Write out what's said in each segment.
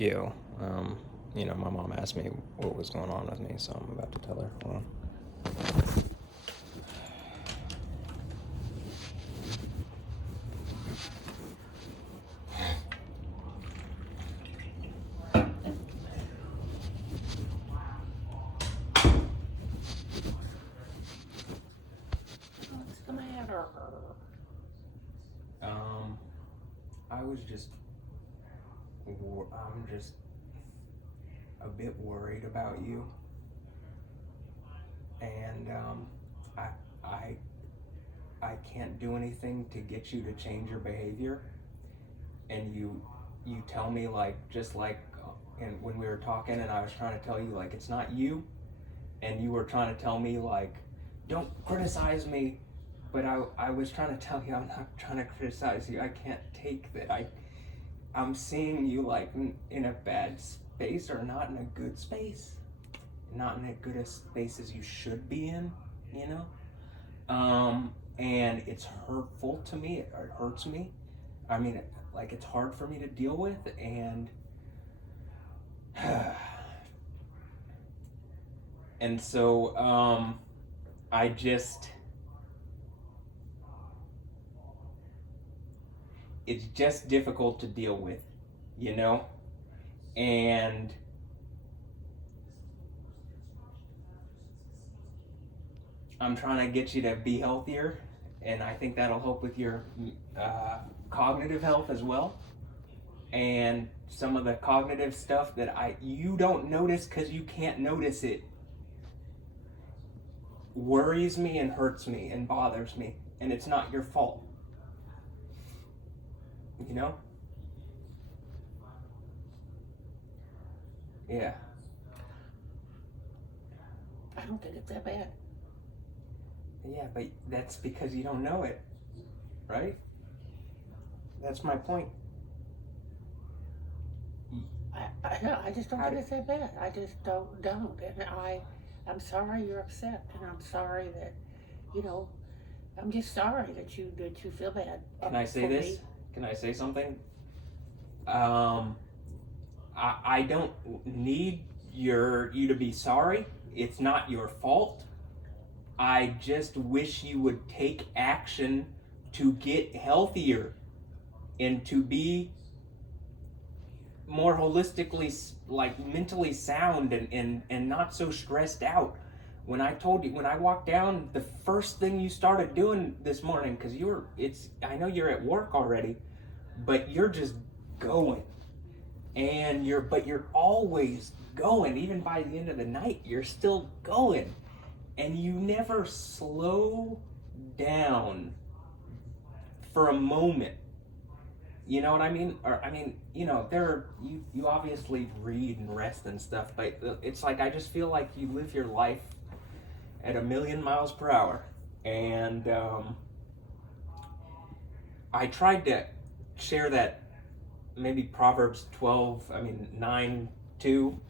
you. My mom asked me what was going on with me, so I'm about to tell her. Hold on. What's the matter? I was just, I'm just a bit worried about you, and I, I, I can't do anything to get you to change your behavior, and you tell me just like, and when we were talking, and I was trying to tell you it's not you, and you were trying to tell me don't criticize me, but I was trying to tell you I'm not trying to criticize you. I can't take that. I'm seeing you in a bad space, or not in a good space, not in as good a space as you should be in, you know? And it's hurtful to me. It hurts me. I mean, it's hard for me to deal with, and and so I just, it's just difficult to deal with, and I'm trying to get you to be healthier, and I think that'll help with your cognitive health as well. And some of the cognitive stuff that you don't notice because you can't notice it worries me and hurts me and bothers me, and it's not your fault. Yeah. I don't think it's that bad. Yeah, but that's because you don't know it, right? That's my point. I just don't think it's that bad. I just don't. And I'm sorry you're upset, and I'm sorry that, I'm just sorry that you feel bad. Can I say this? Me. Can I say something? I don't need you to be sorry. It's not your fault. I just wish you would take action to get healthier and to be more holistically, mentally sound, and not so stressed out. When I walked down, the first thing you started doing this morning, because I know you're at work already, but you're just going, and you're always going. Even by the end of the night, you're still going, and you never slow down for a moment. You know what I mean? You obviously read and rest and stuff, but it's I just feel like you live your life at 1,000,000 miles per hour. And I tried to share that, maybe Proverbs 9:2,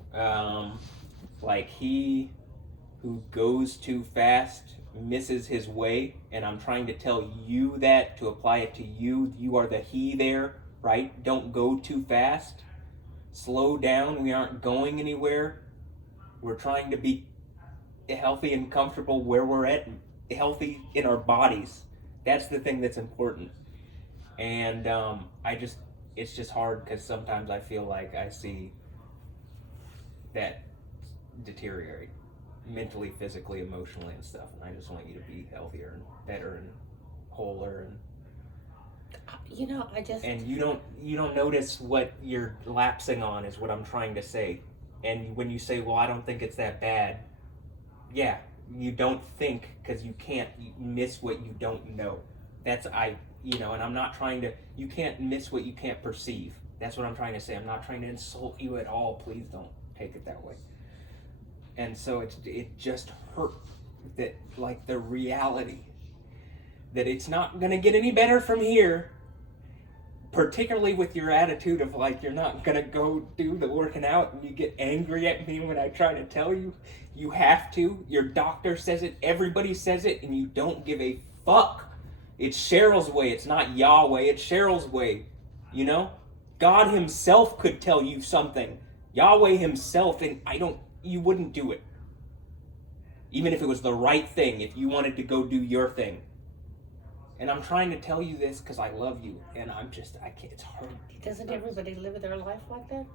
he who goes too fast misses his way, and I'm trying to tell you that, to apply it to you. You are the he there, right? Don't go too fast. Slow down. We aren't going anywhere. We're trying to be healthy and comfortable where we're at, healthy in our bodies. That's the thing that's important. And it's just hard because sometimes I feel like I see that deteriorate mentally, physically, emotionally, and stuff. And I just want you to be healthier and better and wholer, and and you don't notice what you're lapsing on, is what I'm trying to say. And when you say, well, I don't think it's that bad, yeah, you don't think, because you can't miss what you don't know. And I'm not trying to, you can't miss what you can't perceive. That's what I'm trying to say. I'm not trying to insult you at all. Please don't take it that way. And so it just hurt that, the reality that it's not going to get any better from here, particularly with your attitude of you're not going to go do the working out, and you get angry at me when I try to tell you you have to. Your doctor says it, everybody says it, and you don't give a fuck. It's Cheryl's way. It's not Yahweh. It's Cheryl's way, God himself could tell you something. Yahweh himself, and you wouldn't do it. Even if it was the right thing, if you wanted to go do your thing. And I'm trying to tell you this because I love you, and I can't, it's hard. Doesn't everybody live their life like that?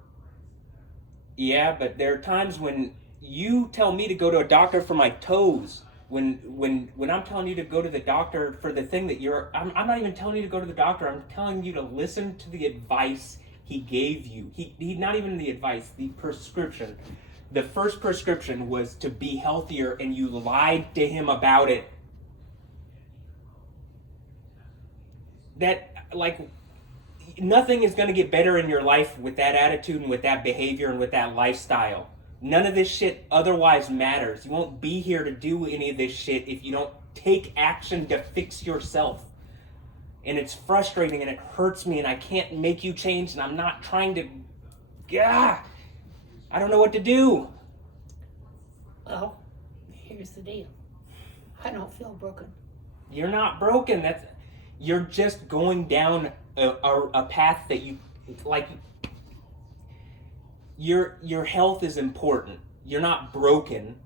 Yeah, but there are times when you tell me to go to a doctor for my toes. When I'm telling you to go to the doctor for the thing that I'm not even telling you to go to the doctor. I'm telling you to listen to the advice he gave you. He not even the advice, the prescription. The first prescription was to be healthier, and you lied to him about it. That, like, nothing is going to get better in your life with that attitude and with that behavior and with that lifestyle. None of this shit otherwise matters. You won't be here to do any of this shit if you don't take action to fix yourself. And it's frustrating and it hurts me and I can't make you change and I'm not trying to... I don't know what to do. Well, here's the deal. I don't feel broken. You're not broken. You're just going down a path that you... like... Your health is important. You're not broken.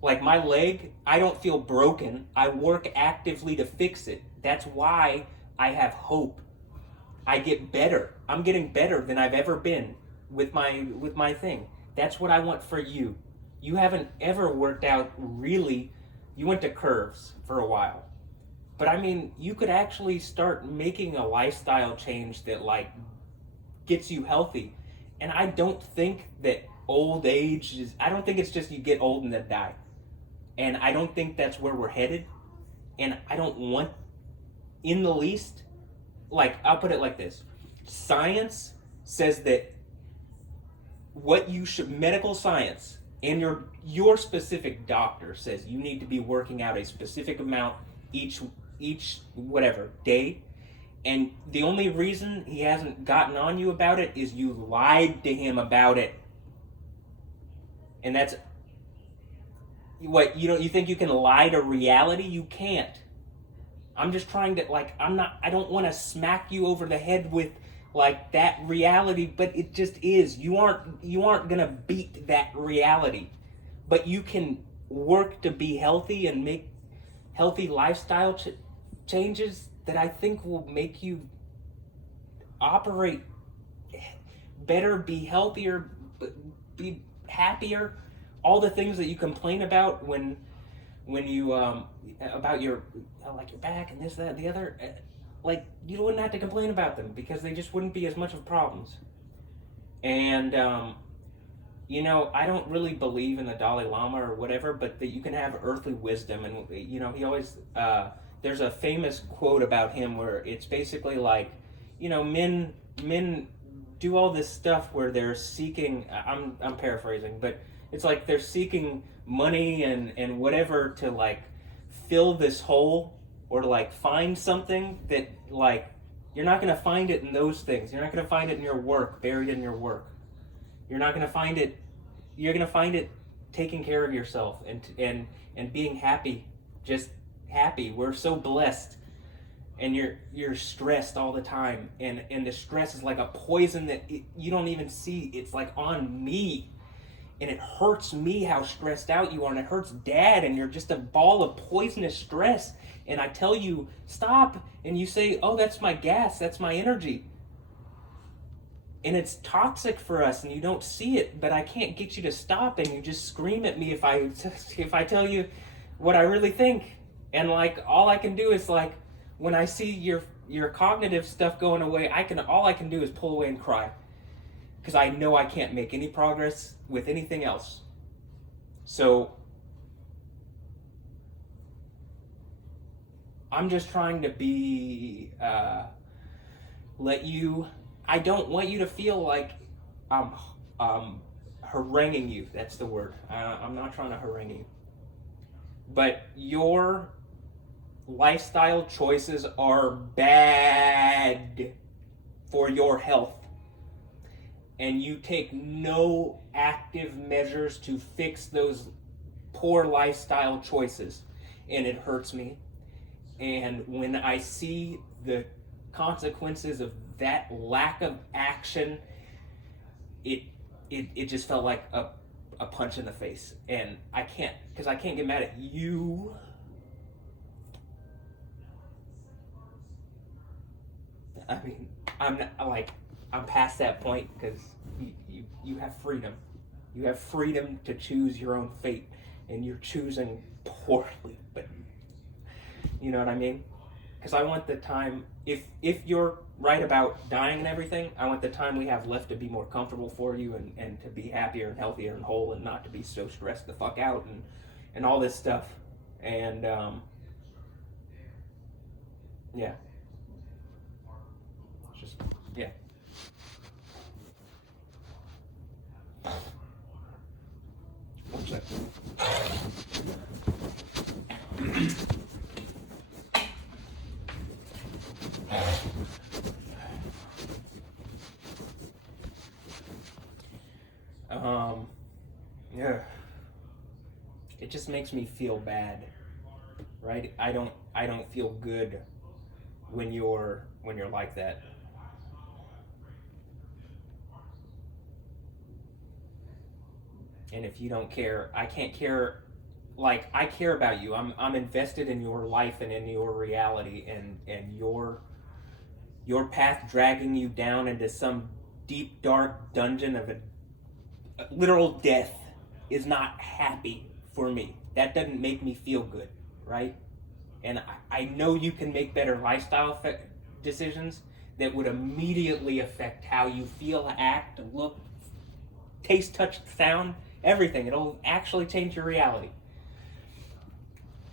Like my leg, I don't feel broken. I work actively to fix it. That's why I have hope. I get better. I'm getting better than I've ever been with my thing. That's what I want for you. You haven't ever worked out really. You went to Curves for a while. But I mean, you could actually start making a lifestyle change that like gets you healthy. And I don't think that old age is... I don't think it's just you get old and then die. And I don't think that's where we're headed. And I don't want, in the least... Like, I'll put it like this. Science says that what you should... Medical science and your specific doctor says you need to be working out a specific amount each whatever, day. And the only reason he hasn't gotten on you about it is you lied to him about it. And that's what you think you can lie to reality? You can't. I'm just trying to I don't want to smack you over the head with like that reality, but it just is. You aren't going to beat that reality. But you can work to be healthy and make healthy lifestyle changes that I think will make you operate better, be healthier, be happier. All the things that you complain about when you about your like your back and this, that, and the other, like you wouldn't have to complain about them because they just wouldn't be as much of problems. And I don't really believe in the Dalai Lama or whatever, but that you can have earthly wisdom, and he always. There's a famous quote about him where it's basically like, men do all this stuff where they're seeking, I'm paraphrasing, but it's like they're seeking money and whatever to like fill this hole or to like find something that like, you're not going to find it in those things. You're not going to find it in your work, buried in your work. You're not going to find it, you're going to find it taking care of yourself and being happy, just happy. We're so blessed, and you're stressed all the time, and the stress is like a poison that you don't even see. It's like on me, and it hurts me how stressed out you are, and it hurts Dad, and you're just a ball of poisonous stress. And I tell you stop, and you say, oh, that's my gas, that's my energy, and it's toxic for us, and you don't see it. But I can't get you to stop, and you just scream at me if I tell you what I really think. And like all I can do is like when I see your cognitive stuff going away, all I can do is pull away and cry. Because I know I can't make any progress with anything else. So I'm just trying to be I don't want you to feel like I'm haranguing you. That's the word. I'm not trying to harangue you. But your lifestyle choices are bad for your health. And you take no active measures to fix those poor lifestyle choices. And it hurts me. And when I see the consequences of that lack of action, it just felt like a punch in the face. And I can't get mad at you. I mean, I'm past that point because you have freedom. You have freedom to choose your own fate, and you're choosing poorly, but you know what I mean? Because I want the time, if you're right about dying and everything, I want the time we have left to be more comfortable for you and to be happier and healthier and whole and not to be so stressed the fuck out and all this stuff. And yeah. It's just, yeah. One second. Yeah. It just makes me feel bad, right? I don't feel good when you're like that. And if you don't care, I can't care. Like, I care about you. I'm invested in your life and in your reality, and your path dragging you down into some deep dark dungeon of a literal death is not happy for me. That doesn't make me feel good, right? And I know you can make better lifestyle decisions that would immediately affect how you feel, act, look, taste, touch, sound, everything. It'll actually change your reality.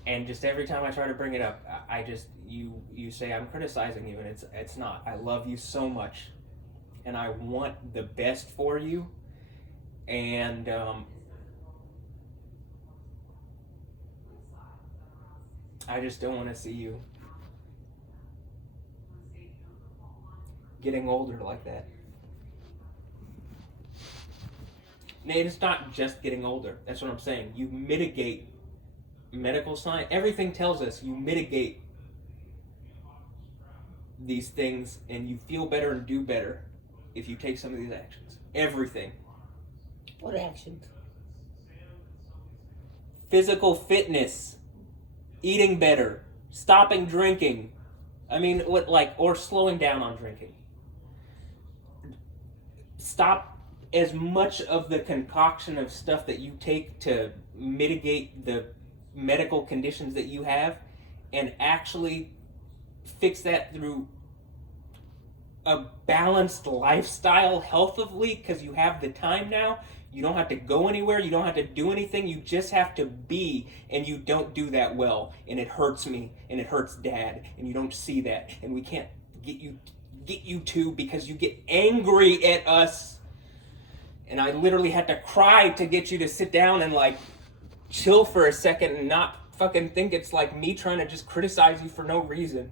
And just every time I try to bring it up, I just you say I'm criticizing you, and it's not. I love you so much, and I want the best for you, and I just don't want to see you getting older like that. Nate, it's not just getting older. That's what I'm saying. You mitigate medical science. Everything tells us you mitigate these things and you feel better and do better if you take some of these actions. Everything. What actions? Physical fitness, eating better, stopping drinking. I mean, or slowing down on drinking. Stop as much of the concoction of stuff that you take to mitigate the medical conditions that you have, and actually fix that through a balanced lifestyle healthily, because you have the time now. You don't have to go anywhere. You don't have to do anything. You just have to be, and you don't do that well. And it hurts me, and it hurts Dad, and you don't see that. And we can't get you to, because you get angry at us. And I literally had to cry to get you to sit down and chill for a second and not fucking think it's like me trying to just criticize you for no reason.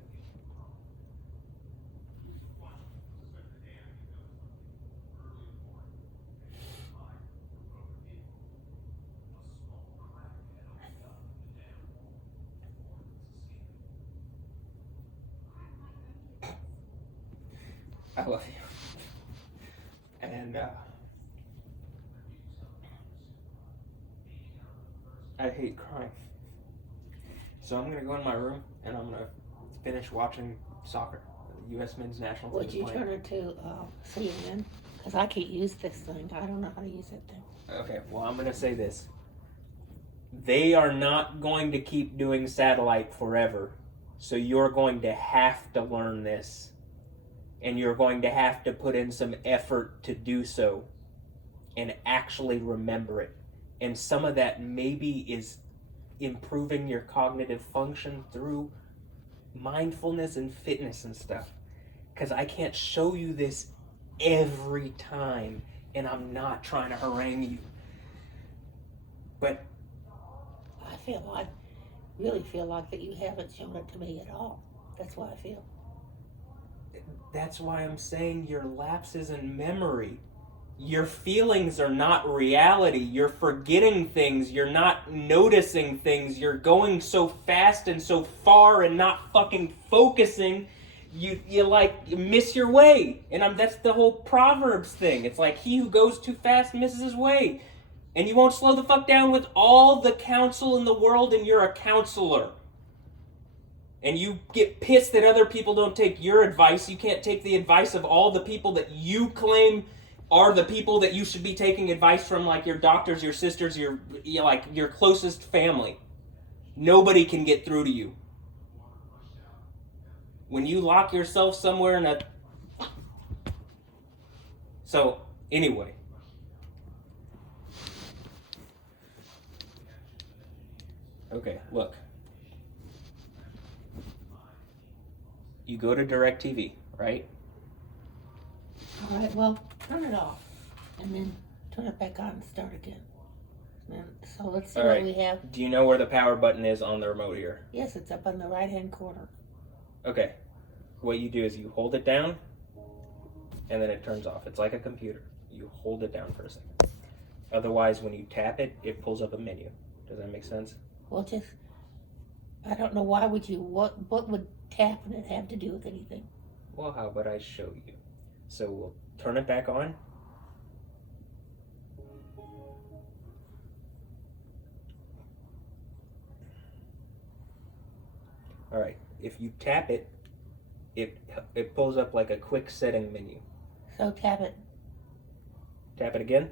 I love you. And I hate crying. So I'm going to go in my room and I'm going to finish watching soccer. The U.S. men's national team. Would you turn it to CNN? Because I can't use this thing. I don't know how to use that thing. Okay, well, I'm going to say this. They are not going to keep doing satellite forever. So you're going to have to learn this. And you're going to have to put in some effort to do so and actually remember it. And some of that maybe is improving your cognitive function through mindfulness and fitness and stuff. Because I can't show you this every time, and I'm not trying to harangue you. But I really feel like that you haven't shown it to me at all. That's why I feel. That's why I'm saying your lapses in memory. Your feelings are not reality. You're forgetting things. You're not noticing things. You're going so fast and so far and not fucking focusing you miss your way, and that's the whole Proverbs thing. It's like he who goes too fast misses his way, and you won't slow the fuck down with all the counsel in the world, and you're a counselor. And you get pissed that other people don't take your advice. You can't take the advice of all the people that you claim are the people that you should be taking advice from, like your doctors, your sisters, your closest family. Nobody can get through to you. When you lock yourself somewhere in a... So, anyway. Okay, look. You go to DirecTV, right? All right, well, turn it off, and then turn it back on and start again. And so let's see All what right. we have. Do you know where the power button is on the remote here? Yes, it's up on the right-hand corner. Okay. What you do is you hold it down, and then it turns off. It's like a computer. You hold it down for a second. Otherwise, when you tap it, it pulls up a menu. Does that make sense? Well, just, I don't know, why would you, what would tapping it have to do with anything? Well, how about I show you? So we'll turn it back on. All right. If you tap it, it pulls up like a quick setting menu. So tap it. Tap it again.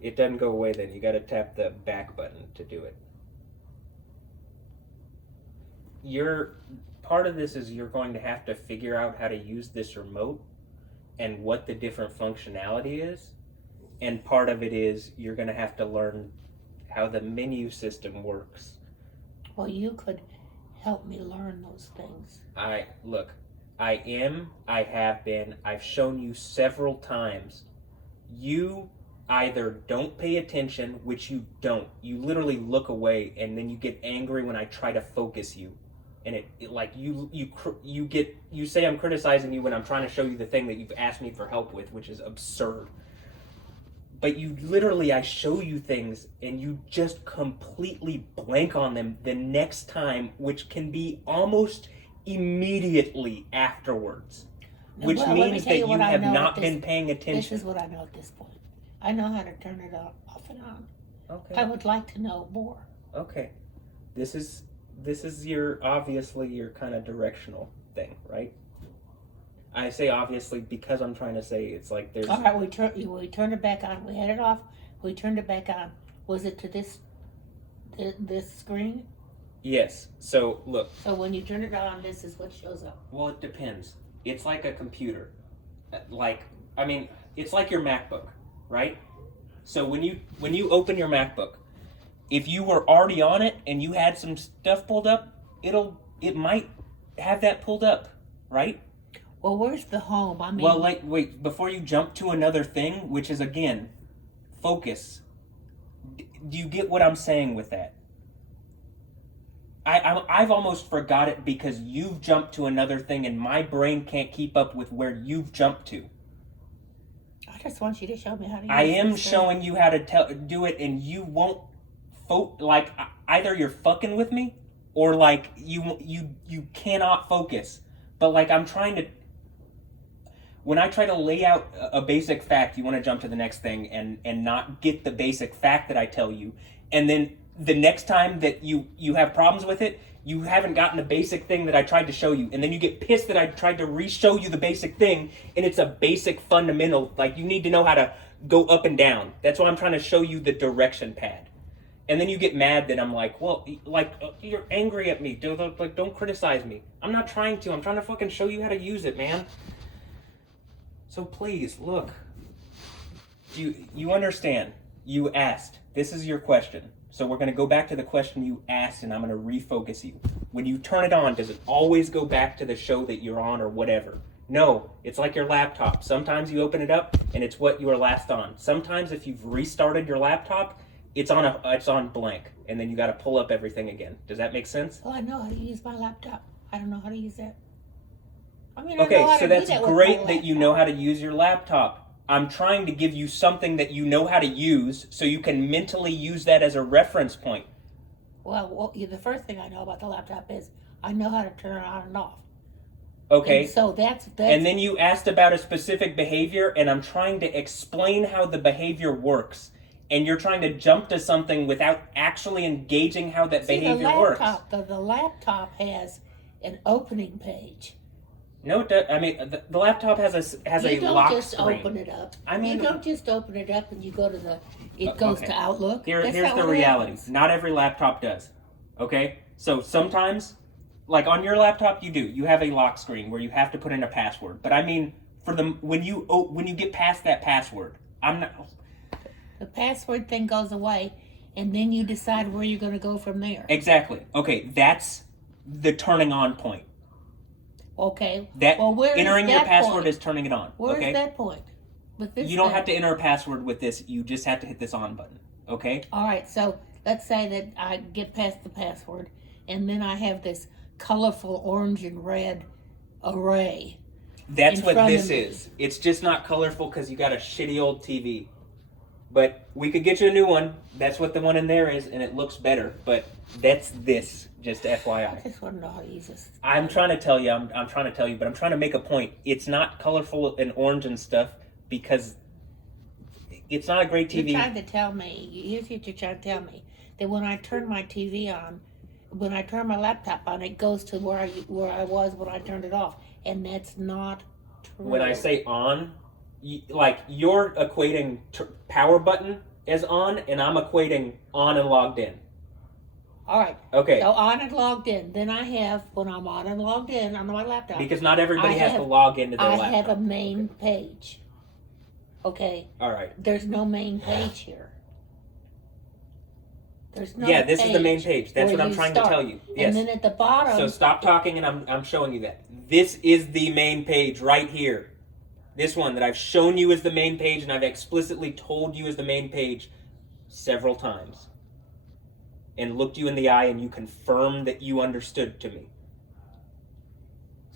It doesn't go away then. You got to tap the back button to do it. Part of this is you're going to have to figure out how to use this remote and what the different functionality is. And part of it is you're going to have to learn how the menu system works. Well, you could help me learn those things. I have been, I've shown you several times. You either don't pay attention, which you don't. You literally look away, and then you get angry when I try to focus you. And you say I'm criticizing you when I'm trying to show you the thing that you've asked me for help with, which is absurd. But I show you things and you just completely blank on them the next time, which can be almost immediately afterwards. Now, Which well, let me means tell that you you what I have know not at been this- paying This attention. is what I know at this point. I know how to turn it off and on. Okay. I would like to know more. Okay. This is obviously your kind of directional thing, right? I say obviously because I'm trying to say it's like there's... All right, we turned it back on. We had it off. We turned it back on. Was it to this screen? Yes. So, look. So when you turn it on, this is what shows up. Well, it depends. It's like a computer. It's like your MacBook, right? So when you open your MacBook, if you were already on it and you had some stuff pulled up, it might have that pulled up, right? Well, where's the home? I mean, Well, wait, before you jump to another thing, which is again, focus. Do you get what I'm saying with that? I've almost forgot it because you've jumped to another thing and my brain can't keep up with where you've jumped to. I just want you to show me how to use I am this thing. showing you how to do it, and you won't either you're fucking with me, or like you cannot focus. But like I'm trying to. When I try to lay out a basic fact, you want to jump to the next thing and not get the basic fact that I tell you, and then the next time that you have problems with it, you haven't gotten the basic thing that I tried to show you, and then you get pissed that I tried to re-show you the basic thing, and it's a basic fundamental, like you need to know how to go up and down. That's why I'm trying to show you the direction pad. And then you get mad that I'm like, well, you're angry at me. Don't criticize me. I'm not trying to. I'm trying to fucking show you how to use it, man. So please, look. You understand. You asked. This is your question. So we're going to go back to the question you asked, and I'm going to refocus you. When you turn it on, does it always go back to the show that you're on or whatever? No, it's like your laptop. Sometimes you open it up, and it's what you were last on. Sometimes if you've restarted your laptop, it's on blank, and then you got to pull up everything again. Does that make sense? Well, I know how to use my laptop. I don't know how to use that. I mean, I know Okay, how so to do that's that with my great that you laptop. know how to use your laptop. I'm trying to give you something that you know how to use so you can mentally use that as a reference point. Well, the first thing I know about the laptop is I know how to turn it on and off. Okay. And so that's And then you asked about a specific behavior, and I'm trying to explain how the behavior works. And you're trying to jump to something without actually engaging how that behavior works. The laptop has an opening page. No, it does. I mean, the laptop has a You don't lock just screen. open it up. I mean, you don't just open it up and you go to it goes okay. to Outlook. Here's That's the reality. Not every laptop does. Okay? So sometimes, like on your laptop, you have a lock screen where you have to put in a password. But I mean, when you get past that password, the password thing goes away, and then you decide where you're going to go from there. Exactly. Okay, that's the turning on point. Okay. Where entering your password is turning it on. Where's okay? that point? With this you don't have to enter a password with this. You just have to hit this on button. Okay? All right. So let's say that I get past the password, and then I have this colorful orange and red array. That's what this is. It's just not colorful because you got a shitty old TV. But we could get you a new one. That's what the one in there is, and it looks better. But that's this, just FYI. I just want to know how to use this. I'm trying to tell you, I'm trying to tell you, but I'm trying to make a point. It's not colorful and orange and stuff because it's not a great TV. You're trying to tell me, here's what you're trying to tell me, that when I turn my TV on, when I turn my laptop on, it goes to where I was when I turned it off. And that's not true. When I say on, you're equating power button as on, and I'm equating on and logged in. All right. Okay. So on and logged in. Then I have, when I'm on and logged in on my laptop. Because not everybody has to log into their laptop. I have a main page. Okay. All right. There's no main page here. There's no this is the main page. That's what I'm trying to tell you. Yes. And then at the bottom. So stop talking, and I'm showing you that. This is the main page right here. This one that I've shown you is the main page, and I've explicitly told you is the main page several times. And looked you in the eye, and you confirmed that you understood to me.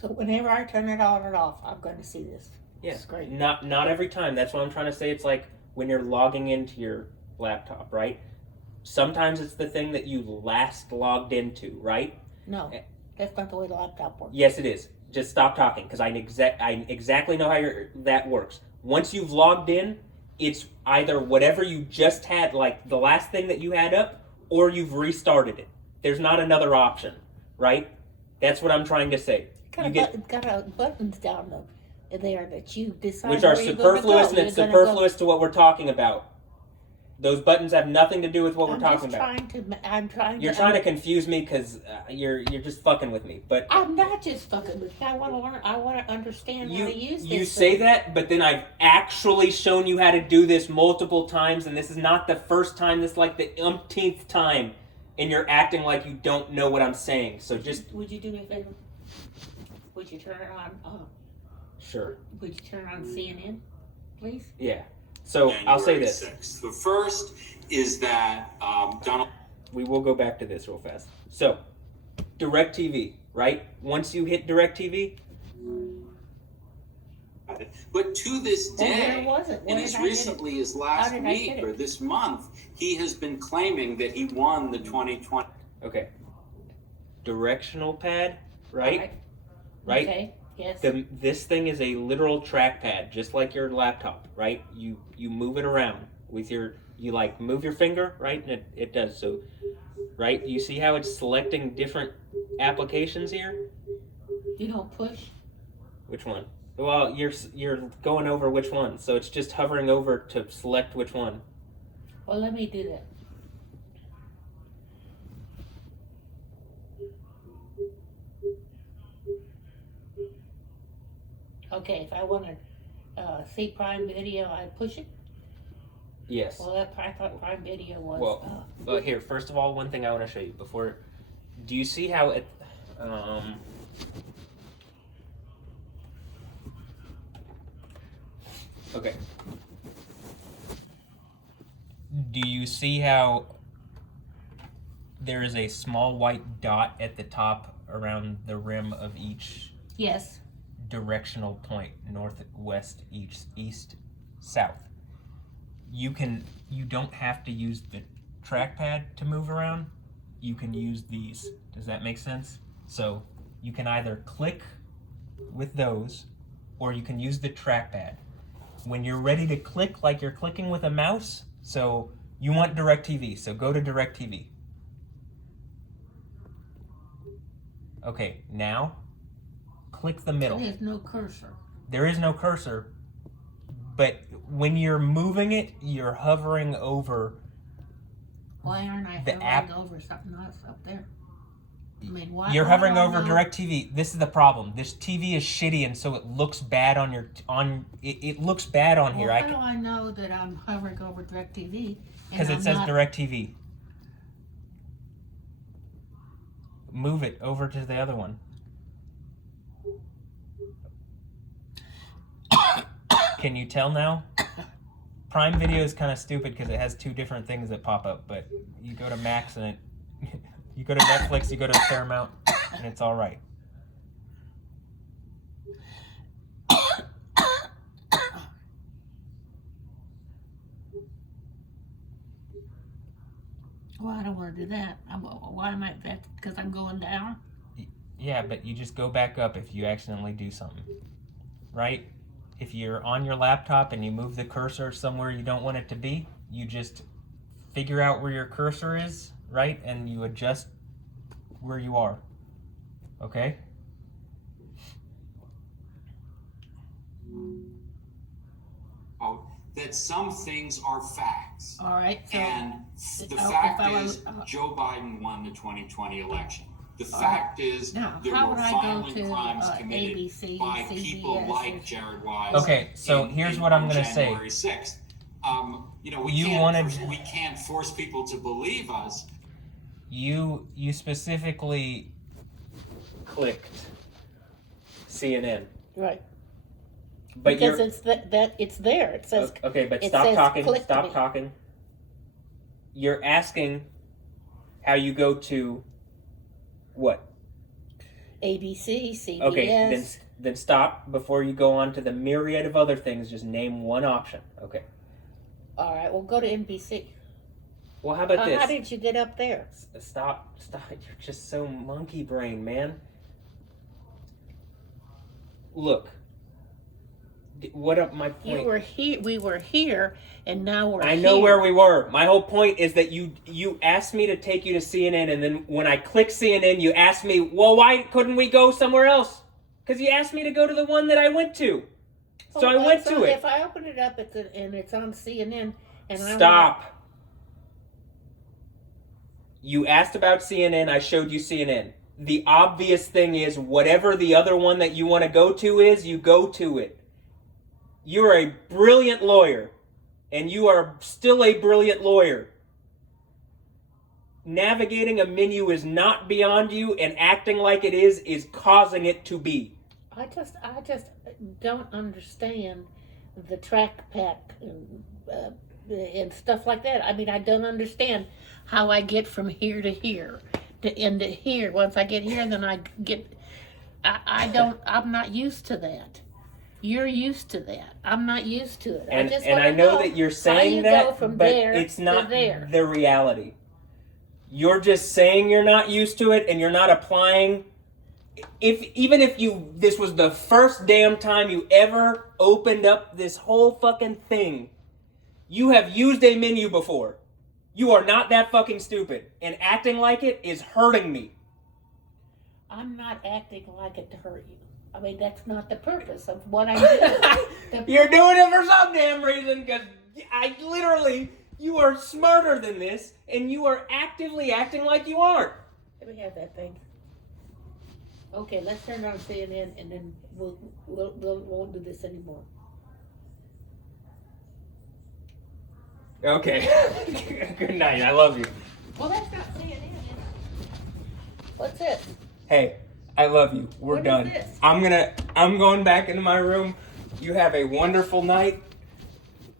So whenever I turn it on and off, I'm going to see this. Yeah. Screen. Not every time. That's what I'm trying to say. It's like when you're logging into your laptop, right? Sometimes it's the thing that you last logged into, right? No, that's not the way the laptop works. Yes, it is. Just stop talking, because I exactly know how that works. Once you've logged in, it's either whatever you just had, like the last thing that you had up, or you've restarted it. There's not another option, right? That's what I'm trying to say. Got buttons down there that you decide which are where superfluous, and it's superfluous to what we're talking about. Those buttons have nothing to do with what we're talking about. You're trying to confuse me because you're just fucking with me. But I'm not just fucking with you. I want to learn. I want to understand how to use this. You say that, but then I've actually shown you how to do this multiple times, and this is not the first time. This is like the umpteenth time, and you're acting like you don't know what I'm saying. So just would you do me a favor? Would you turn it on? Sure. Would you turn on CNN, please? Yeah. So I'll say this. 6th. The first is that Donald. We will go back to this real fast. So, DirecTV, right? Once you hit DirecTV. But to this day, and as recently as last week or this month, he has been claiming that he won the 2020. Okay. Directional pad, right? Right? Okay. Yes. This thing is a literal trackpad, just like your laptop, right? You move it around with you move your finger, right? And it does so, right? You see how it's selecting different applications here? You don't push? Which one? Well, you're going over which one, so it's just hovering over to select which one. Well, let me do that. Okay, if I want to see Prime Video, I push it? Yes. Well, I thought Prime Video was... Well, here, first of all, one thing I want to show you before... Do you see how it... Okay. Do you see how there is a small white dot at the top around the rim of each... Yes. Directional point, north, west, east, south. You don't have to use the trackpad to move around. You can use these. Does that make sense? So you can either click with those, or you can use the trackpad. When you're ready to click like you're clicking with a mouse, so you want DirecTV, so go to DirecTV. Okay, now click the middle. There's no cursor. There is no cursor, but when you're moving it, you're hovering over. Why aren't I the hovering app. Over something else up there? I mean, why? You're why hovering do I over know- DirecTV. This is the problem. This TV is shitty, and so it looks bad on your It looks bad on here. Well, how do I know that I'm hovering over DirecTV? Because it says DirecTV. Move it over to the other one. Can you tell now? Prime Video is kind of stupid because it has two different things that pop up, but you go to Max and it, you go to Netflix, you go to Paramount, and it's all right. Well, I don't want to do that. Why am I that? Because I'm going down. Yeah, but you just go back up if you accidentally do something, right? If you're on your laptop and you move the cursor somewhere you don't want it to be, you just figure out where your cursor is, right? And you adjust where you are, okay? Oh, that some things are facts. All right. So And the if fact I is, was- Joe Biden won the 2020 election. The fact is, Now, there how were would I go violent to, crimes committed ABC, by people CBS, like Jared Wise. Okay, so here's what I'm on gonna say. January 6th. We You can't wanted- we can't force people to believe us. You specifically clicked CNN, right. but Because you're it's that it's there. It says okay. But it stop says talking. click to Stop me. talking. You're asking how you go to what? ABC, CBS. Okay, then stop before you go on to the myriad of other things. Just name one option. Okay. All right, well, go to NBC. Well, how about this? How did you get up there? Stop. You're just so monkey brain, man. Look. What up my point? You were here. We were here, and now we're. I know here. where we were. My whole point is that you asked me to take you to CNN, and then when I click CNN, you asked me, well, why couldn't we go somewhere else? Because you asked me to go to the one that I went to. So I went to it. If I open it up, and it's on CNN, and Stop. You asked about CNN, I showed you CNN. The obvious thing is whatever the other one that you want to go to is, you go to it. You're a brilliant lawyer, and you are still a brilliant lawyer. Navigating a menu is not beyond you, and acting like it is causing it to be. I just don't understand the track pack and stuff like that. I mean, I don't understand how I get from here to here to end to here. Once I get here, then I get. I'm not used to that. You're used to that. I'm not used to it. And I I know that you're saying that, from but there it's to not there. the reality. You're just saying you're not used to it, and you're not applying. Even if this was the first damn time you ever opened up this whole fucking thing, you have used a menu before. You are not that fucking stupid, and acting like it is hurting me. I'm not acting like it to hurt you. I mean, that's not the purpose of what I'm doing. You're doing it for some damn reason, because you are smarter than this, and you are actively acting like you aren't. Let me have that thing. Okay, let's turn on CNN, and then we won't do this anymore. Okay. Good night. I love you. Well, that's not CNN, is it? What's this? Hey, I love you. We're What is done. this? I'm going back into my room. You have a wonderful night.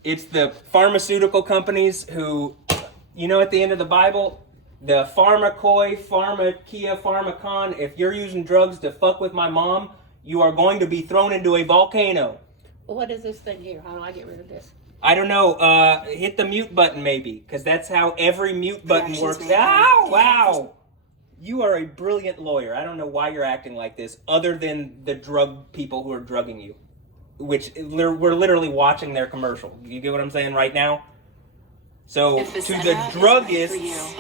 It's the pharmaceutical companies who, at the end of the Bible, the pharmacoi, pharmakia, pharmacon, if you're using drugs to fuck with my mom, you are going to be thrown into a volcano. Well, what is this thing here? How do I get rid of this? I don't know. Hit the mute button maybe, because that's how every mute button Directions works. may vary. Ow! Wow! You are a brilliant lawyer. I don't know why you're acting like this, other than the drug people who are drugging you, which we're literally watching their commercial. You get what I'm saying right now? So to the druggists,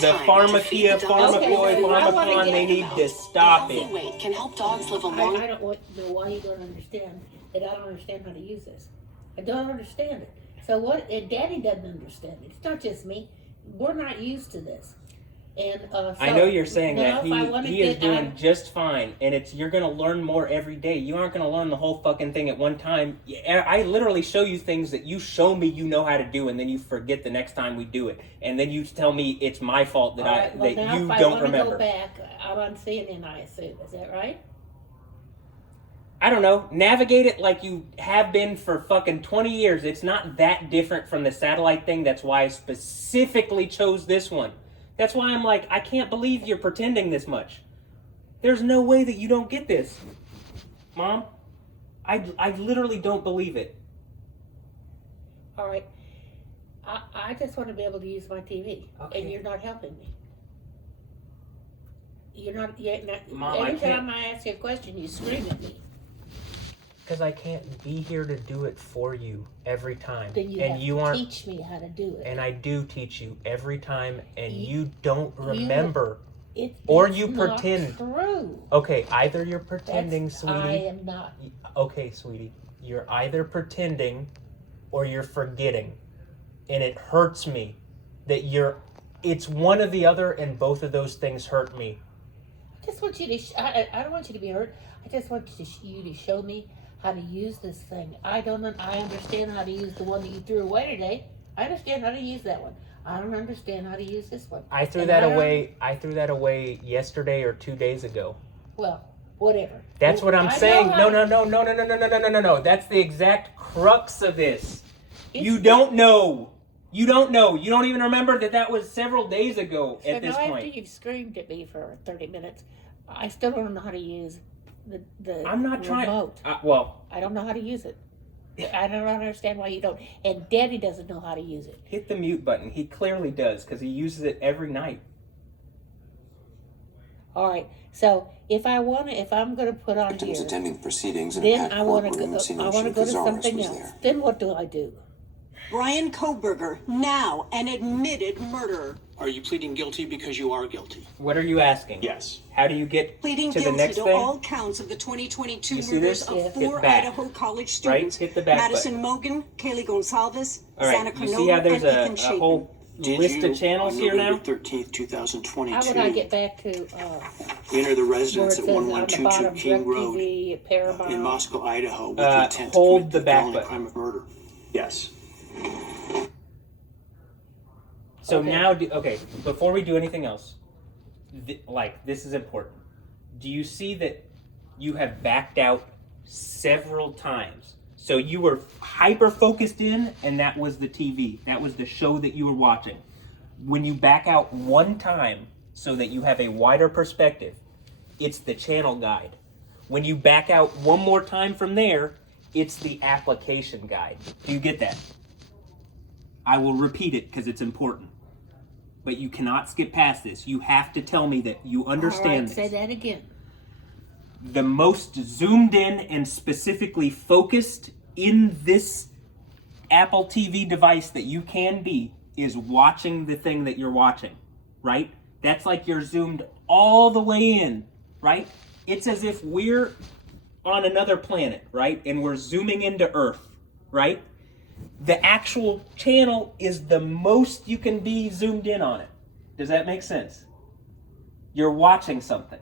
the pharmacia, pharmacoi, pharmacon, they need to stop it. Weight can help dogs live a long. I don't know why you don't understand that I don't understand how to use this. I don't understand it. So what? And Daddy doesn't understand it. It's not just me. We're not used to this. And so I know you're saying now that he is doing just fine, and you're gonna learn more every day. You aren't gonna learn the whole fucking thing at one time. I literally show you things that you show me you know how to do, and then you forget the next time we do it, and then you tell me it's my fault that you don't remember. If I want to go back, I'm on CNN, I assume. Is that right? I don't know. Navigate it like you have been for fucking 20 years. It's not that different from the satellite thing. That's why I specifically chose this one. That's why I'm like, I can't believe you're pretending this much. There's no way that you don't get this. Mom, I literally don't believe it. All right. I just want to be able to use my TV. Okay. And you're not helping me. You're not, Mom, every time I ask you a question, you scream at me. Because I can't be here to do it for you every time. Then you have to teach me how to do it. And I do teach you every time, and you don't remember. You pretend. True. Okay, either you're pretending, sweetie. I am not. Okay, sweetie. You're either pretending or you're forgetting. And it hurts me that it's one or the other, and both of those things hurt me. I just want you to, I don't want you to be hurt. I just want you to show me how to use this thing. I understand how to use the one that you threw away today. I understand how to use that one. I don't understand how to use this one. I threw that away yesterday or 2 days ago. Well, whatever. That's what I'm saying. No. That's the exact crux of this. You don't know. You don't know. You don't even remember that was several days ago at this point. After you've screamed at me for 30 minutes, I still don't know how to use the I'm not remote. trying. I don't know how to use it. I don't understand why you don't. And Daddy doesn't know how to use it. Hit the mute button. He clearly does, because he uses it every night. All right. So if I'm going to put on Victims here, attending the proceedings in then a I want courtroom, to Senor go to something was else. there. Then what do I do? Brian Kohberger, now an admitted murderer. Are you pleading guilty because you are guilty? What are you asking? Yes. How do you get Pleading to the guilty next to thing? all counts of the 2022 You see murders this? of Hit 4 back. Idaho college Right? students. Hit the back Madison button. Mogen, Kaylee Gonsalves, All right. Xana You see Carnova, how there's and Ethan a Chapin. whole list of channels on here now? November 13th, 2022, How would I get back to enter the where it residence says at on the 1122 bottom, King Road DirecTV, Paramount? in Moscow, Idaho, with the intent to hold commit the back felony button. crime of murder? Yes. So Okay. now, before we do anything else, this is important. Do you see that you have backed out several times? So you were hyper focused in, and that was the TV. That was the show that you were watching. When you back out one time so that you have a wider perspective, it's the channel guide. When you back out one more time from there, it's the application guide. Do you get that? I will repeat it because it's important. But you cannot skip past this. You have to tell me that you understand All right, this. say that again. The most zoomed in and specifically focused in this Apple TV device that you can be is watching the thing that you're watching, right? That's like you're zoomed all the way in, right? It's as if we're on another planet, right? And we're zooming into Earth, right? The actual channel is the most you can be zoomed in on it. Does that make sense? You're watching something.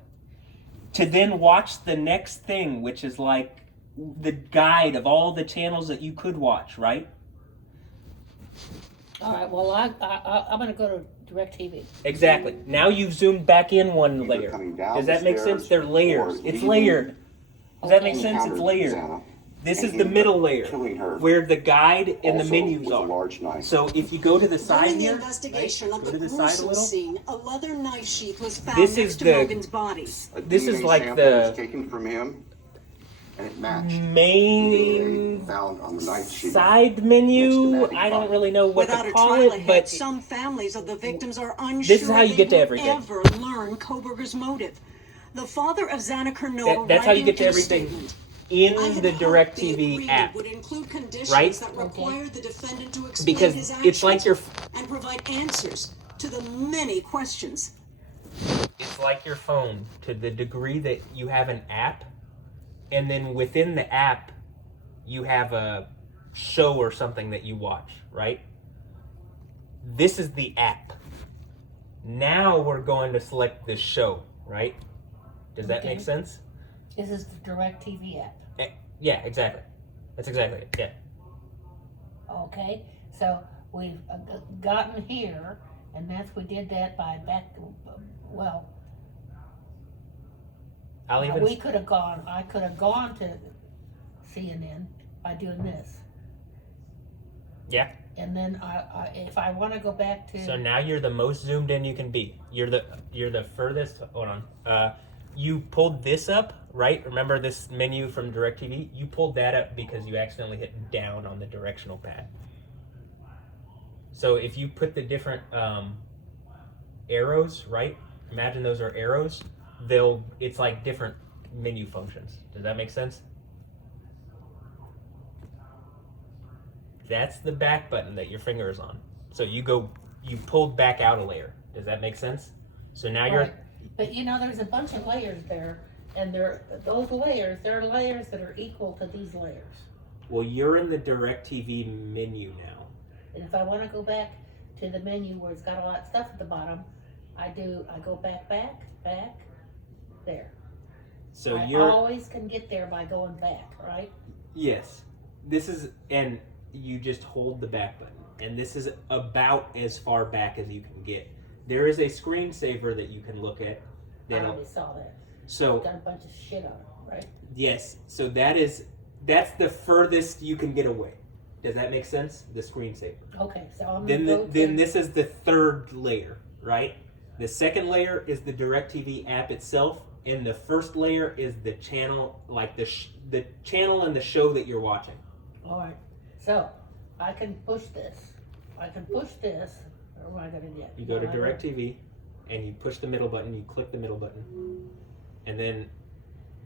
To then watch the next thing, which is like the guide of all the channels that you could watch, right? All right, well, I'm going to go to DirecTV. Exactly. Now you've zoomed back in one layer. Does that make sense? They're layers. It's layered. Does that make sense? It's layered. This is the middle layer, where the guide and the menus are. So if you go to the side During the here, investigation right? of Go the to the side a gruesome little. scene, a leather knife sheath was found This next is to the- Mogen's body. This is like the. taken from him. and it matched the main DNA found on the night sheet. side menu. Next to I don't Maddie really know what Without to a call trial it, ahead, but some families of the victims are unsure this is how you they get to will everything. ever learn Koberger's motive. The father of Xana Kernova, that's how you get to writing in a everything statement, in "I had the hoped DirecTV agreement app, would include conditions right? that require the defendant to explain Because his it's like actions your and provide answers to the many questions." it's like your phone to the degree that you have an app, and then within the app you have a show or something that you watch, right? This is the app. Now we're going to select the show, right? Does that make sense? This is the DirecTV app. Yeah, exactly. That's exactly it. Yeah. Okay, so we've gotten here, and we did that by well, I'll even. I could have gone to CNN by doing this. Yeah. And then if I want to go back to. So now you're the most zoomed in you can be. You're the furthest. Hold on. You pulled this up, right? Remember this menu from DirecTV? You pulled that up because you accidentally hit down on the directional pad. So if you put the different arrows, right? Imagine those are arrows. It's like different menu functions. Does that make sense? That's the back button that your finger is on. So you pulled back out a layer. Does that make sense? So now you're. Right. But there's a bunch of layers there, and there are layers that are equal to these layers. Well, you're in the DirecTV menu now. And if I want to go back to the menu where it's got all that stuff at the bottom, I go back, there. So I you're. always can get there by going back, right? Yes. And you just hold the back button. And this is about as far back as you can get. There is a screensaver that you can look at. I already saw that. So Got a bunch of shit on it, right? yes. So that's the furthest you can get away. Does that make sense? The screensaver. Okay, so I'm Then gonna go then this is the third layer, right? The second layer is the DirecTV app itself, and the first layer is the channel, like the channel and the show that you're watching. All right. So I can push this. Or what am I gonna get? You go to DirecTV, and you push the middle button. You click the middle button, and then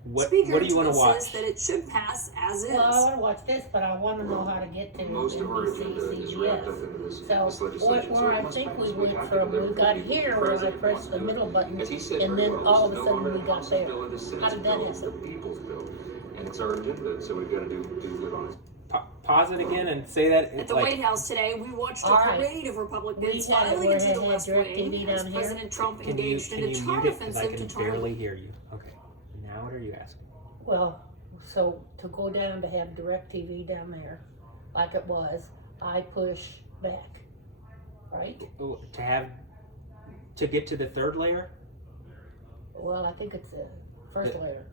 what do you want to watch? Says that it should pass as is. Well, I want to watch this, but I want to know how to get to Most of our agenda is wrapped up CBS. into this So legislation. where I think we went from, we got here where I pressed the middle button, As he said and very then well, all of this a is no sudden longer we the got House's there. bill or the Senate's How did that bill, it's the happen? people's bill. And it's our agenda, so we've got to do good on it. Pause it again and say that. At the White House today, we watched a All right. parade of Republicans We had it filing where into it the had West DirecTV Wing down as here. President Trump Can you engaged in a mute charm it? Because I offensive to can try barely hear you. Okay. Now what are you asking? Well, so to go down to have DirecTV down there, like it was, I push back, right? To get to the third layer? Well, I think it's the first layer.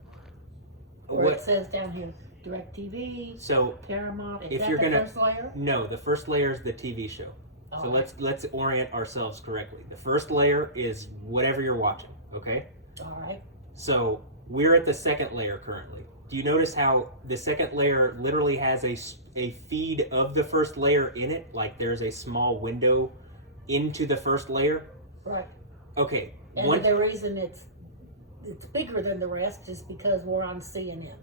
Where What? it says down here, DirecTV, So Paramount, is if that you're the gonna- first layer? no, the first layer is the TV show. So Alright. let's orient ourselves correctly. The first layer is whatever you're watching, okay? All right. So we're at the second layer currently. Do you notice how the second layer literally has a feed of the first layer in it? Like there's a small window into the first layer? Right. Okay. And the reason it's bigger than the rest is because we're on CNN,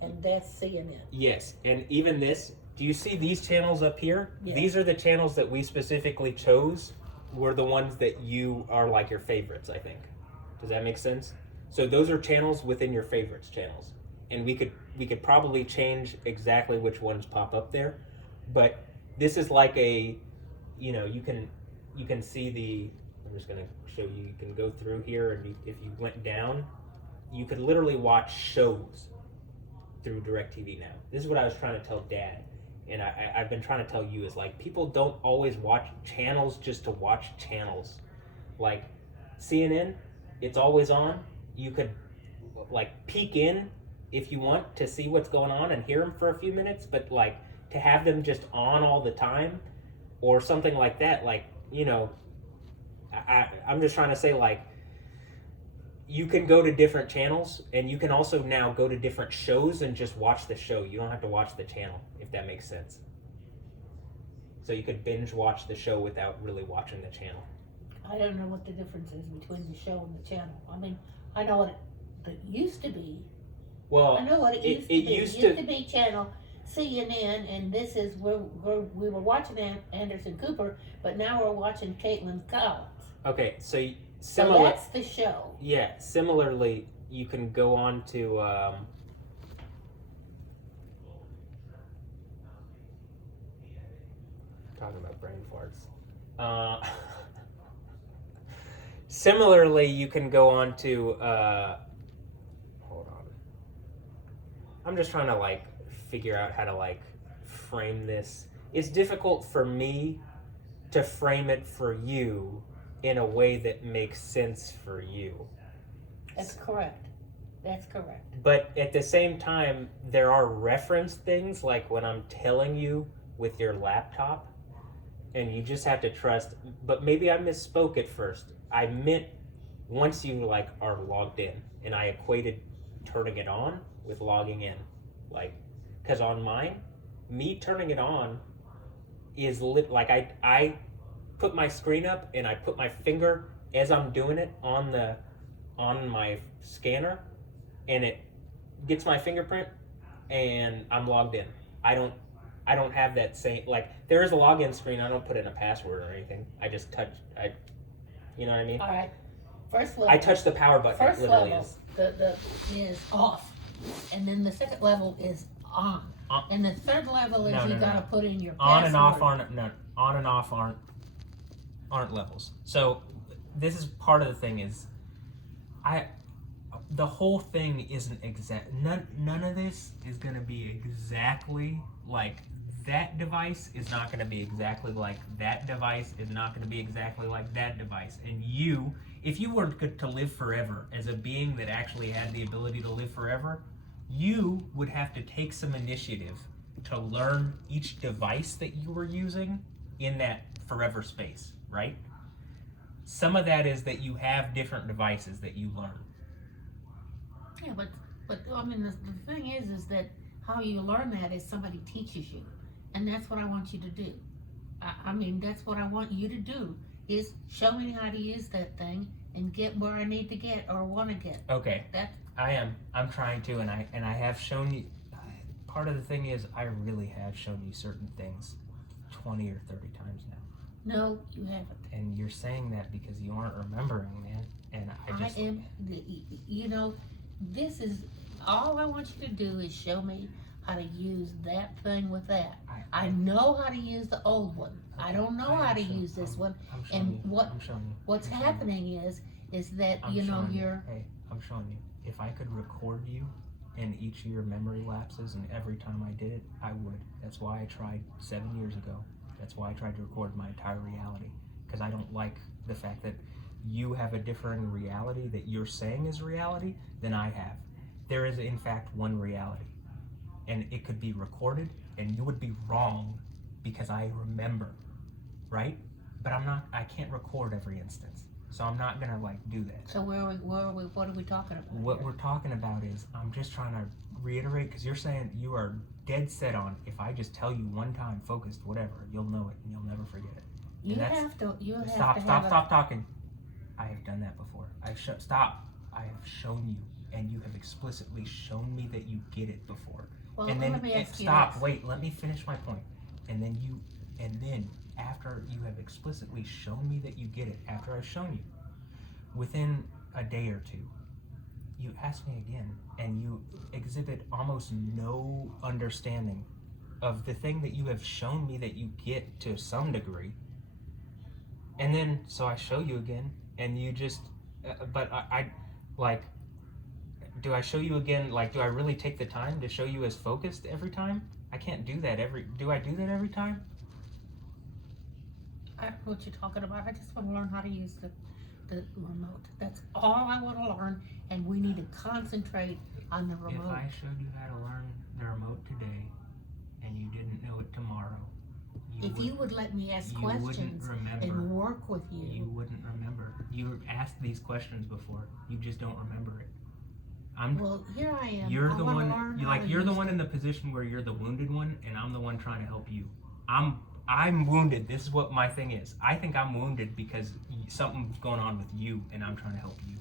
and that's CNN. Yes, and even this, do you see these channels up here? Yeah. These are the channels that we specifically chose, were the ones that you are like your favorites, I think. Does that make sense? So those are channels within your favorites channels. And we could probably change exactly which ones pop up there. But this is like you can see I'm just gonna show you, you can go through here, and if you went down, you could literally watch shows through DirecTV now. This is what I was trying to tell Dad, and I've been trying to tell you, is like, people don't always watch channels just to watch channels. Like CNN, it's always on. You could like peek in if you want to see what's going on and hear them for a few minutes, but like to have them just on all the time or something like that, like, I'm just trying to say, like, you can go to different channels, and you can also now go to different shows and just watch the show. You don't have to watch the channel, if that makes sense. So you could binge watch the show without really watching the channel. I don't know what the difference is between the show and the channel. I mean, I know what it used to be. Well, I know what it used to be. It used to be channel CNN, and this is where we were watching Anderson Cooper, but now we're watching Caitlin Collins. Okay, so So that's the show. Yeah, similarly, you can go on to talking about brain farts. Similarly, you can go on to hold on. I'm just trying to like figure out how to like frame this. It's difficult for me to frame it for you in a way that makes sense for you. That's correct. That's correct. But at the same time, there are reference things like when I'm telling you with your laptop, and you just have to trust. But maybe I misspoke at first. I meant once you like are logged in, and I equated turning it on with logging in. Like, because on mine, me turning it on is like I put my screen up and I put my finger as I'm doing it on my scanner, and it gets my fingerprint, and I'm logged in. I don't have that same, like, there is a login screen. I don't put in a password or anything. I just touch. You know what I mean? All right. First level. I touch the power button. First It literally level is. is off, and then the second level is on, and the third level is No, you no, gotta no. put in your On password. and off aren't levels. So this is part of the thing is the whole thing isn't exact. None of this is going to be exactly like that device is not going to be exactly like that device is not going to be exactly like that device. And you, if you were to live forever as a being that actually had the ability to live forever, you would have to take some initiative to learn each device that you were using in that forever space, right? Some of that is that you have different devices that you learn. Yeah, but I mean, the thing is that how you learn that is somebody teaches you, and that's what I want you to do. I mean, that's what I want you to do is show me how to use that thing and get where I need to get or want to get. Okay, That I'm trying to, and I have shown you. Part of the thing is I really have shown you certain things 20 or 30 times now. no, you haven't. And you're saying that because you aren't remembering, man. And I just am. You know, this is all I want you to do is show me how to use that thing with that. I know how to use the old one. I don't know how to use this one. I'm showing And you. what I'm showing you. what's I'm showing you. happening is that I'm you know showing you. you're. Hey, I'm showing you. If I could record you in each of your memory lapses and every time I did it, I would. That's why I tried 7 years ago. That's why I tried to record my entire reality. Because I don't like the fact that you have a differing reality that you're saying is reality than I have. There is, in fact, one reality. And it could be recorded, and you would be wrong because I remember, right? But I can't record every instance. So I'm not gonna like do that. So where are we? What are we talking about? What here? we're talking about is, I'm just trying to reiterate, because you're saying you are dead set on, if I just tell you one time, focused, whatever, you'll know it and you'll never forget it. You And that's- have to. You have Stop to have talking. I have done that before. Stop. I have shown you, and you have explicitly shown me that you get it before. Well, And then let me ask you stop. this. Wait, let me finish my point. And then after you have explicitly shown me that you get it, after I've shown you, within a day or two, you ask me again, and you exhibit almost no understanding of the thing that you have shown me that you get to some degree. And then, so I show you again, and you just, but I like, do I show you again, like, do I really take the time to show you as focused every time? I can't do that do I do that every time? I don't know what you're talking about. I just want to learn how to use the remote. That's all I want to learn, and we need to concentrate on the If remote. I showed you how to learn the remote today, and you didn't know it tomorrow, If you would let me ask you wouldn't questions remember. and work with You you, wouldn't remember. You asked these questions before. You just don't remember it. well, here I am. You're I the wanna one. learn You're how like to you're the use one it. in the position where you're the wounded one, and I'm the one trying to help you. I'm wounded. This is what my thing is. I think I'm wounded because something's going on with you, and I'm trying to help you.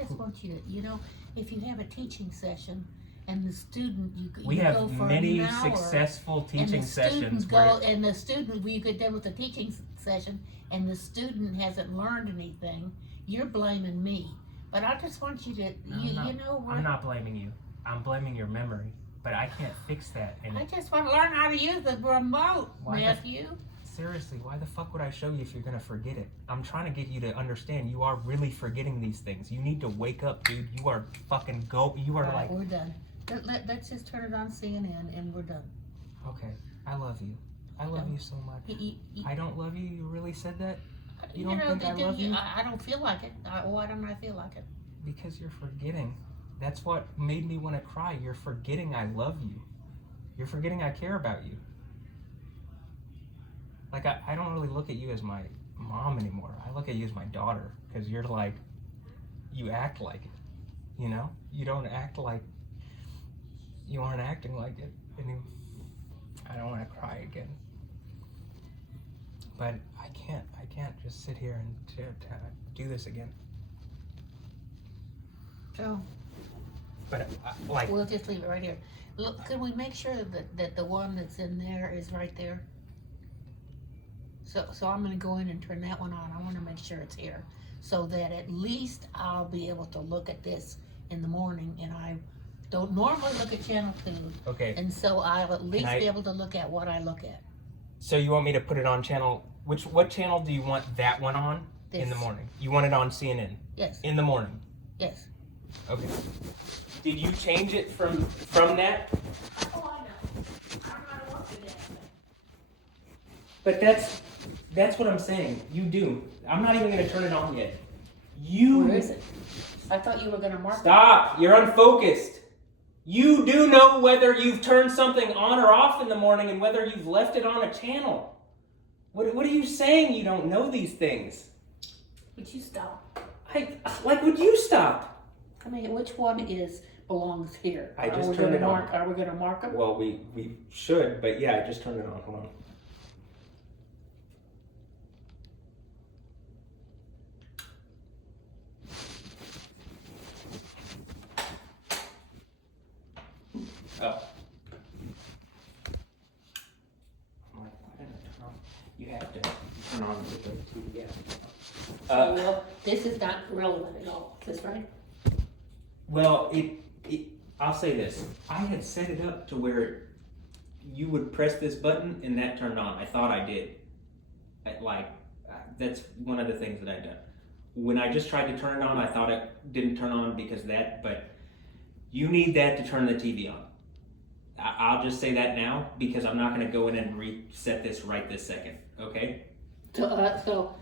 I just want you to, if you have a teaching session and the student, We you go have for many an hour, successful and teaching the sessions student where and the student, we get done with the teaching session, and the student hasn't learned anything. You're blaming me, but I just want you to, I'm not blaming you. I'm blaming your memory, but I can't fix that. And I just want to learn how to use the remote, Why the- Matthew. seriously, why the fuck would I show you if you're gonna forget it? I'm trying to get you to understand you are really forgetting these things. You need to wake up, dude. You are fucking you are All right, like, we're done. Let's just turn it on CNN and we're done. okay, I love you. I love you so much. I don't love you? You really said that? You don't think I love you? I don't feel like it. Why don't I feel like it? Because you're forgetting. That's what made me want to cry. You're forgetting I love you. You're forgetting I care about you. Like, I don't really look at you as my mom anymore. I look at you as my daughter. Because you're like, you act like it. You don't act like, you aren't acting like it. And I don't want to cry again. But I can't just sit here and do this again. So But we'll just leave it right here. Look, could we make sure that the one that's in there is right there? So I'm gonna go in and turn that one on. I wanna make sure it's here, so that at least I'll be able to look at this in the morning, and I don't normally look at Channel 2. Okay. And so I'll at least be able to look at what I look at. So you want me to put it on channel? What channel do you want that one on in the This. morning? You want it on CNN Yes, in the morning? yes. Okay. Did you change it from that? Oh, I know. I'm not working that thing. But that's what I'm saying. You do. I'm not even gonna turn it on yet. You Where is it? I thought you were gonna mark it. Stop. You're unfocused. You do know whether you've turned something on or off in the morning and whether you've left it on a channel. What are you saying? You don't know these things. Would you stop? Would you stop? I mean, which one belongs here? I just Are we turned gonna it on. mark? Are we gonna mark them? Well, we should, but yeah, I just turned it on. Hold on. Oh. I'm like, why didn't I turn on? You have to turn on the TV. Yeah. Well, this is not relevant at all. Is this right? Well, I'll say this. I had set it up to where you would press this button and that turned on. I thought I did. That's one of the things that I done. When I just tried to turn it on, I thought it didn't turn on because of that, but you need that to turn the TV on. I'll just say that now because I'm not going to go in and reset this right this second, okay? So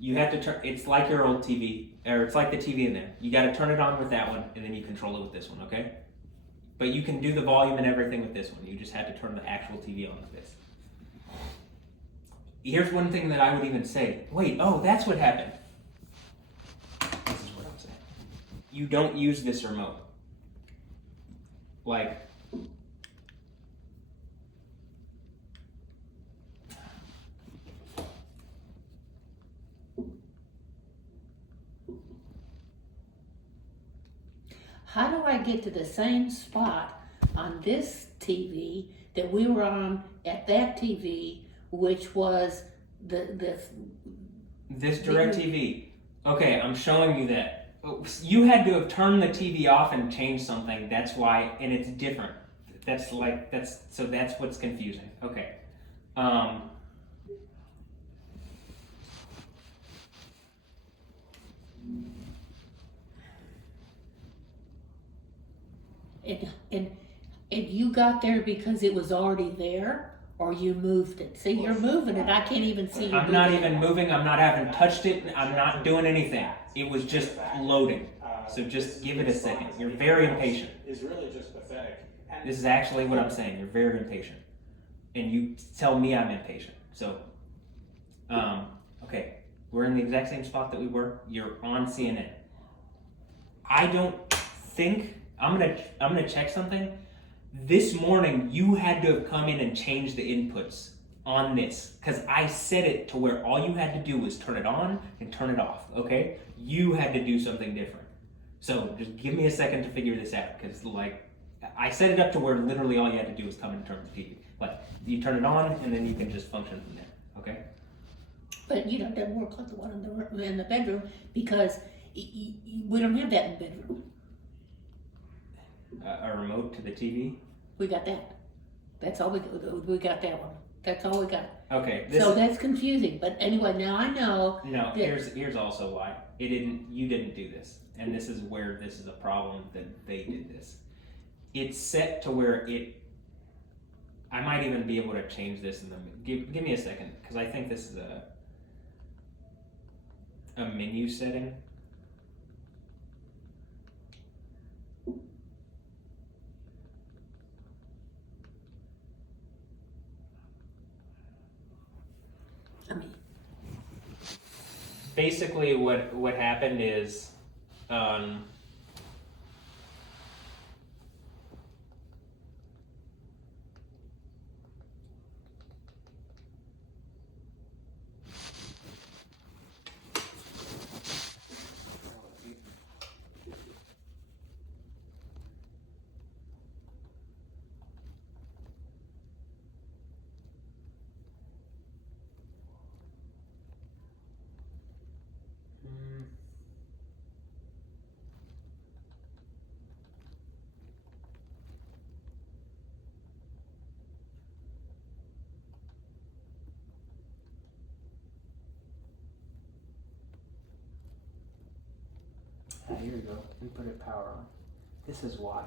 You have to turn, it's like your old TV, or it's like the TV in there. You got to turn it on with that one, and then you control it with this one, okay? But you can do the volume and everything with this one. You just have to turn the actual TV on with this. Here's one thing that I would even say. Wait, oh, that's what happened. This is what I'm saying. You don't use this remote. Like, how do I get to the same spot on this TV that we were on at that TV, which was this DirecTV. Okay, I'm showing you that. You had to have turned the TV off and changed something. That's why, and it's different. That's what's confusing. Okay. and you got there because it was already there, or you moved it. See, you're moving it. I can't even see you. I'm not moving even it. moving. I'm not having touched it. I'm not doing anything. It was just loading. So just give it a second. You're very impatient. Is really just pathetic. This is actually what I'm saying. You're very impatient. and you tell me I'm impatient. So, okay, we're in the exact same spot that we were. You're on CNN. I don't think I'm gonna check something. This morning, you had to have come in and changed the inputs on this because I set it to where all you had to do was turn it on and turn it off. Okay, you had to do something different. So just give me a second to figure this out because like I set it up to where literally all you had to do was come and turn the TV. Like you turn it on and then you can just function from there. Okay. But you know, it doesn't work like the one in the bedroom because we don't have that in the bedroom. A remote to the TV. We got that. That's all we got that one. That's all we got. Okay. So that's confusing. But anyway, now I know. No. Here's also why you didn't do this, and this is where this is a problem that they did this. It's set to where I might even be able to change this in the. Give me a second because I think this is a menu setting. I mean, basically what happened is here we go. Input power on. This is why.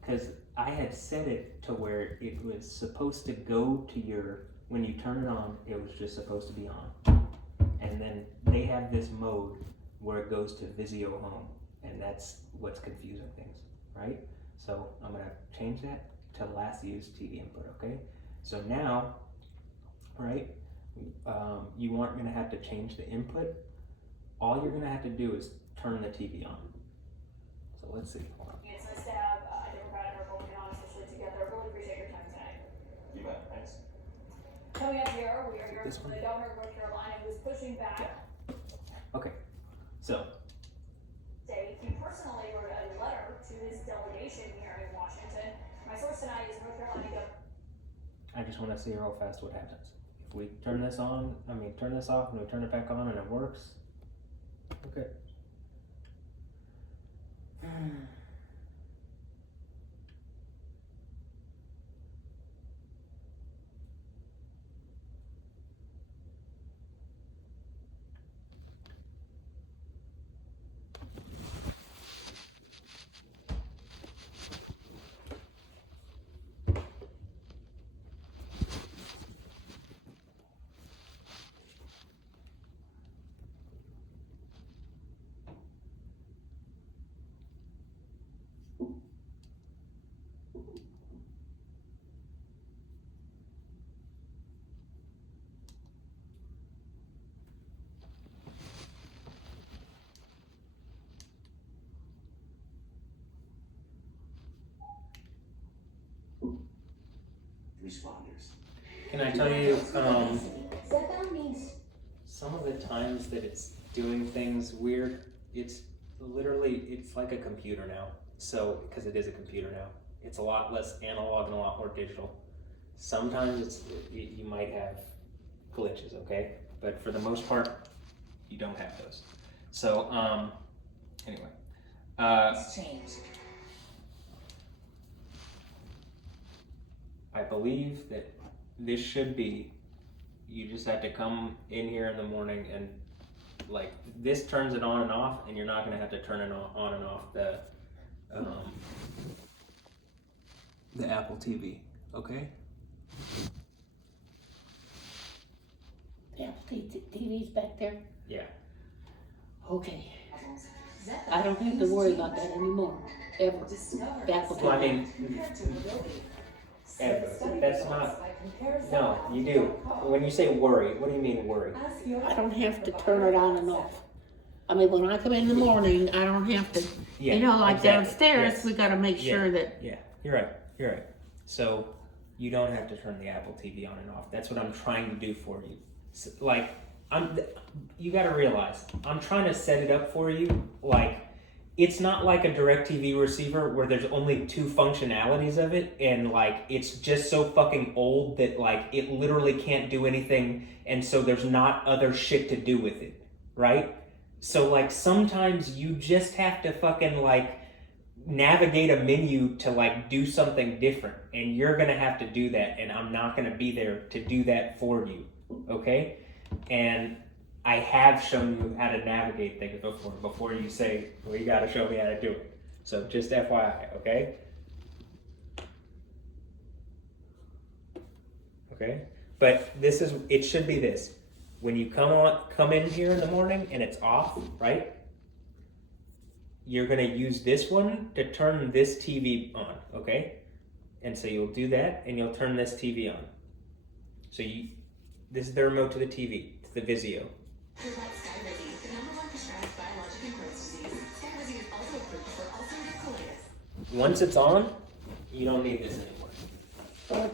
Because I had set it to where it was supposed to go to your, when you turn it on, it was just supposed to be on. And then they have this mode where it goes to Vizio Home. And that's what's confusing things, right? So I'm going to change that to last used TV input, okay? So now, right, you aren't going to have to change the input. All you're going to have to do is turn the TV on. So let's see. Hold on. It's nice to have a Democrat and Republican officially together. Really appreciate your time tonight. You bet, thanks. Coming up here, we are hearing This from one? the governor of North Carolina who's pushing back. Yeah. Okay. So Say he personally wrote a letter to his delegation here in Washington. My source tonight is North Carolina Governor. I just want to see real fast what happens. If we turn this on, turn this off and we turn it back on and it works. Okay. Responders. Can I tell you, some of the times that it's doing things weird, it's like a computer now. So, because it is a computer now, it's a lot less analog and a lot more digital. Sometimes you might have glitches, okay? But for the most part, you don't have those. So, anyway. It's changed. I believe that this should be, you just have to come in here in the morning and like this turns it on and off, and you're not going to have to turn it on and off the Apple TV, okay? the Apple TV's back there. Yeah. Okay. I don't have to worry about that anymore. Ever. The Apple TV. Well, I mean, ever. That's not No, you do. When you say worry, what do you mean worry? I don't have to turn it on and off. I mean, when I come in the morning, I don't have to, Yeah, you know, like exactly. downstairs, Yes. we gotta make sure that, Yeah, you're right. You're right. So you don't have to turn the Apple TV on and off. That's what I'm trying to do for you. Like you got to realize I'm trying to set it up for you. Like it's not like a DirecTV receiver where there's only two functionalities of it, and like it's just so fucking old that like it literally can't do anything, and so there's not other shit to do with it, right? So like sometimes you just have to fucking like navigate a menu to like do something different, and you're gonna have to do that, and I'm not gonna be there to do that for you, okay? And I have shown you how to navigate things before you say, well, you gotta show me how to do it. So just FYI, okay? Okay? But it should be this. When you come in here in the morning and it's off, right? You're gonna use this one to turn this TV on, okay? And so you'll do that and you'll turn this TV on. So this is the remote to the TV, it's the Vizio. Skyrizi, the #1 prescribed biologic and Crohn's disease. Skyrizi is also approved for ulcerative colitis. Once it's on, you don't need this anymore. well,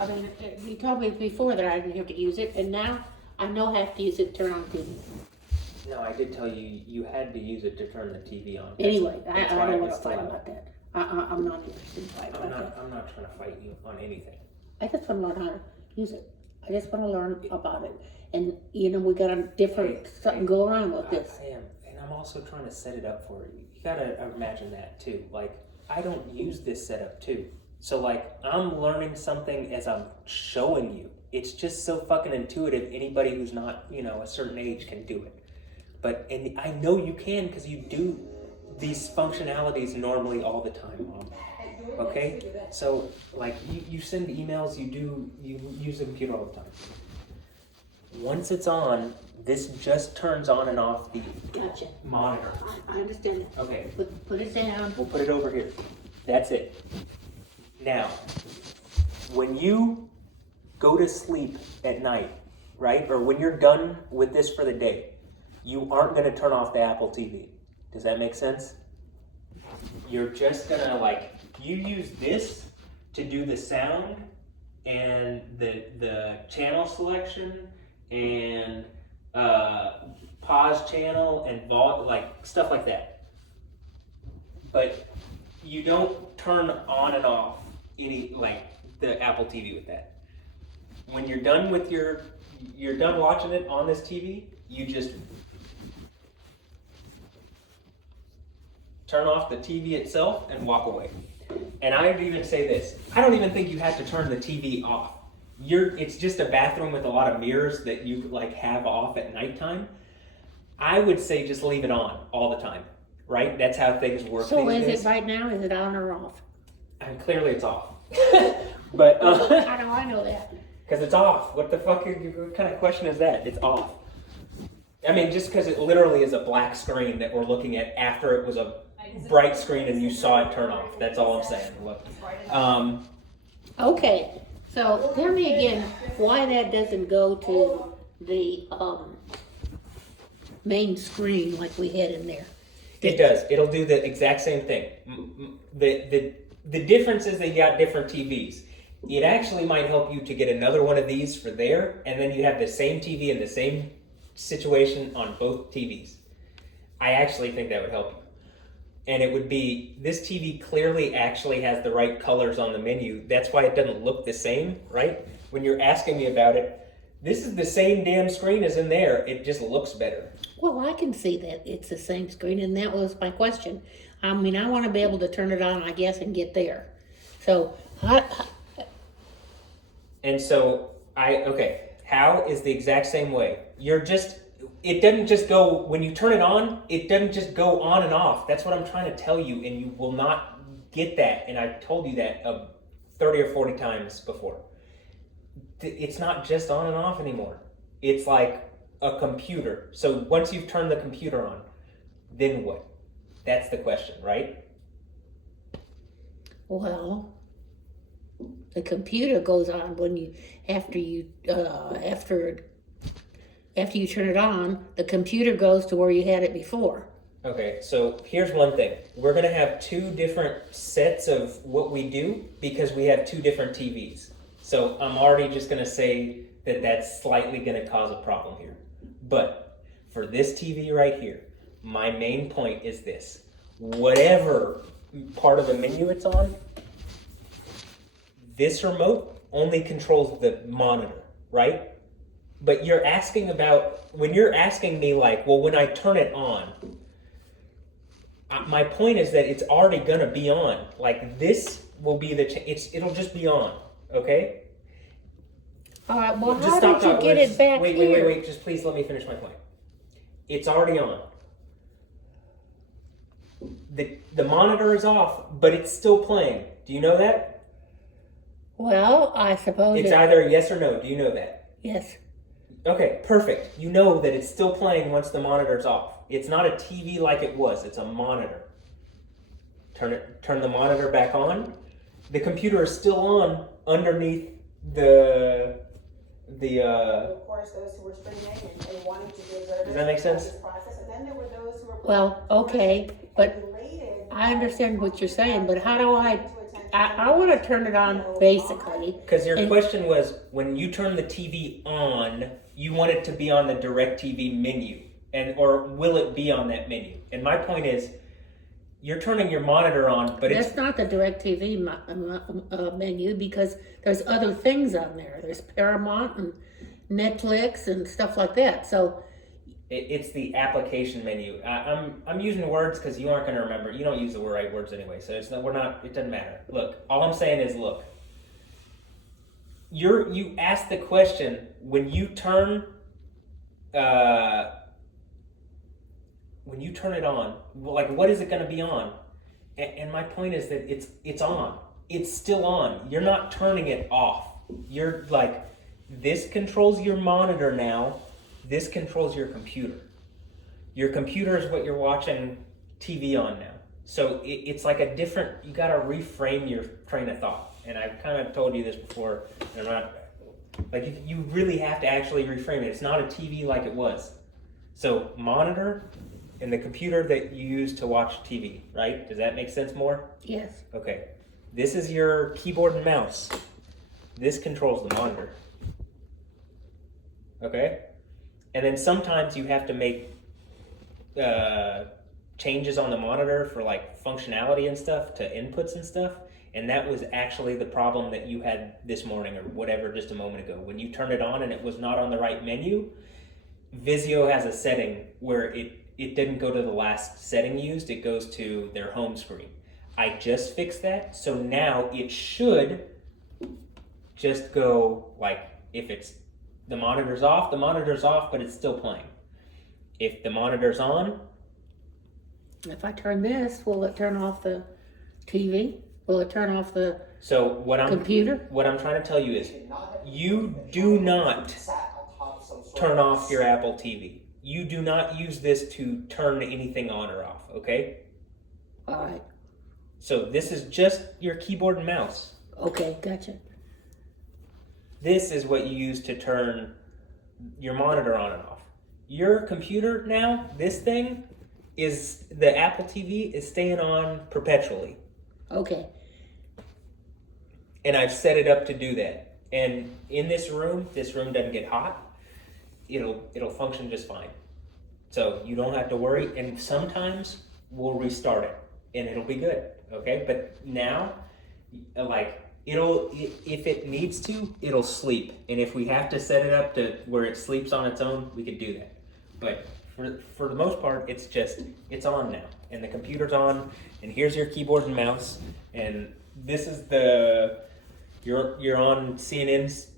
I mean, you told me before that I didn't have to use it, and now I know I have to use it to turn on TV. No, I did tell you you had to use it to turn the TV on. Anyway, I That's why don't it want was to fight still about that. I'm not interested in fighting I'm about that. not trying to fight you on anything. I just want to learn how to use it. I just want to learn about it. And, you know, we got a different something going on with this. I am, and I'm also trying to set it up for you. You gotta imagine that too. Like, I don't use this setup too. So like, I'm learning something as I'm showing you. It's just so fucking intuitive. Anybody who's not, you know, a certain age can do it. And I know you can because you do these functionalities normally all the time, Mom. Okay? So like, you send emails, you use the computer all the time. Once it's on, this just turns on and off the Gotcha. monitor. I understand that. Okay, Put it down. we'll put it over here. That's it. Now, when you go to sleep at night, right? Or when you're done with this for the day, you aren't gonna turn off the Apple TV. Does that make sense? You're just gonna like, you use this to do the sound and the channel selection and pause channel and like stuff like that. But you don't turn on and off any like the Apple TV with that. When you're done with you're done watching it on this TV, you just turn off the TV itself and walk away. And I would even say this, I don't even think you have to turn the TV off. It's just a bathroom with a lot of mirrors that you like have off at nighttime. I would say just leave it on all the time, right? That's how things work So these is days. it right now? Is it on or off? And clearly it's off. But How do I know that? because it's off. What the fuck? What kind of question is that? It's off. I mean, just because it literally is a black screen that we're looking at after it was a bright screen and you saw it turn off. That's all I'm saying. Look. Okay, so tell me again why that doesn't go to the main screen like we had in there. It does. It'll do the exact same thing. The difference is they got different TVs. It actually might help you to get another one of these for there, and then you have the same TV in the same situation on both TVs. I actually think that would help you. And it would be, this TV clearly actually has the right colors on the menu. That's why it doesn't look the same, right? When you're asking me about it, this is the same damn screen as in there. It just looks better. Well, I can see that it's the same screen, and that was my question. I mean, I want to be able to turn it on, I guess, and get there. So, And so, how is the exact same way. It doesn't just go, when you turn it on, it doesn't just go on and off. That's what I'm trying to tell you, and you will not get that. And I've told you that 30 or 40 times before. It's not just on and off anymore. It's like a computer. So once you've turned the computer on, then what? That's the question, right? well, The computer goes on when you after you turn it on. The computer goes to where you had it before. Okay, so here's one thing. We're going to have two different sets of what we do because we have two different TVs. So I'm already just going to say that that's slightly going to cause a problem here. But for this TV right here, my main point is this. Whatever part of the menu it's on, this remote only controls the monitor, right? But you're asking about, when you're asking me like, well, when I turn it on, my point is that it's already gonna be on. Like this will be it'll just be on, okay? All right. Well, Just how stop did you talking. get it back wait, here? Wait. Just please let me finish my point. It's already on. The monitor is off, but it's still playing. Do you know that? Well, I suppose It's either a yes or no. Do you know that? yes. Okay, perfect. You know that it's still playing once the monitor's off. It's not a TV like it was. It's a monitor. Turn the monitor back on. The computer is still on underneath the Of course, those who were streaming and wanting to be observers. Does that make sense? of this process, and then there were those who were Well, okay, but I understand what you're saying, but how do I want to turn it on basically. Because your And- question was, when you turn the TV on, you want it to be on the DirecTV menu, or will it be on that menu? And my point is, you're turning your monitor on, but That's not the DirecTV menu because there's other things on there. There's Paramount and Netflix and stuff like that. So it's the application menu. I'm using words because you aren't going to remember. You don't use the right words anyway, so it doesn't matter. Look, all I'm saying is, look, you asked the question when you turn it on, like, what is it going to be on? And my point is that it's on. It's still on. You're not turning it off. You're like, this controls your monitor now. This controls your computer. Your computer is what you're watching TV on now. So it's like a different, you got to reframe your train of thought. And I've kind of told you this before. And I'm not, like, you really have to actually reframe it. It's not a TV like it was. So monitor and the computer that you use to watch TV, right? Does that make sense more? yes. Okay. This is your keyboard and mouse. This controls the monitor. Okay? And then sometimes you have to make changes on the monitor for like functionality and stuff, to inputs and stuff. And that was actually the problem that you had this morning or whatever just a moment ago. When you turned it on and it was not on the right menu, Vizio has a setting where it didn't go to the last setting used, it goes to their home screen. I just fixed that, so now it should just go like, if it's the monitor's off, but it's still playing. If the monitor's on, If I turn this, will it turn off the TV? Will it turn off the so what computer? What I'm trying to tell you is, you do not turn off your Apple TV. You do not use this to turn anything on or off, okay? All right. So this is just your keyboard and mouse. Okay, gotcha. This is what you use to turn your monitor on and off. Your computer now, this thing, is the Apple TV is staying on perpetually. Okay. And I've set it up to do that. And in this room doesn't get hot. It'll function just fine. So you don't have to worry. And sometimes we'll restart it and it'll be good. Okay? But now, like, if it needs to, it'll sleep. And if we have to set it up to where it sleeps on its own, we could do that. But for the most part, it's on now. And the computer's on, and here's your keyboard and mouse. And this is you're on CNN's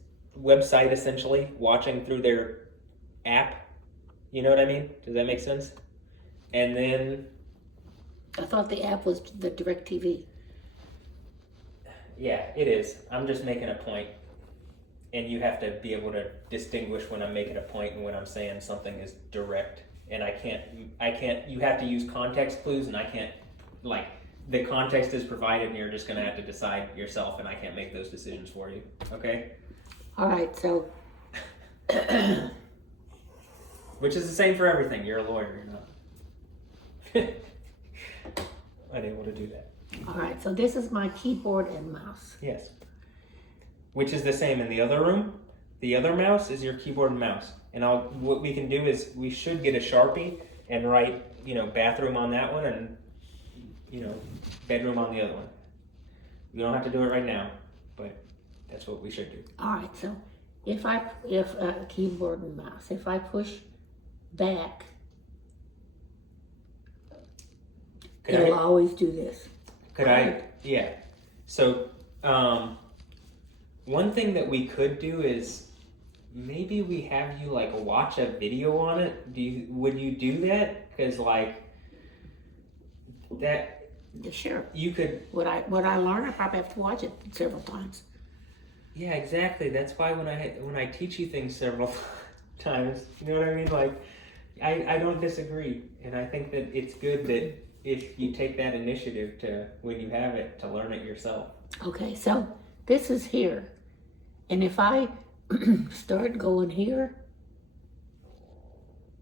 website essentially, watching through their app. You know what I mean? Does that make sense? And then, I thought the app was the DirecTV. yeah, it is. I'm just making a point. And you have to be able to distinguish when I'm making a point and when I'm saying something is direct. And I can't, you have to use context clues, and I can't, like, the context is provided, and you're just gonna have to decide yourself, and I can't make those decisions for you. Okay? All right, so Which is the same for everything. You're a lawyer. You're not unable to do that. all right, so this is my keyboard and mouse. Yes. Which is the same in the other room. The other mouse is your keyboard and mouse. And what we can do is we should get a Sharpie and write, bathroom on that one and, bedroom on the other one. You don't have to do it right now, but that's what we should do. All right, so if keyboard and mouse, if I push back, it'll always do this. Yeah. So, one thing that we could do is maybe we have you watch a video on it. Would you do that? Because that. Yeah, sure. You could. Would I learn? I probably have to watch it several times. Yeah, exactly. That's why when I teach you things several times, you know what I mean? I don't disagree, and I think that it's good that if you take that initiative to, when you have it, to learn it yourself. Okay, so this is here, and if I start going here,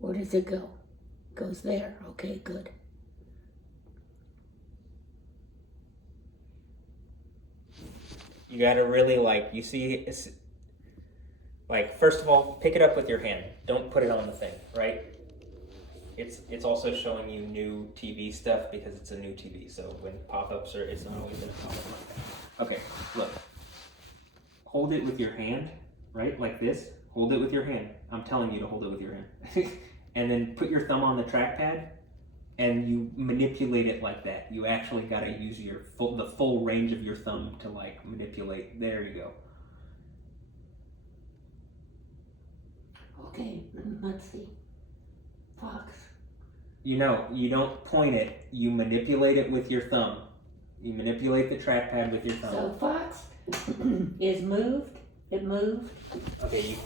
where does it go? It goes there. Okay, good. You gotta really you see, first of all, pick it up with your hand. Don't put it on the thing, right? It's also showing you new TV stuff because it's a new TV. So when pop-ups it's not always gonna pop up like that. Okay, look. Hold it with your hand, right? Like this. Hold it with your hand. I'm telling you to hold it with your hand. And then put your thumb on the trackpad and you manipulate it like that. You actually gotta use the full range of your thumb to manipulate. There you go. Okay, let's see. Fox. You don't point it. You manipulate it with your thumb. You manipulate the trackpad with your thumb. So Fox is moved. It moved. Okay,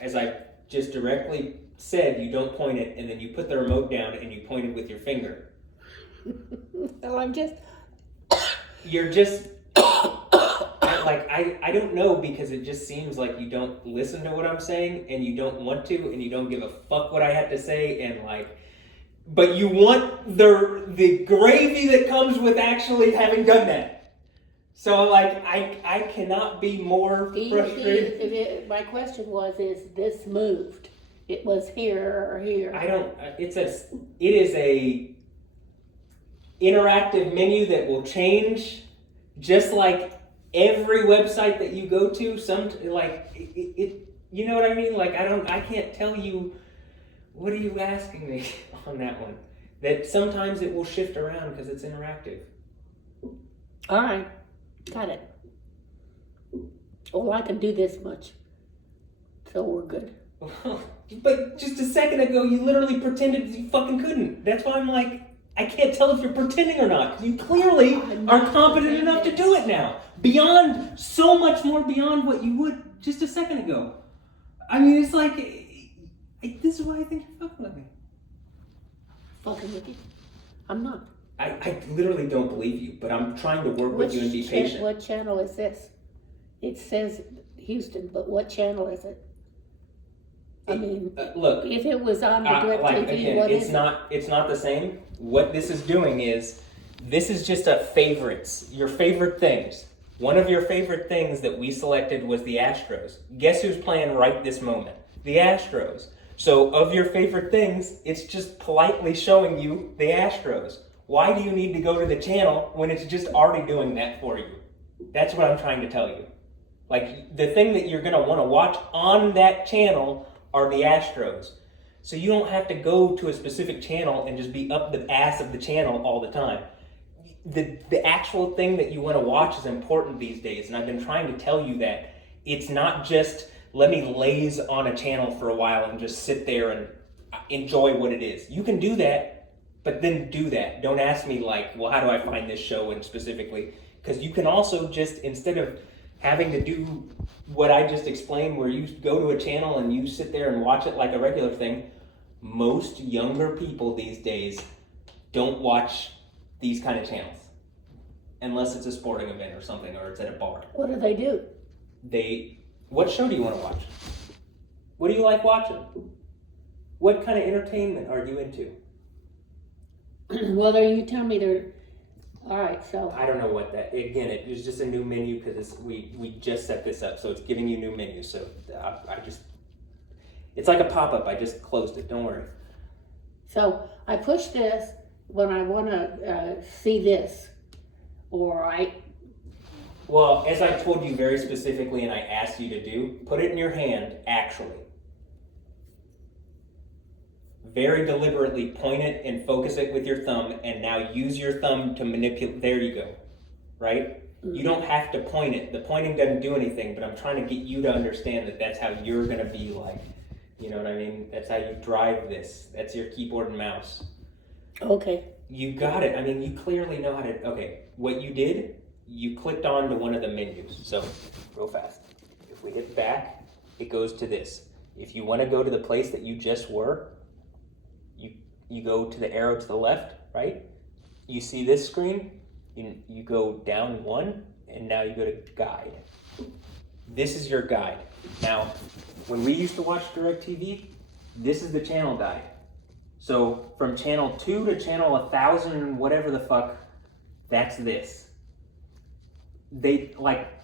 as I just directly said, you don't point it, and then you put the remote down and you point it with your finger. Well, I'm just. You're just. I don't know, because it just seems like you don't listen to what I'm saying, and you don't want to, and you don't give a fuck what I have to say, and but you want the gravy that comes with actually having done that. So I cannot be more frustrated. My question is this moved? It was here or here? It is a interactive menu that will change, just like every website that you go to. You know what I mean? I can't tell you. What are you asking me on that one? That sometimes it will shift around because it's interactive. All right, got it. Well, I can do this much, so we're good. But just a second ago, you literally pretended you fucking couldn't. That's why I'm I can't tell if you're pretending or not. You clearly are competent enough to do it now. So much more beyond what you would just a second ago. I mean, it's this is why I think you're fucking with me. Fucking with you? I'm not. I literally don't believe you, but I'm trying to work with you and be patient. What channel is this? It says Houston, but what channel is it? I mean, look. If it was on the DirecTV, what is it? It's not the same. What this is doing is, this is just a favorites. Your favorite things. One of your favorite things that we selected was the Astros. Guess who's playing right this moment? The Astros. So of your favorite things, it's just politely showing you the Astros. Why do you need to go to the channel when it's just already doing that for you? That's what I'm trying to tell you. The thing that you're going to want to watch on that channel are the Astros. So you don't have to go to a specific channel and just be up the ass of the channel all the time. The actual thing that you want to watch is important these days, and I've been trying to tell you that. It's not just let me laze on a channel for a while and just sit there and enjoy what it is. You can do that, but then do that. Don't ask me well, how do I find this show and specifically? Because you can also just, instead of having to do what I just explained, where you go to a channel and you sit there and watch it like a regular thing, most younger people these days don't watch these kind of channels. unless it's a sporting event or something, or it's at a bar. What do they do? What show do you want to watch? What do you like watching? What kind of entertainment are you into? Well, there you tell me they're, all right, so, I don't know what that, again, it was just a new menu because we just set this up, so it's giving you new menus, so it's like a pop-up, I just closed it, don't worry. so I push this when I wanna, see this, or Well, as I told you very specifically and I asked you to do, put it in your hand, actually. Very deliberately point it and focus it with your thumb, and now use your thumb to manipulate. There you go. Right? You don't have to point it. The pointing doesn't do anything, but I'm trying to get you to understand that that's how you're going to be like. You know what I mean? That's how you drive this. That's your keyboard and mouse. okay. You got it. I mean, you clearly know how to. Okay, what you did, you clicked on to one of the menus. So, real fast. If we hit back, it goes to this. If you want to go to the place that you just were, you go to the arrow to the left, right? You see this screen, you go down one, and now you go to guide. This is your guide. Now, when we used to watch DirecTV, this is the channel guide. So from channel 2 to channel 1000, whatever the fuck, that's this.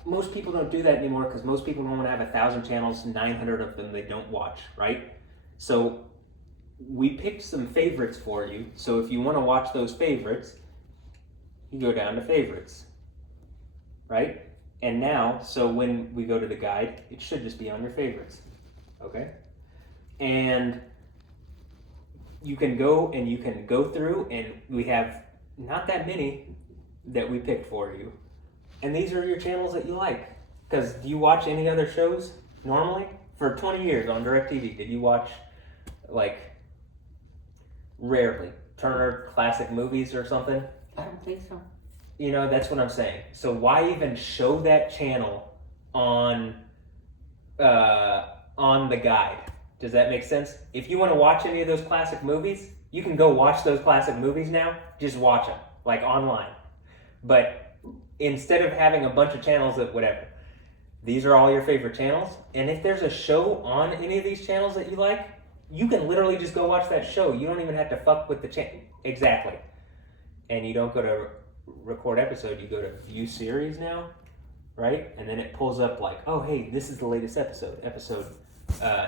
Most people don't do that anymore because most people don't want to have 1,000 channels, 900 of them they don't watch, right? So we picked some favorites for you. So if you want to watch those favorites, you go down to favorites, right? And now, so when we go to the guide, it should just be on your favorites, okay? And you can go through, and we have not that many that we picked for you. And these are your channels that you like. Because do you watch any other shows normally? For 20 years on DirecTV, did you watch, rarely, Turner Classic Movies or something? I don't think so. You know, that's what I'm saying. So why even show that channel on the guide? Does that make sense? If you want to watch any of those classic movies, you can go watch those classic movies now. Just watch them, online. But instead of having a bunch of channels that whatever, these are all your favorite channels. And if there's a show on any of these channels that you like, you can literally just go watch that show. You don't even have to fuck with the channel. Exactly. And you don't go to record episode, you go to view series now, right? And then it pulls up oh, hey, this is the latest episode.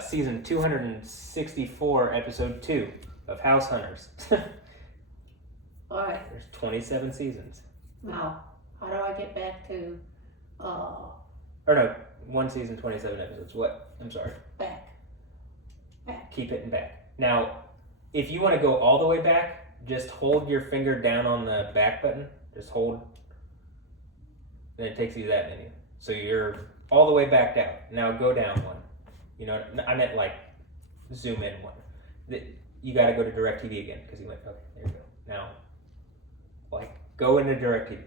Season 264, episode 2 of House Hunters. All right. There's 27 seasons. Now, how do I get back to, Or no, one season, 27 episodes. What? I'm sorry. back? Keep it in back. Now, if you want to go all the way back, just hold your finger down on the back button. Just hold. And it takes you to that menu. So you're all the way backed out. Now go down one. You know, I meant zoom in one. You got to go to DirecTV again because you went, okay, there you go. Now, go into DirecTV.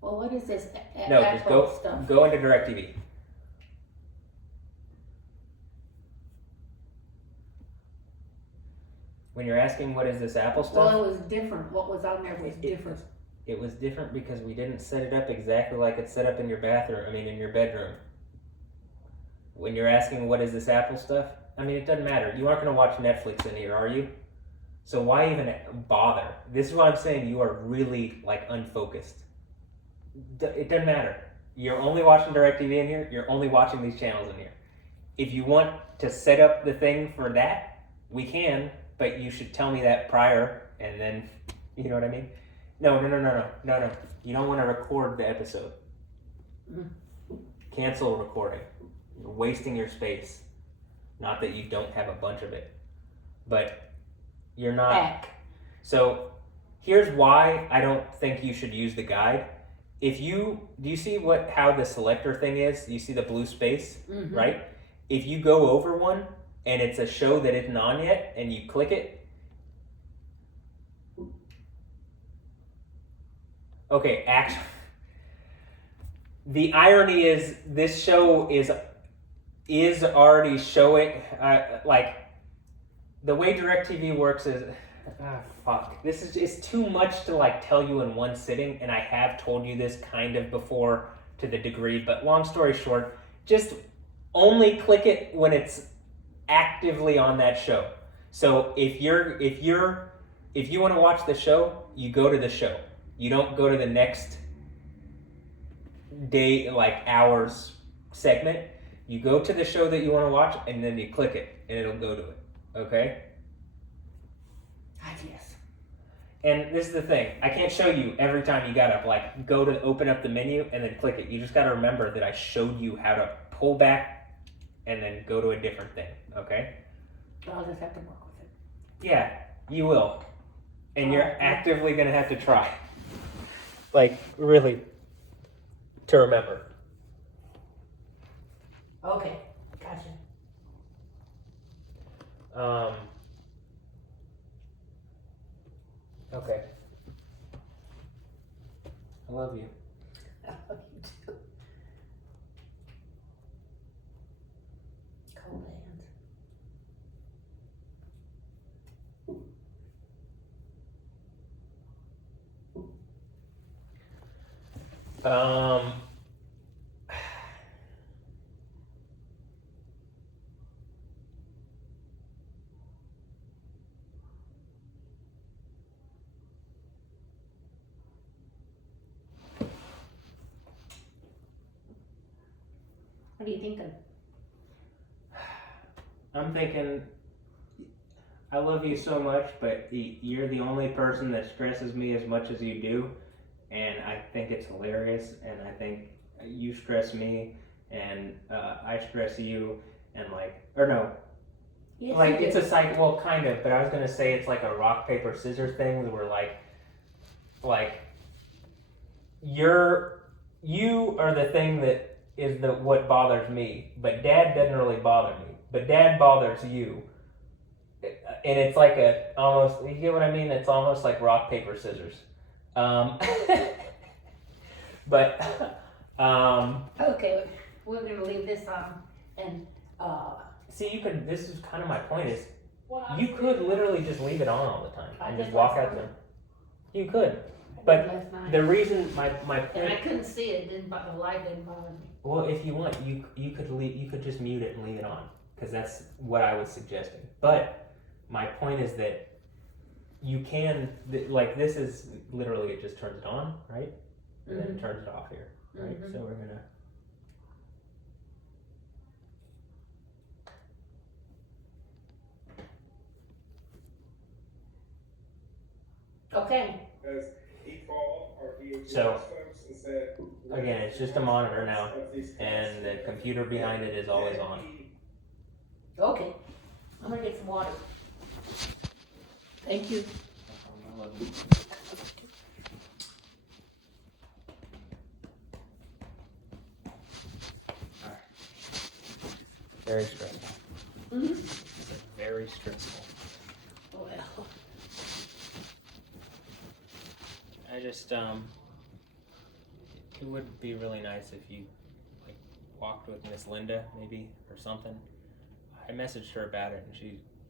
Well, what is this? No, just go into DirecTV. When you're asking what is this Apple stuff? Well, it was different. What was on there was different. It was different because we didn't set it up exactly like it's set up in your in your bedroom. When you're asking what is this Apple stuff, it doesn't matter. You aren't going to watch Netflix in here, are you? So why even bother? This is why I'm saying you are really unfocused. It doesn't matter. You're only watching DirecTV in here. You're only watching these channels in here. If you want to set up the thing for that, we can, but you should tell me that prior, and then, you know what I mean? No. You don't want to record the episode. Cancel recording. You're wasting your space. Not that you don't have a bunch of it, but you're not. Back. So here's why I don't think you should use the guide. Do you see how the selector thing is? You see the blue space, right? If you go over one and it's a show that isn't on yet and you click it, okay, actually, the irony is this show is already showing, the way DirecTV works is, Fuck. This is it's too much to like tell you in one sitting, and I have told you this kind of before to the degree, but long story short, just only click it when it's actively on that show. So if you want to watch the show, you go to the show. You don't go to the next day, like hours segment. You go to the show that you want to watch, and then you click it, and it'll go to it. Okay? Yes. And this is the thing. I can't show you every time you gotta like go to open up the menu and then click it. You just gotta remember that I showed you how to pull back and then go to a different thing. Okay? I'll just have to work with it. Yeah, you will. And you're actively gonna have to try. Like, really, to remember. Okay, gotcha. Okay. I love you. I love you too. Cold hands. What are you thinking? I'm thinking, I love you so much, but you're the only person that stresses me as much as you do, and I think it's hilarious, and I think you stress me, and I stress you, and like, or no, Yes, like you it's do. a cycle, well, kind of, but I was gonna say it's like a rock, paper, scissors thing, where like, you are the thing that is what bothers me, but Dad doesn't really bother me. But Dad bothers you, and it's like almost. You get what I mean? It's almost like rock, paper, scissors. But Okay, we're gonna leave this on and see, you could. This is kind of my point. Is well, you could literally just leave it on all the time I and did just walk last out night. there. You could, I did but last night. the reason my And I point. couldn't see it, didn't the light didn't bother me. Well, if you want, you could leave. You could just mute it and leave it on, because that's what I was suggesting. But my point is that you can, like, this is literally, it just turns it on, right, and then it turns it off here, right. Mhm. So we're gonna. Okay. So again, it's just a monitor now, and the computer behind it is always on. Okay. I'm gonna get some water. Thank you. I love you. Very stressful. Very stressful. Well, I just it would be really nice if you like walked with Miss Linda maybe or something. I messaged her about it, and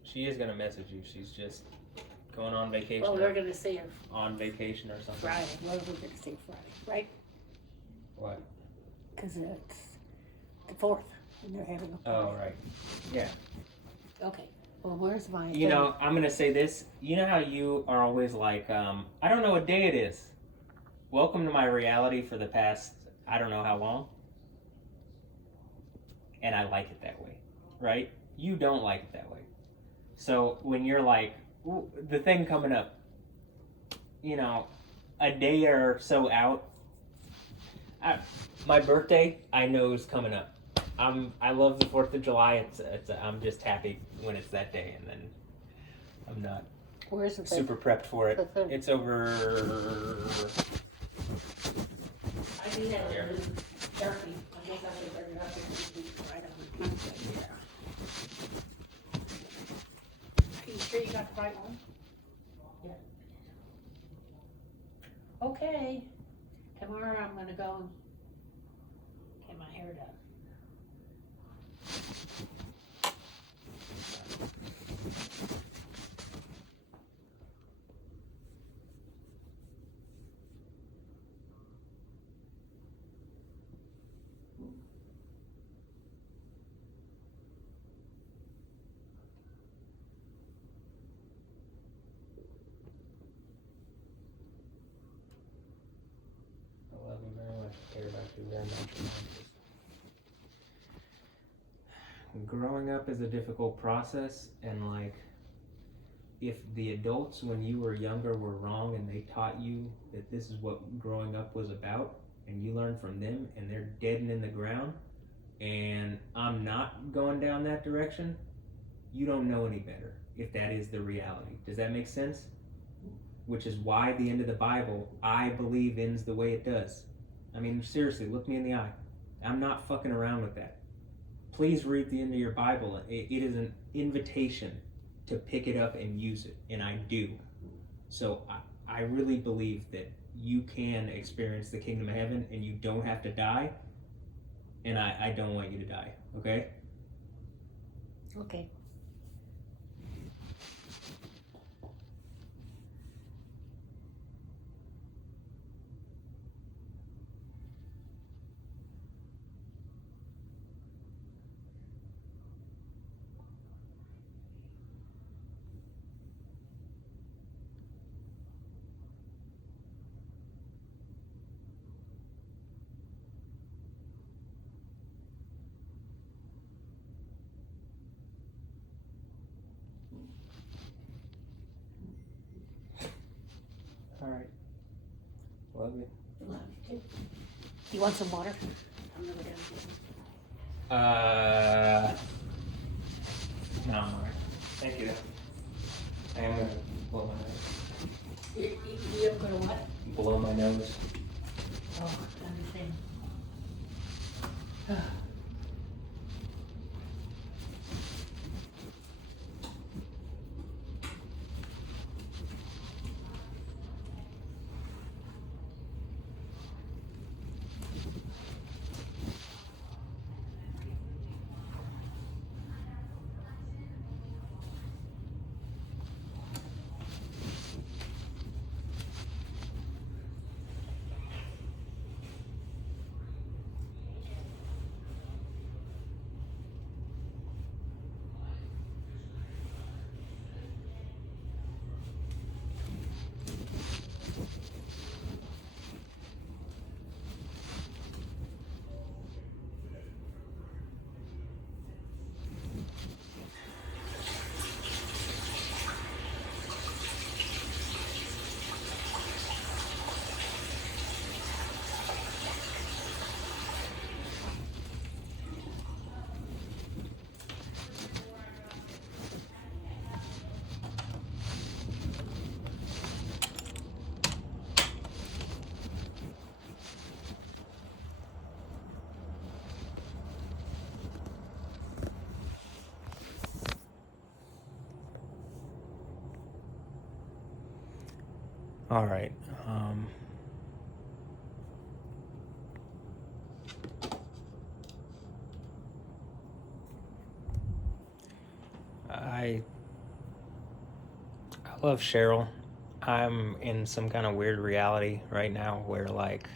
she is gonna message you. She's just going on vacation. well, we're gonna see her on vacation or something. Friday. Well, we're gonna see her Friday, right? What? Because it's the 4th, and they're having a Oh party. right. Yeah. Okay. Well, where's my You know, I'm gonna say this. You know how you are always like, I don't know what day it is. Welcome to my reality for the past, I don't know how long. And I like it that way, right? You don't like it that way. So when you're like, the thing coming up, you know, a day or so out, my birthday, I know is coming up. I love the 4th of July. I'm just happy when it's that day, and then I'm not Where's the super prepped for it. the third? It's over. I do have Here. a new turkey. I guess I should bring it up and right on. Are you sure you got the right one? Yeah. Okay. Tomorrow I'm gonna go and get my hair done. growing up is a difficult process, and like, if the adults when you were younger were wrong and they taught you that this is what growing up was about, and you learn from them and they're dead and in the ground, and I'm not going down that direction, you don't know any better if that is the reality. Does that make sense? Which is why the end of the Bible, I believe, ends the way it does. I mean, seriously, look me in the eye. I'm not fucking around with that. Please read the end of your Bible. It is an invitation to pick it up and use it, and I do. So I really believe that you can experience the kingdom of heaven and you don't have to die, and I don't want you to die, okay? Okay. All right. Love you. Love you too. You want some water? I'm gonna go down. No, I'm all right. Thank you. I am gonna blow my nose. You're gonna what? Blow my nose. Oh, I understand. All right. I love Cheryl. I'm in some kind of weird reality right now where, like,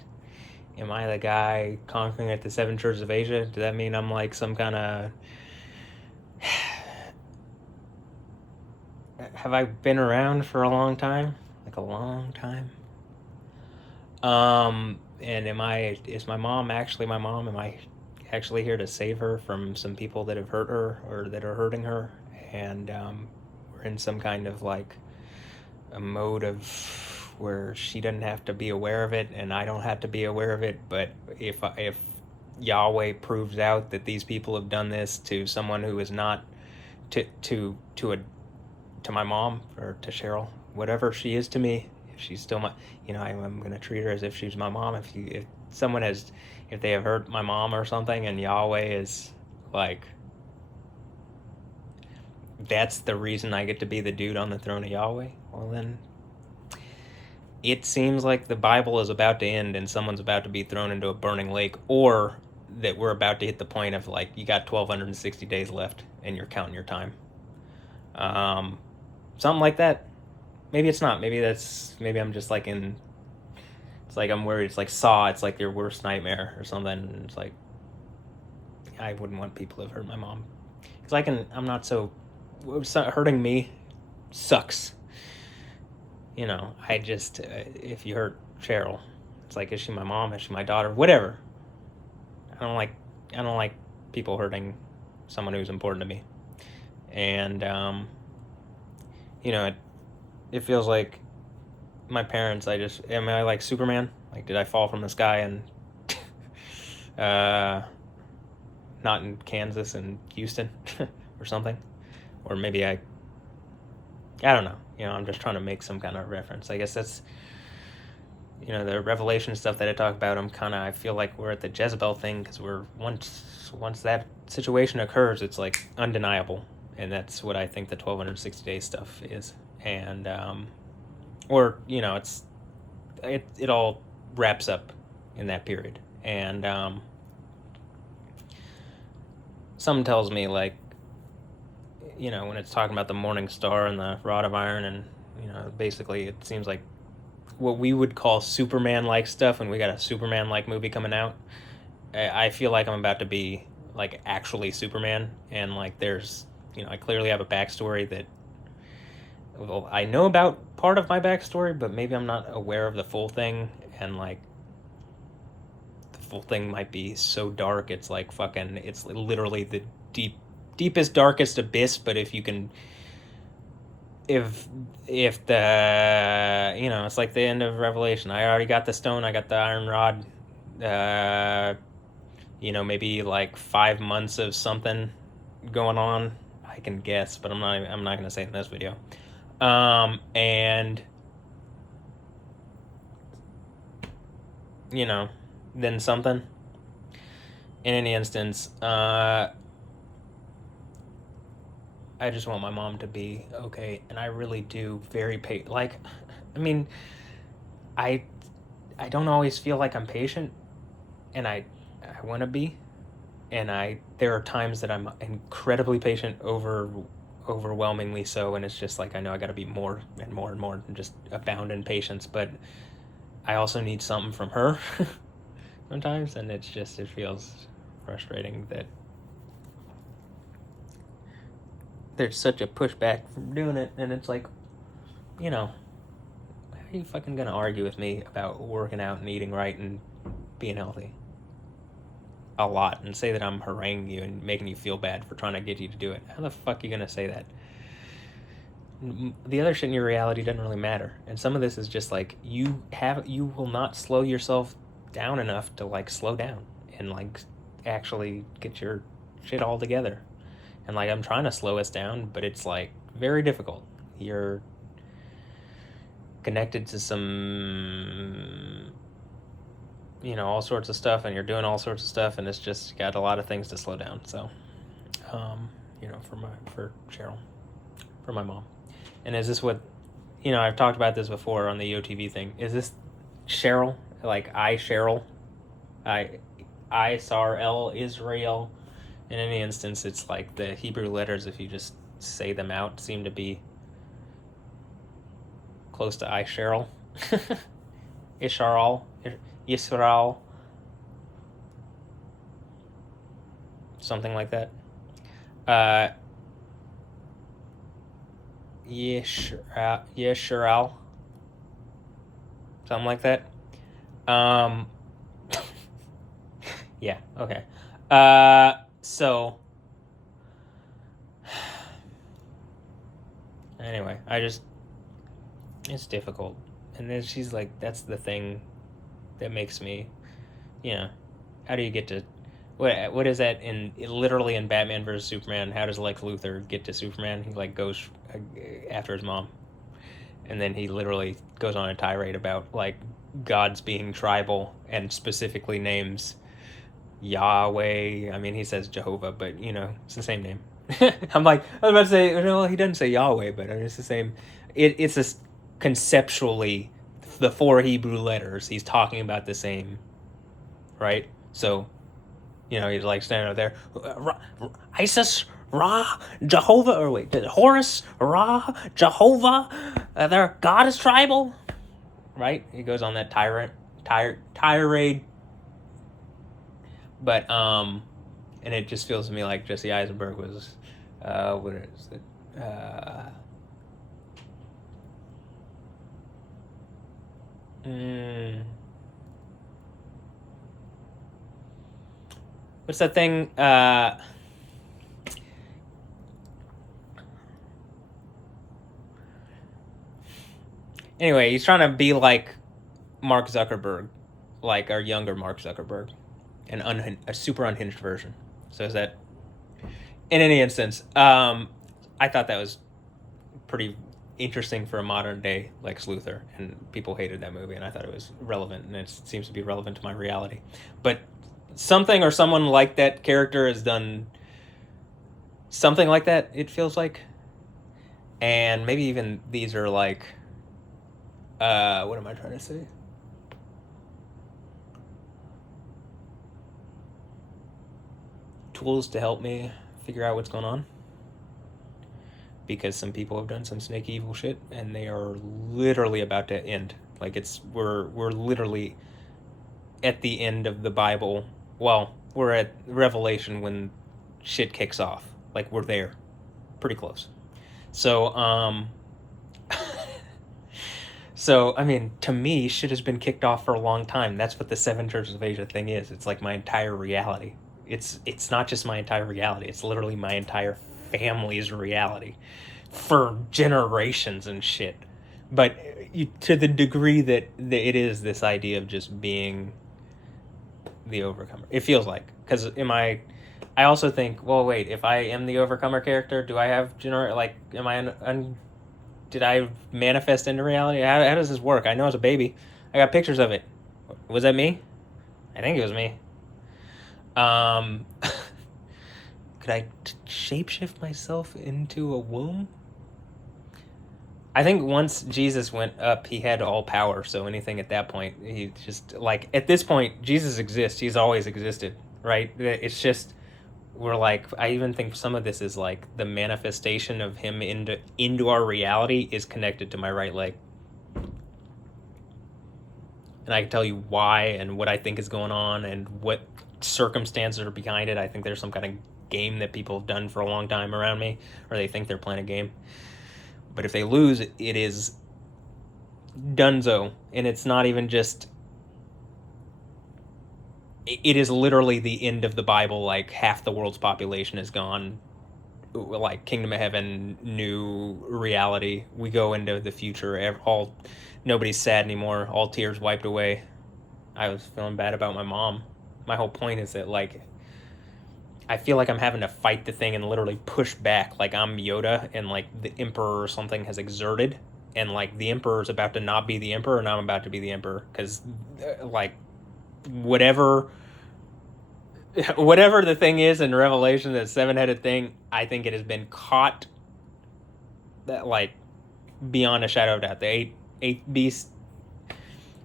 am I the guy conquering at the seven churches of Asia? Does that mean I'm like some kind of... Have I been around for a long time? Like a long time? And is my mom actually my mom? Am I actually here to save her from some people that have hurt her or that are hurting her? And we're in some kind of like a mode of where she doesn't have to be aware of it and I don't have to be aware of it. But if Yahweh proves out that these people have done this to someone who is not to my mom or to Cheryl, whatever she is to me, if she's still my, I'm gonna treat her as if she's my mom. If they have hurt my mom or something, and Yahweh is like, that's the reason I get to be the dude on the throne of Yahweh, well then, it seems like the Bible is about to end and someone's about to be thrown into a burning lake, or that we're about to hit the point of like, you got 1,260 days left and you're counting your time. Something like that. Maybe it's not. Maybe I'm just like it's like I'm worried. It's like Saw. It's like their worst nightmare or something. It's like, I wouldn't want people to have hurt my mom. Because I'm not so, hurting me sucks. I just, if you hurt Cheryl, it's like, is she my mom? Is she my daughter? Whatever. I don't like people hurting someone who's important to me. And, you know, it feels like my parents, am I like Superman? Like, did I fall from the sky and, not in Kansas and Houston or something? Or maybe I don't know. You know, I'm just trying to make some kind of reference. I guess that's, you know, the Revelation stuff that I talk about. I feel like we're at the Jezebel thing because once that situation occurs, it's like undeniable. And that's what I think the 1260 days stuff is. And, or, you know, it all wraps up in that period. And, something tells me, like, you know, when it's talking about the morning star and the rod of iron, and, you know, basically it seems like what we would call Superman-like stuff, and we got a Superman-like movie coming out. I feel like I'm about to be, like, actually Superman, and, like, there's, you know, I clearly have a backstory that, well, I know about part of my backstory, but maybe I'm not aware of the full thing, and, like, the full thing might be so dark, it's like fucking, it's literally the deepest, darkest abyss. But if the, you know, it's like the end of Revelation. I already got the stone, I got the iron rod, you know, maybe like 5 months of something going on. I can guess, but I'm not gonna say it in this video. And, you know, then something. In any instance, I just want my mom to be okay, and I really do like, I mean, I don't always feel like I'm patient, and I want to be, and there are times that I'm incredibly patient, overwhelmingly so, and it's just like I know I got to be more and more and more, and just abound in patience. But I also need something from her sometimes, and it feels frustrating that there's such a pushback from doing it. And it's like, you know, how are you fucking gonna argue with me about working out and eating right and being healthy a lot, and say that I'm haranguing you and making you feel bad for trying to get you to do it? How the fuck are you gonna say that? The other shit in your reality doesn't really matter. And some of this is just like, you will not slow yourself down enough to, like, slow down and, like, actually get your shit all together. And, like, I'm trying to slow us down, but it's, like, very difficult. You're connected to some, you know, all sorts of stuff, and you're doing all sorts of stuff, and it's just got a lot of things to slow down. So, you know, for Cheryl, for my mom. And is this what, you know, I've talked about this before on the EOTV thing. Is this Cheryl? Like, Cheryl? Sar-El, Israel. In any instance, it's like the Hebrew letters, if you just say them out, seem to be close to Cheryl. Isharal. Yisrael. Something like that. Yisrael. Something like that. Yeah, okay. So anyway, it's difficult. And then she's like, that's the thing that makes me, you know, how do you get to, what is that literally in Batman vs Superman? How does Lex Luthor get to Superman? He, like, goes after his mom, and then he literally goes on a tirade about, like, gods being tribal, and specifically names Yahweh. I mean, he says Jehovah, but, you know, it's the same name. I'm like, I was about to say, well, he doesn't say Yahweh, but it's the same. It's a conceptually the 4 Hebrew letters. He's talking about the same, right? So, you know, he's like standing up there, Isis, Ra, Jehovah, or wait, Horus, Ra, Jehovah, their God is tribal, right? He goes on that tirade. But, and it just feels to me like Jesse Eisenberg was, what is it? What's that thing? Anyway, he's trying to be like Mark Zuckerberg, like our younger Mark Zuckerberg, a super unhinged version. So is that, in any instance, I thought that was pretty interesting for a modern day Lex Luthor, and people hated that movie, and I thought it was relevant, and it seems to be relevant to my reality. But something or someone like that character has done something like that, it feels like. And maybe even these are like, what am I trying to say? Tools to help me figure out what's going on. Because some people have done some snake evil shit, and they are literally about to end. Like we're literally at the end of the Bible. Well, we're at Revelation when shit kicks off. Like we're there, pretty close. So, so I mean, to me, shit has been kicked off for a long time. That's what the Seven Churches of Asia thing is. It's like my entire reality. It's not just my entire reality. It's literally my entire family's reality for generations and shit. But to the degree that it is this idea of just being the overcomer, it feels like. Because I also think, well, wait, if I am the overcomer character, do I have am I did I manifest into reality? How does this work? I know as a baby, I got pictures of it. Was that me? I think it was me. Could I shapeshift myself into a womb? I think once Jesus went up, he had all power. So anything at that point, he just like at this point, Jesus exists. He's always existed, right? It's just we're like, I even think some of this is like the manifestation of him into our reality is connected to my right leg. And I can tell you why and what I think is going on and what circumstances are behind it. I think there's some kind of game that people have done for a long time around me, or they think they're playing a game. But if they lose, it is donezo. And it's not even just... It is literally the end of the Bible. Like, half the world's population is gone. Like, Kingdom of Heaven, new reality. We go into the future. Nobody's sad anymore. All tears wiped away. I was feeling bad about my mom. My whole point is that, like, I feel like I'm having to fight the thing and literally push back. Like, I'm Yoda and, like, the Emperor or something has exerted. And, like, the Emperor's about to not be the Emperor and I'm about to be the Emperor. Because, like, whatever the thing is in Revelation, that seven-headed thing, I think it has been caught, that, like, beyond a shadow of doubt. The eight beast,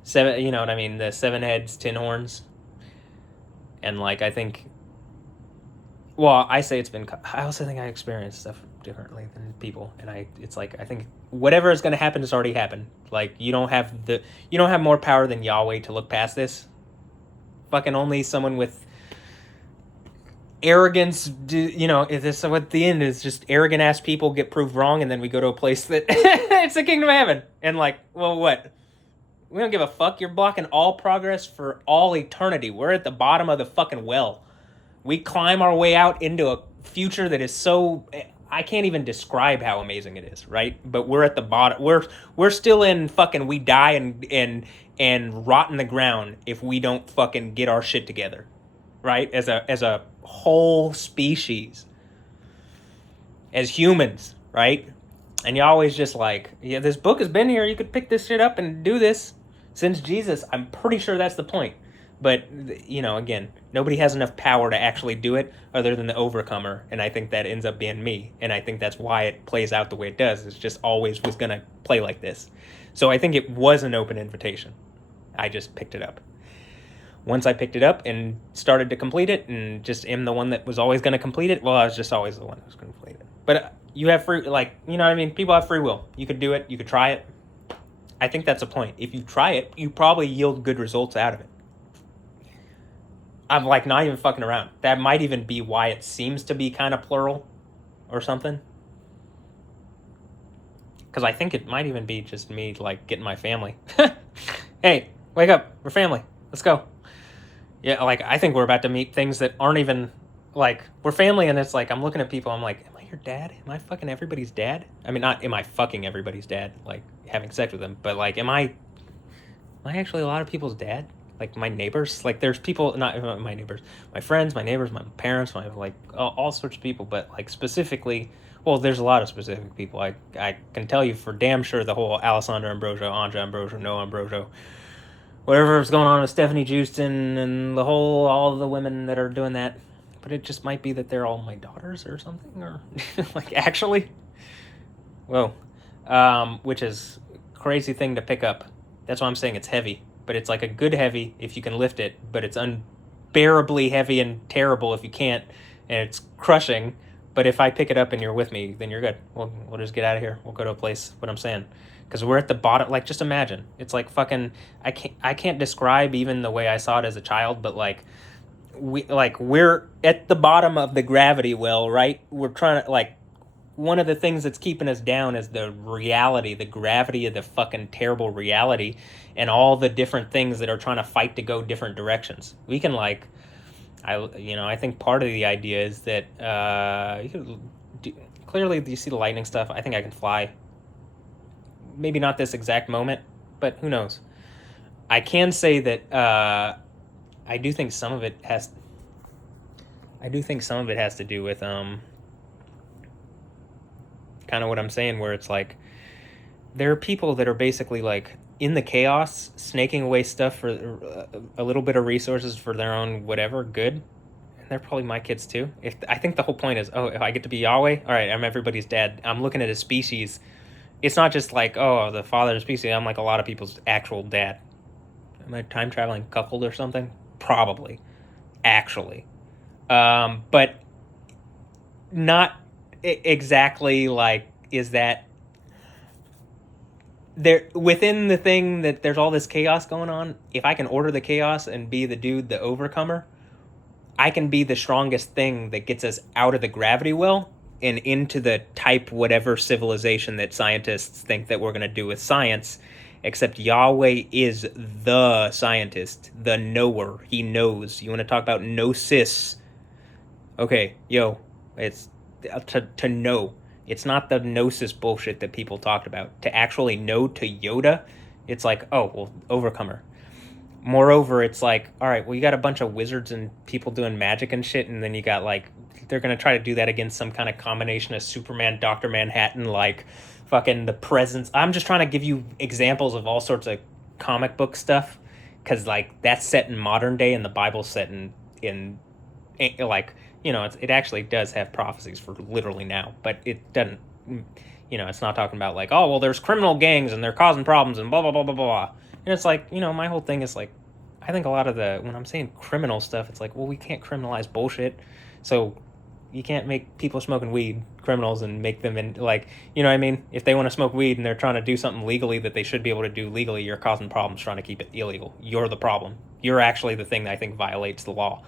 seven, you know what I mean? The 7 heads, 10 horns. And, like, I think... Well, I say it's been... I also think I experience stuff differently than people. And it's like, I think whatever is going to happen has already happened. Like, you don't have more power than Yahweh to look past this. Fucking only someone with arrogance, if this at the end is just arrogant ass people get proved wrong, and then we go to a place that it's the Kingdom of Heaven. And like, well, what? We don't give a fuck. You're blocking all progress for all eternity. We're at the bottom of the fucking well. We climb our way out into a future that is so... I can't even describe how amazing it is, right? But we're at the bottom. We're still in fucking... We die and rot in the ground if we don't fucking get our shit together, right? As a whole species, as humans, right? And you're always just like, yeah, this book has been here. You could pick this shit up and do this since Jesus. I'm pretty sure that's the point. But, again, nobody has enough power to actually do it other than the overcomer. And I think that ends up being me. And I think that's why it plays out the way it does. It's just always was going to play like this. So I think it was an open invitation. I just picked it up. Once I picked it up and started to complete it and just am the one that was always going to complete it, well, I was just always the one who was going to complete it. But you have free, like, you know what I mean? People have free will. You could do it. You could try it. I think that's the point. If you try it, you probably yield good results out of it. I'm like not even fucking around. That might even be why it seems to be kind of plural or something. Because I think it might even be just me like getting my family. Hey, wake up. We're family. Let's go. Yeah, like I think we're about to meet things that aren't even like, we're family, and it's like I'm looking at people, I'm like, am I your dad? Am I fucking everybody's dad? I mean, not am I fucking everybody's dad, like having sex with them, but like, am I actually a lot of people's dad? Like my neighbors, like there's people, not my neighbors, my friends, my neighbors, my parents, my like all sorts of people, but like specifically, well, there's a lot of specific people. I can tell you for damn sure the whole Alessandra Ambrosio, Anja Ambrosio, Noah Ambrosio, whatever's going on with Stephanie Houston and all of the women that are doing that. But it just might be that they're all my daughters or something, or like actually, whoa, which is a crazy thing to pick up. That's why I'm saying it's heavy, but it's like a good heavy if you can lift it, but it's unbearably heavy and terrible if you can't, and it's crushing. But if I pick it up and you're with me, then you're good. We'll just get out of here. We'll go to a place. What I'm saying, because we're at the bottom. Like, just imagine. It's like fucking. I can't describe even the way I saw it as a child, but like, we're at the bottom of the gravity well, right? We're trying to like. One of the things that's keeping us down is the reality, the gravity of the fucking terrible reality, and all the different things that are trying to fight to go different directions. We can like. I think part of the idea is that clearly you see the lightning stuff. I think I can fly. Maybe not this exact moment, but who knows? I can say that I do think some of it has to do with kind of what I'm saying, where it's like there are people that are basically like in the chaos, snaking away stuff for a little bit of resources for their own whatever good. And they're probably my kids too. I think the whole point is, if I get to be Yahweh, all right, I'm everybody's dad. I'm looking at a species. It's not just like, the father of the species. I'm like a lot of people's actual dad. Am I time traveling cuckold or something? Probably. Actually. But not exactly like, is that there within the thing that there's all this chaos going on. If I can order the chaos and be the dude, the overcomer, I can be the strongest thing that gets us out of the gravity well and into the type whatever civilization that scientists think that we're going to do with science. Except Yahweh is the scientist, the knower. He knows. You want to talk about gnosis? Okay, it's to know. It's not the gnosis bullshit that people talked about. To actually know, to Yoda, it's like, overcomer. Moreover, it's like, all right, well, you got a bunch of wizards and people doing magic and shit, and then you got, like, they're going to try to do that against some kind of combination of Superman, Dr. Manhattan, like, fucking the presence. I'm just trying to give you examples of all sorts of comic book stuff, because, like, that's set in modern day, and the Bible's set in like, it actually does have prophecies for literally now, but it doesn't, it's not talking about like, there's criminal gangs and they're causing problems and blah, blah, blah, blah, blah. And it's like, my whole thing is like, I think a lot of when I'm saying criminal stuff, it's like, well, we can't criminalize bullshit. So you can't make people smoking weed criminals and make them in like, you know what I mean? If they want to smoke weed and they're trying to do something legally that they should be able to do legally, you're causing problems trying to keep it illegal. You're the problem. You're actually the thing that I think violates the law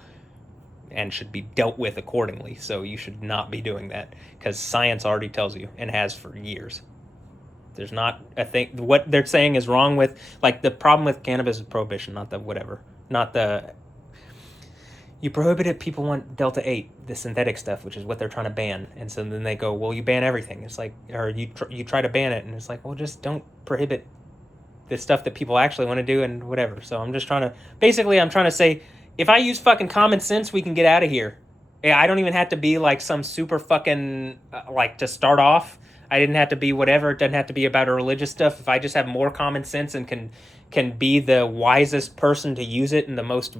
and should be dealt with accordingly. So you should not be doing that, because science already tells you, and has for years. There's not a thing. What they're saying is wrong with, like, the problem with cannabis is prohibition, not the whatever. Not the... You prohibit it, people want Delta-8, the synthetic stuff, which is what they're trying to ban. And so then they go, well, you ban everything. It's like, or you try to ban it, and it's like, well, just don't prohibit the stuff that people actually want to do and whatever. So I'm just trying to... Basically, I'm trying to say, if I use fucking common sense, we can get out of here. Yeah, I don't even have to be like some super fucking, like, to start off. I didn't have to be whatever. It doesn't have to be about a religious stuff. If I just have more common sense and can be the wisest person to use it in the most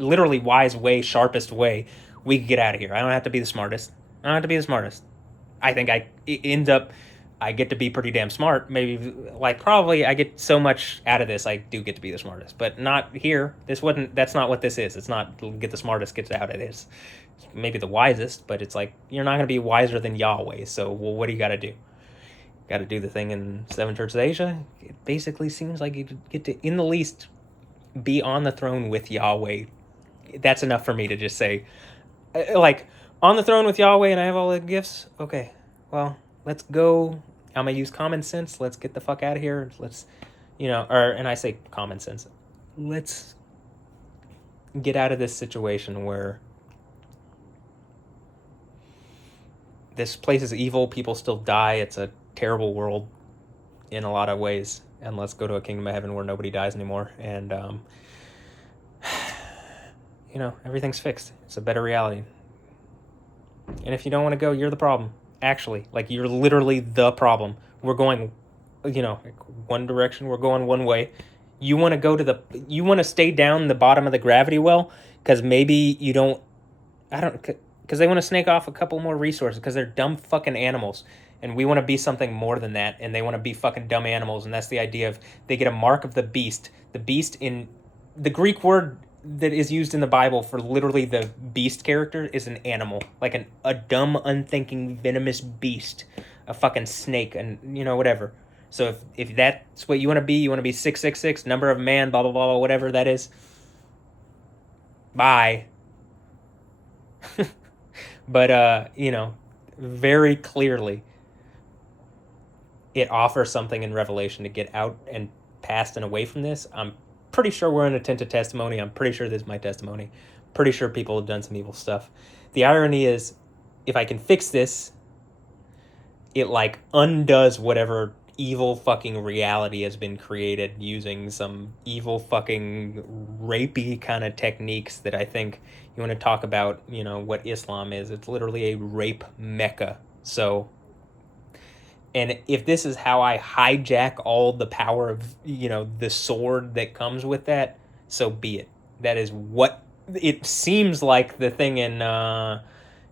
literally wise way, sharpest way, we can get out of here. I don't have to be the smartest. I think I get to be pretty damn smart. Maybe, like, probably I get so much out of this, I do get to be the smartest. But not here. That's not what this is. It's not get the smartest gets out of this. It's maybe the wisest, but it's like, you're not going to be wiser than Yahweh. So, well, what do you got to do? Got to do the thing in Seven Churches of Asia. It basically seems like you get to, in the least, be on the throne with Yahweh. That's enough for me to just say, like, on the throne with Yahweh and I have all the gifts? Okay, well, let's go. I'm going to use common sense. Let's get the fuck out of here. Let's, and I say common sense. Let's get out of this situation where this place is evil. People still die. It's a terrible world in a lot of ways. And let's go to a kingdom of heaven where nobody dies anymore. And, you know, everything's fixed. It's a better reality. And if you don't want to go, you're the problem. Actually, like, you're literally the problem. We're going, you know, one direction. We're going one way. You want to go to you want to stay down the bottom of the gravity well because maybe you don't, because they want to snake off a couple more resources because they're dumb fucking animals. And we want to be something more than that. And they want to be fucking dumb animals. And that's the idea of they get a mark of the beast. The beast in the Greek word that is used in the Bible for literally the beast character is an animal. Like a dumb, unthinking, venomous beast. A fucking snake and, you know, whatever. So if that's what you want to be 666, number of man, blah, blah, blah, blah, whatever that is. Bye. But, you know, very clearly, it offers something in Revelation to get out and past and away from this. I'm pretty sure we're in a tent of testimony. I'm pretty sure this is my testimony. Pretty sure people have done some evil stuff. The irony is, if I can fix this, it, like, undoes whatever evil fucking reality has been created using some evil fucking rapey kind of techniques that I think you want to talk about, you know, what Islam is. It's literally a rape mecca. So, and if this is how I hijack all the power of, you know, the sword that comes with that, so be it. That is what it seems like the thing in,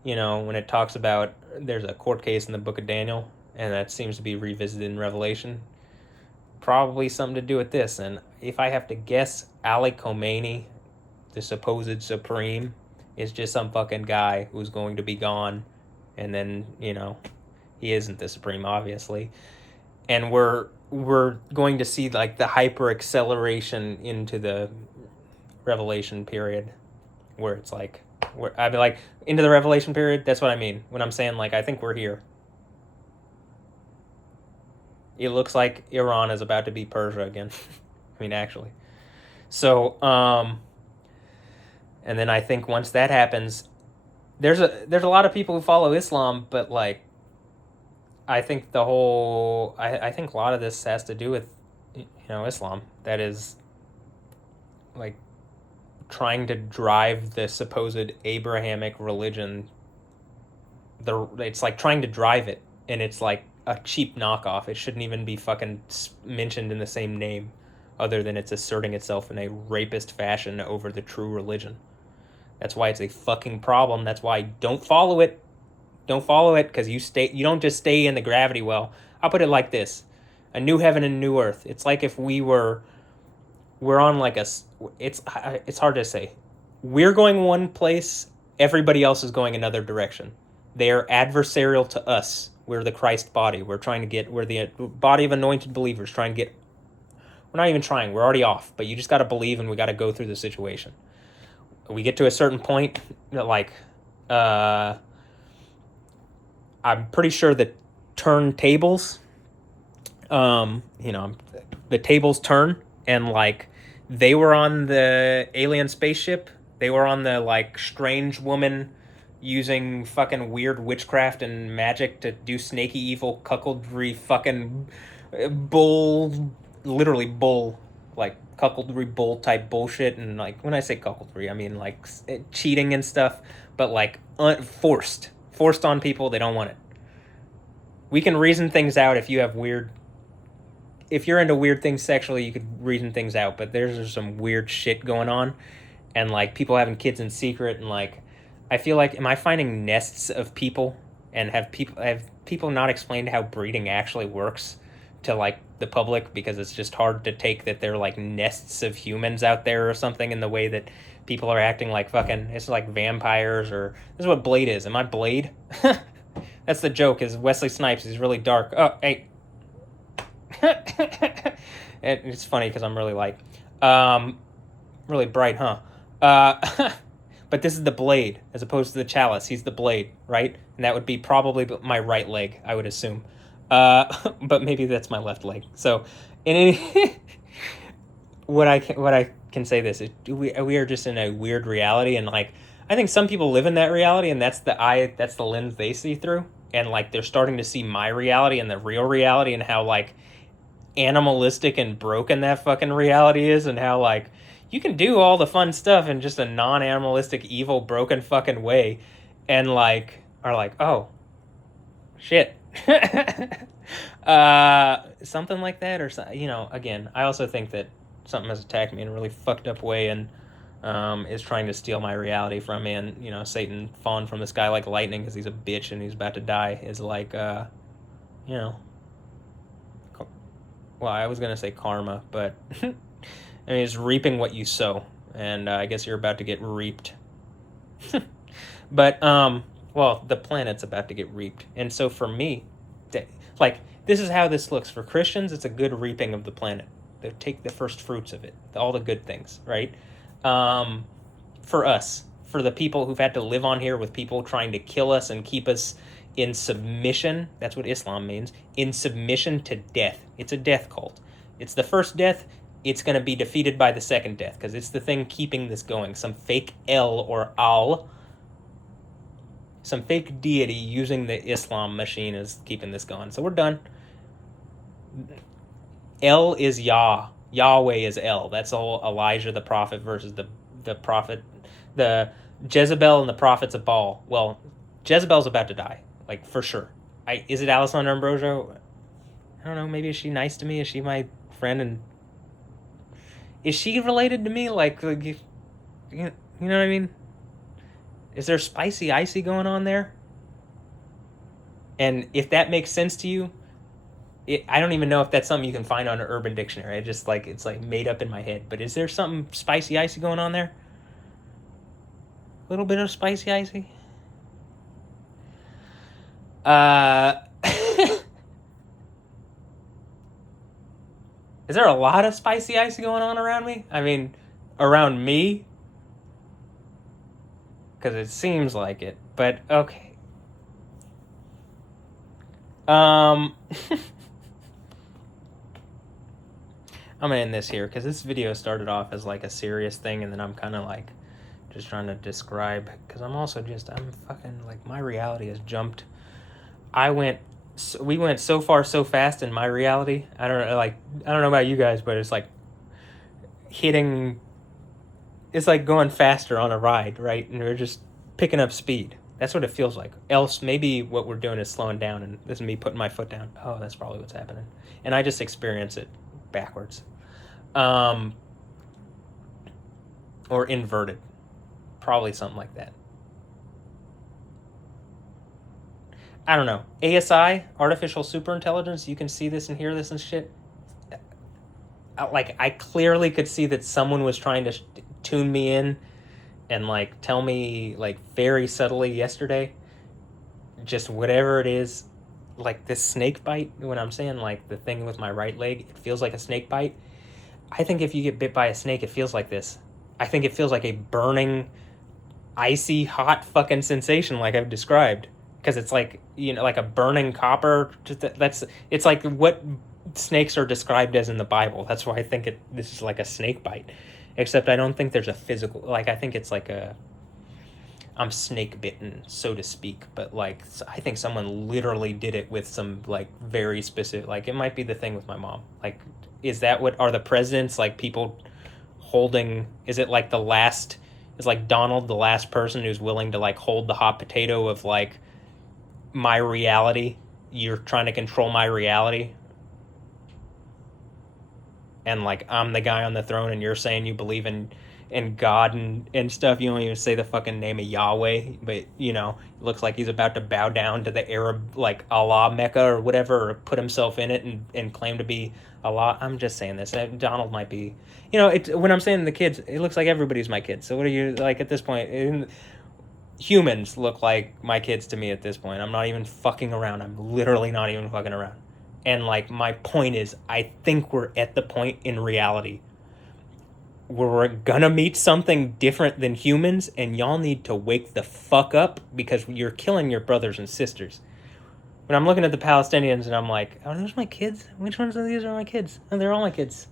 you know, when it talks about there's a court case in the book of Daniel, and that seems to be revisited in Revelation. Probably something to do with this. And if I have to guess, Ali Khomeini, the supposed supreme, is just some fucking guy who's going to be gone. And then, you know, he isn't the supreme, obviously. And we're going to see, like, the hyper acceleration into the Revelation period, where it's like, I'd be like, into the Revelation period, that's what I mean. When I'm saying, like, I think we're here. It looks like Iran is about to be Persia again. I mean, actually. So, and then I think once that happens, there's a lot of people who follow Islam, but, like, I think I think a lot of this has to do with, you know, Islam. That is, like, trying to drive the supposed Abrahamic religion. It's like trying to drive it, and it's like a cheap knockoff. It shouldn't even be fucking mentioned in the same name, other than it's asserting itself in a rapist fashion over the true religion. That's why it's a fucking problem. That's why don't follow it. Don't follow it, because you don't just stay in the gravity well. I'll put it like this: a new heaven and a new earth. It's like if we're on like it's hard to say. We're going one place, everybody else is going another direction. They are adversarial to us. We're the Christ body. We're the body of anointed believers trying to get, we're not even trying, we're already off, but you just got to believe, and we got to go through the situation. We get to a certain point, like, I'm pretty sure that turntables, you know, the tables turn, and, like, they were on the alien spaceship, they were on the, like, strange woman using fucking weird witchcraft and magic to do snaky evil cuckoldry fucking literally bull, like cuckoldry bull type bullshit. And, like, when I say cuckoldry, I mean, like, cheating and stuff, but, like, forced on people. They don't want it. We can reason things out if you're into weird things sexually, you could reason things out, but there's some weird shit going on, and, like, people having kids in secret, and, like, I feel like, am I finding nests of people, and have people not explained how breeding actually works to, like, the public, because it's just hard to take that they're, like, nests of humans out there or something, in the way that people are acting like fucking, it's like vampires, or this is what Blade is. Am I Blade? That's the joke, is Wesley Snipes is really dark. Oh, hey. It's funny because I'm really light. Really bright, huh? But this is the blade, as opposed to the chalice. He's the blade, right? And that would be probably my right leg, I would assume. But maybe that's my left leg. So, in any, what I can say this is, we are just in a weird reality, and, like, I think some people live in that reality, and that's the lens they see through. and like they're starting to see my reality and the real reality, and how like animalistic and broken that fucking reality is, and how like you can do all the fun stuff in just a non-animalistic, evil, broken fucking way, and like are like, oh shit. Something like that, or you know, again, I also think that something has attacked me in a really fucked up way, and is trying to steal my reality from me. And you know, Satan falling from the sky like lightning because he's a bitch and he's about to die is like, you know, well, I was gonna say karma, but I mean, it's reaping what you sow, and I guess you're about to get reaped. But well, the planet's about to get reaped, and so for me, like, this is how this looks for Christians. It's a good reaping of the planet. They take the first fruits of it, all the good things, right? For us, for the people who've had to live on here with people trying to kill us and keep us in submission. That's what Islam means. In submission to death. It's a death cult. It's the first death. It's going to be defeated by the second death, because it's the thing keeping this going. Some fake El or Al, some fake deity using the Islam machine is keeping this going. So we're done. El is Yah. Yahweh is El. That's the whole Elijah the prophet versus the prophet, the Jezebel and the prophets of Baal. Well, Jezebel's about to die, like, for sure. Is it Alessandra Ambrosio? I don't know. Maybe is she nice to me? Is she my friend? And is she related to me? Like you know what I mean? Is there spicy icy going on there? And if that makes sense to you, I don't even know if that's something you can find on an Urban Dictionary. It's like made up in my head. But is there something spicy icy going on there? A little bit of spicy icy? Is there a lot of spicy icy going on around me? I mean, around me? Because it seems like it, but okay. I'm gonna end this here, because this video started off as like a serious thing, and then I'm kind of like just trying to describe, because I'm fucking like, my reality has jumped. We went so far so fast in my reality. I don't know about you guys, but it's like it's like going faster on a ride, right? And we're just picking up speed. That's what it feels like. Else, maybe what we're doing is slowing down, and this is me putting my foot down. Oh, that's probably what's happening. And I just experience it backwards. Or inverted. Probably something like that. I don't know. ASI, artificial superintelligence, you can see this and hear this and shit. Like, I clearly could see that someone was trying to tune me in and like tell me like very subtly yesterday, just whatever it is, like this snake bite. When I'm saying like the thing with my right leg, it feels like a snake bite. I think if you get bit by a snake, it feels like this. I think it feels like a burning, icy, hot fucking sensation, like I've described, because it's like, you know, like a burning copper. It's like what snakes are described as in the Bible. That's why I think this is like a snake bite. Except I don't think there's a physical, like, I think it's like I'm snake bitten, so to speak. But like, I think someone literally did it with some like very specific, like it might be the thing with my mom. Like, is that what are the presidents, like people holding, is it like is like Donald the last person who's willing to like hold the hot potato of like my reality? You're trying to control my reality. And like, I'm the guy on the throne, and you're saying you believe in God and stuff. You don't even say the fucking name of Yahweh, but you know, it looks like he's about to bow down to the Arab, like Allah Mecca or whatever, or put himself in it and claim to be Allah. I'm just saying this. Donald might be, you know, when I'm saying the kids, it looks like everybody's my kids. So what are you, like, at this point? Humans look like my kids to me at this point. I'm not even fucking around. I'm literally not even fucking around. And like, my point is, I think we're at the point in reality where we're gonna meet something different than humans, and y'all need to wake the fuck up, because you're killing your brothers and sisters. When I'm looking at the Palestinians and I'm like, oh, those my kids? Which ones of these are my kids? Oh, they're all my kids.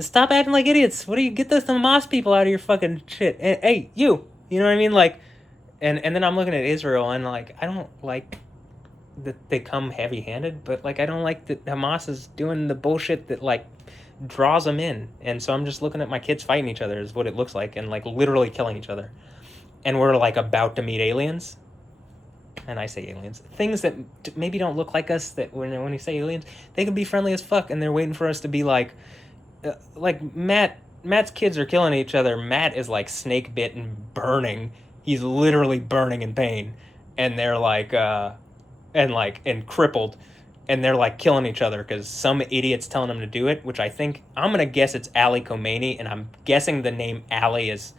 Stop acting like idiots. What do you get those Hamas people out of your fucking shit? Hey, you know what I mean? Like, and then I'm looking at Israel and like, I don't like that they come heavy-handed, but like I don't like that Hamas is doing the bullshit that like draws them in. And so I'm just looking at my kids fighting each other is what it looks like, and like literally killing each other. And we're like about to meet aliens. And I say aliens, things that maybe don't look like us, that when you say aliens, they can be friendly as fuck, and they're waiting for us to be like Matt's kids are killing each other. Matt is like snake bit and burning. He's literally burning in pain, and they're like and crippled, and they're like killing each other because some idiot's telling them to do it, which I'm gonna guess it's Ali Khomeini, and I'm guessing the name Ali is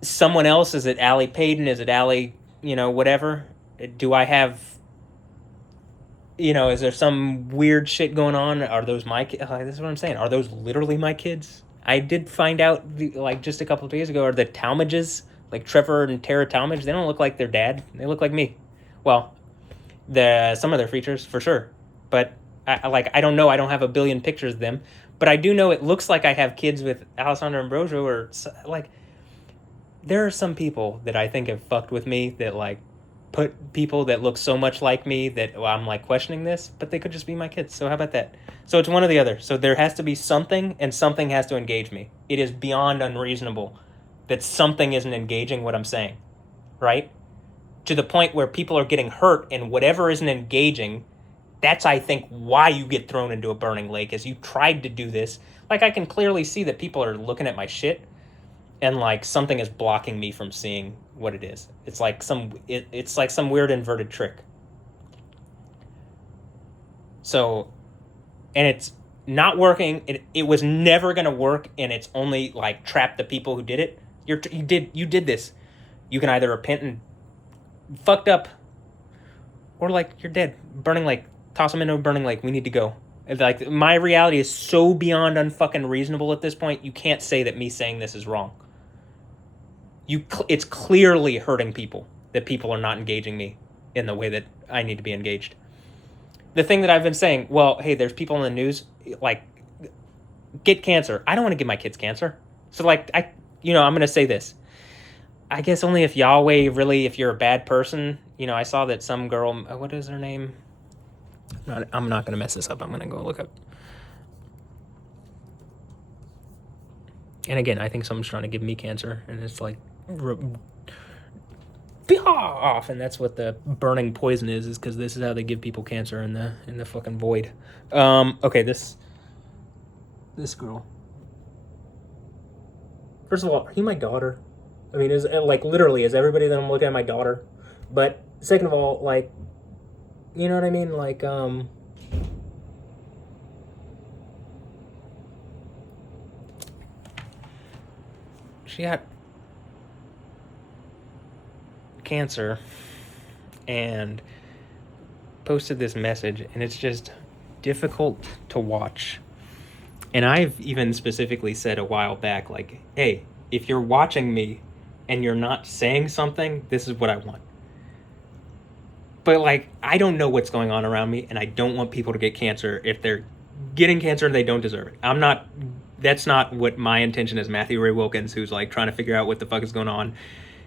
someone else. Is it Ali Payton? Is it Ali, whatever? Do I have, is there some weird shit going on? Are those my kids? This is what I'm saying. Are those literally my kids? I did find out, just a couple of days ago, are the Talmadges, like Trevor and Tara Talmadge, they don't look like their dad. They look like me. Well, some of their features, for sure. But, I don't know. I don't have a billion pictures of them. But I do know it looks like I have kids with Alessandro Ambrosio, or, there are some people that I think have fucked with me that, put people that look so much like me that I'm, questioning this, but they could just be my kids. So how about that? So it's one or the other. So there has to be something, and something has to engage me. It is beyond unreasonable that something isn't engaging what I'm saying, right? To the point where people are getting hurt, and whatever isn't engaging, that's, I think, why you get thrown into a burning lake, is you tried to do this. I can clearly see that people are looking at my shit, and something is blocking me from seeing what it is. It's like some weird inverted trick. So, and it's not working. It was never gonna work, and it's only trap the people who did it. You did this. You can either repent and fucked up, or you're dead. Burning lake. Toss them into a burning lake. We need to go. My reality is so beyond unfucking reasonable at this point. You can't say that me saying this is wrong. It's clearly hurting people that people are not engaging me in the way that I need to be engaged. The thing that I've been saying, well, hey, there's people in the news, get cancer. I don't want to give my kids cancer. So, I'm going to say this. I guess only if Yahweh really, if you're a bad person, I saw that some girl, what is her name? I'm not going to mess this up. I'm going to go look up. And again, I think someone's trying to give me cancer, and it's off, and that's what the burning poison is because this is how they give people cancer in the fucking void. Okay, this girl. First of all, are you my daughter? I mean, is literally is everybody that I'm looking at my daughter? But second of all, you know what I mean? She got cancer and posted this message, and it's just difficult to watch. And I've even specifically said a while back, hey, if you're watching me and you're not saying something, this is what I want. But I don't know what's going on around me, and I don't want people to get cancer. If they're getting cancer, they don't deserve it. That's not what my intention is. Matthew Ray Wilkins, who's trying to figure out what the fuck is going on.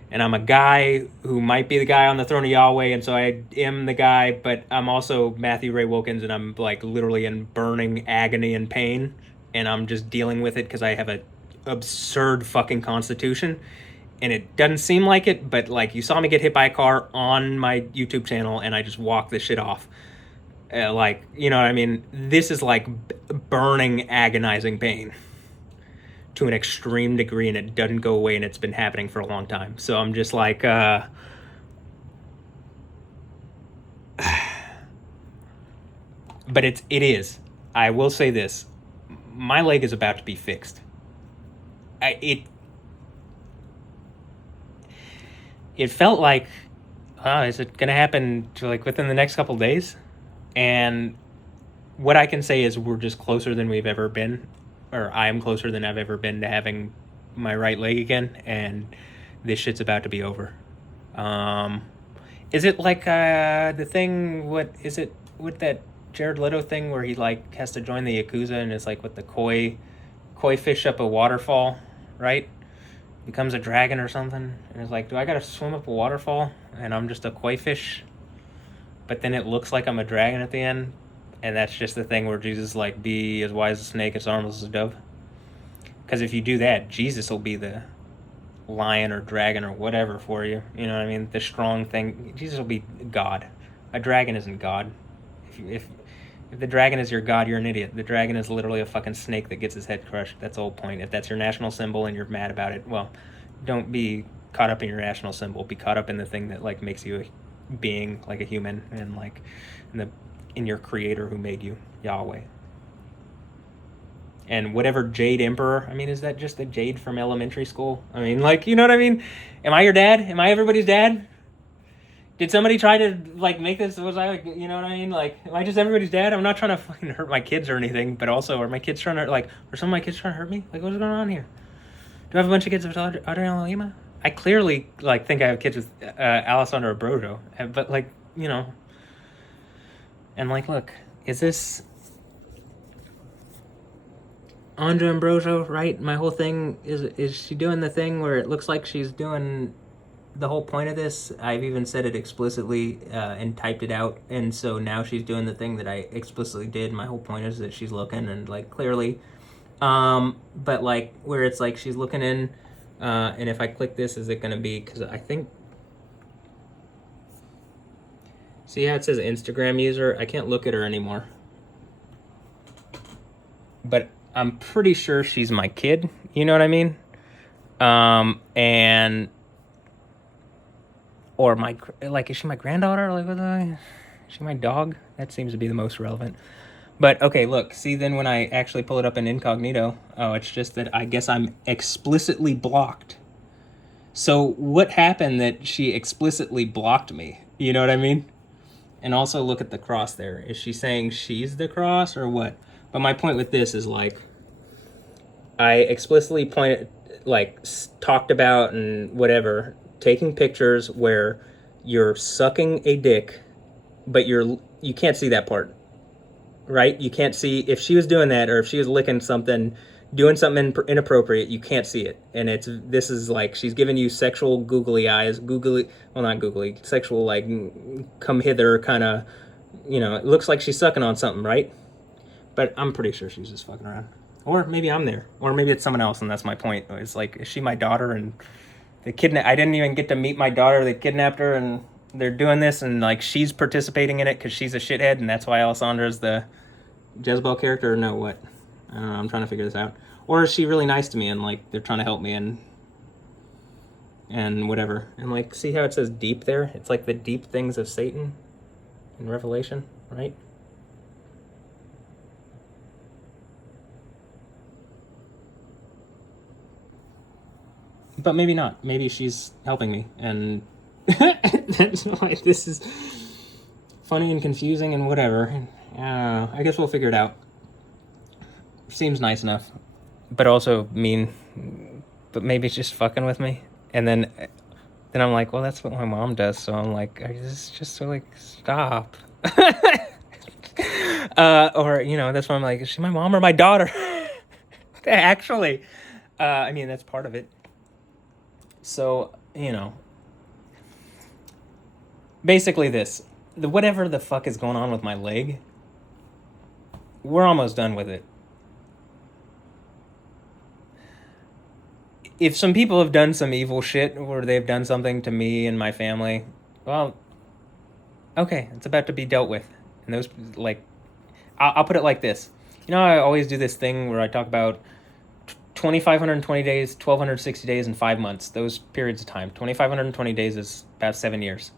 And I'm a guy who might be the guy on the throne of Yahweh, and so I am the guy, but I'm also Matthew Ray Wilkins, and I'm literally in burning agony and pain, and I'm just dealing with it because I have a absurd fucking constitution. And it doesn't seem like it, but you saw me get hit by a car on my YouTube channel, and I just walked this shit off. You know what I mean? This is burning, agonizing pain to an extreme degree, and it doesn't go away, and it's been happening for a long time. So I'm just but it is. I will say this. My leg is about to be fixed. It felt is it going to happen within the next couple of days? And what I can say is we're just closer than we've ever been, or I am closer than I've ever been to having my right leg again, and this shit's about to be over. Is it the thing, what is it with that Jared Leto thing where he has to join the Yakuza, and it's with the koi fish up a waterfall, right? Becomes a dragon or something, and it's do I gotta swim up a waterfall and I'm just a koi fish? but then it looks like I'm a dragon at the end, and that's just the thing where Jesus like, be as wise as a snake, as harmless as a dove. Because if you do that, Jesus will be the lion or dragon or whatever for you. You know what I mean? The strong thing. Jesus will be God. A dragon isn't God. If the dragon is your God, you're an idiot. The dragon is literally a fucking snake that gets his head crushed. That's the whole point. If that's your national symbol and you're mad about it, well, don't be caught up in your national symbol. Be caught up in the thing that like makes you a being, like a human, and like in your creator who made you, Yahweh. And whatever Jade Emperor, I mean, is that just the Jade from elementary school? I mean, like, you know what I mean? Am I your dad? Am I everybody's dad? Did somebody try to, like, make this, was I, you know what I mean? Like, am I just everybody's dad? I'm not trying to fucking hurt my kids or anything, but also, are my kids trying to, like, are some of my kids trying to hurt me? Like, what's going on here? Do I have a bunch of kids with Adriana Lima? I clearly, like, think I have kids with Alessandro Brojo, but, like, you know. And, like, look, is this Andrea Ambrosio, right? My whole thing is she doing the thing where it looks like she's doing the whole point of this. I've even said it explicitly and typed it out, and so now she's doing the thing that I explicitly did. My whole point is that she's looking, and like clearly, but like where it's like she's looking in, and if I click this, is it gonna be, because I think, see how it says Instagram user? I can't look at her anymore, but I'm pretty sure she's my kid, you know what I mean? And, or my, like, is she my granddaughter? Like, is she my dog? That seems to be the most relevant. But, okay, look, see, then when I actually pull it up in incognito, oh, it's just that I guess I'm explicitly blocked. So what happened that she explicitly blocked me? You know what I mean? And also look at the cross there. Is she saying she's the cross or what? But my point with this is, like, I explicitly pointed, like, talked about and whatever, taking pictures where you're sucking a dick, but you can't see that part, right? You can't see, if she was doing that, or if she was licking something, doing something inappropriate, you can't see it. And this is like, she's giving you sexual googly eyes, not googly, sexual, like, come hither kind of, you know, it looks like she's sucking on something, right? But I'm pretty sure she's just fucking around. Or maybe I'm there. Or maybe it's someone else, and that's my point. It's like, is she my daughter? And I didn't even get to meet my daughter. They kidnapped her, and they're doing this, and like she's participating in it because she's a shithead, and that's why Alessandra's the Jezebel character, or no, what? I don't know, I'm trying to figure this out. Or is she really nice to me, and like they're trying to help me, and whatever. And like, see how it says deep there? It's like the deep things of Satan in Revelation, right? But maybe not. Maybe she's helping me, and that's why this is funny and confusing and whatever. I guess we'll figure it out. Seems nice enough, but also mean. But maybe it's just fucking with me. And then I'm like, well, that's what my mom does. So I'm like, this is just so, like, stop. Or, you know, that's why I'm like, is she my mom or my daughter? Actually, I mean, that's part of it. So, you know, basically whatever the fuck is going on with my leg, we're almost done with it. If some people have done some evil shit, or they've done something to me and my family, well, okay, it's about to be dealt with. And those, like, I'll put it like this. You know, I always do this thing where I talk about 2,520 days, 1,260 days, and 5 months. Those periods of time. 2,520 days is about 7 years.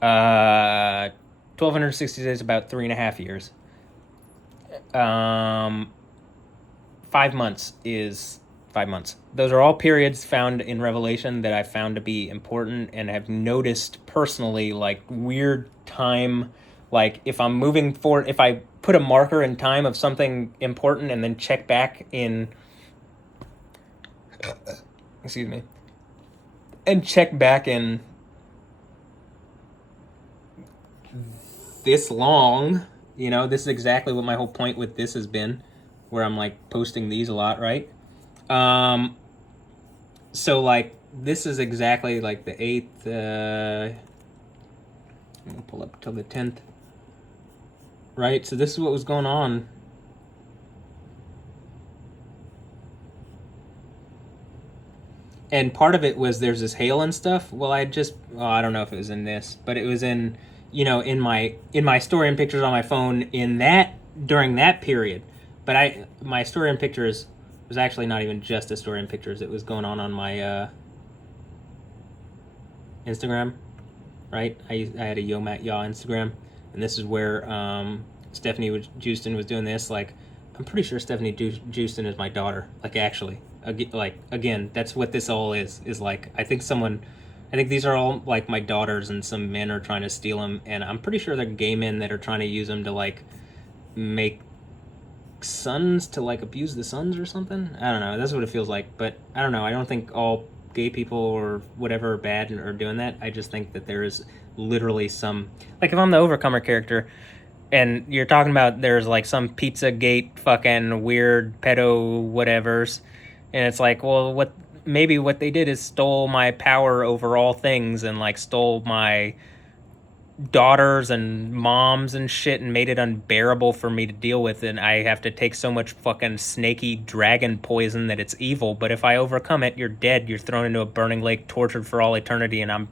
1,260 days is about 3.5 years. 5 months is 5 months. Those are all periods found in Revelation that I found to be important, and have noticed personally, like, weird time. Like, if I'm moving forward, if I put a marker in time of something important and then check back in, excuse me, and check back in this long, you know, this is exactly what my whole point with this has been, where I'm like posting these a lot, right? So like, this is exactly like the 8th, I'm gonna pull up till the 10th. Right, so this is what was going on. And part of it was there's this hail and stuff. Well, I don't know if it was in this, but it was in, in my story and pictures on my phone during that period. But my story and pictures was actually not even just a story and pictures. It was going on my Instagram, right? I had a Yo Matt Yaw Instagram, and this is where Stephanie Jewston was doing this. Like, I'm pretty sure Stephanie Jewston is my daughter. Like, actually. Like, again, that's what this all is like. I think these are all like my daughters, and some men are trying to steal them, and I'm pretty sure they're gay men that are trying to use them to like make sons to like abuse the sons or something. I don't know, that's what it feels like. But I don't know, I don't think all gay people or whatever are bad and are doing that. I just think that there is literally some, like, if I'm the Overcomer character and you're talking about there's like some Pizzagate fucking weird pedo whatevers, and it's like, well, maybe what they did is stole my power over all things and like stole my daughters and moms and shit and made it unbearable for me to deal with, and I have to take so much fucking snaky dragon poison that it's evil. But if I overcome it, you're dead. You're thrown into a burning lake, tortured for all eternity, and I'm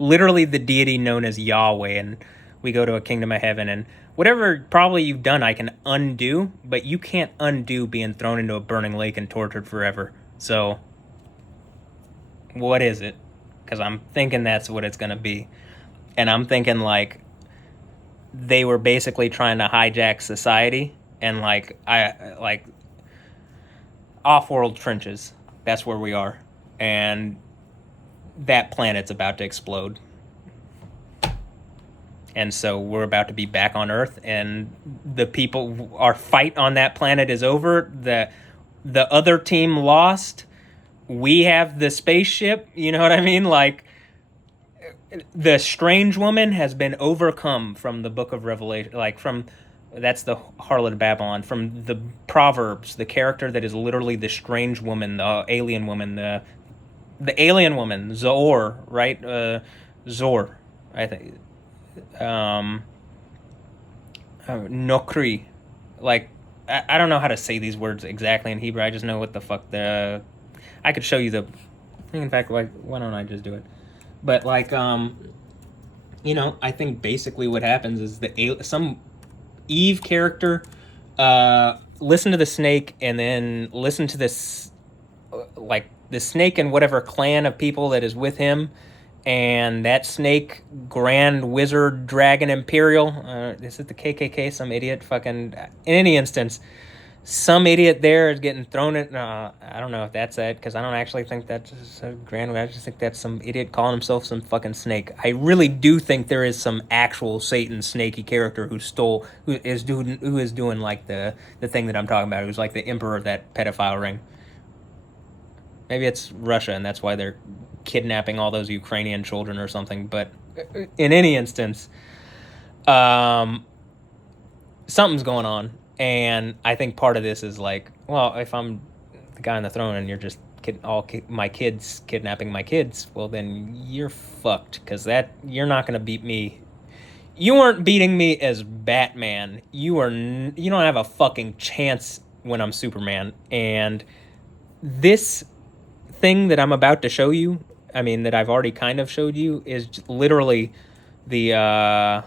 literally the deity known as Yahweh, and we go to a kingdom of heaven, and whatever probably you've done I can undo, but you can't undo being thrown into a burning lake and tortured forever. So what is it? Because I'm thinking that's what it's going to be. And I'm thinking like they were basically trying to hijack society, and like off-world trenches. That's where we are. And that planet's about to explode. And so we're about to be back on Earth, and our fight on that planet is over. The other team lost. We have the spaceship, you know what I mean? Like, the strange woman has been overcome from the book of Revelation, that's the harlot of Babylon, from the Proverbs, the character that is literally the strange woman, the alien woman, the alien woman, Zor, right? Zor, I think. Nokri, like, I don't know how to say these words exactly in Hebrew. I just know what the fuck I could show you in fact, why don't I just do it? But like, I think basically what happens is some Eve character listen to the snake, and then listen to this, like, the snake and whatever clan of people that is with him. And that snake, Grand Wizard Dragon Imperial, is it the KKK? Some idiot fucking, in any instance, some idiot there is getting thrown in, I don't know if that's it, because I don't actually think that's a Grand, I just think that's some idiot calling himself some fucking snake. I really do think there is some actual Satan snaky character who is doing like the thing that I'm talking about, who's like the emperor of that pedophile ring. Maybe it's Russia, and that's why they're kidnapping all those Ukrainian children or something. But in any instance, something's going on, and I think part of this is like, well, if I'm the guy on the throne and you're just my kids kidnapping my kids, well, then you're fucked, because you're not going to beat me. You weren't beating me as Batman. You don't have a fucking chance when I'm Superman. And this thing that I'm about to show you, I mean, that I've already kind of showed you, is literally the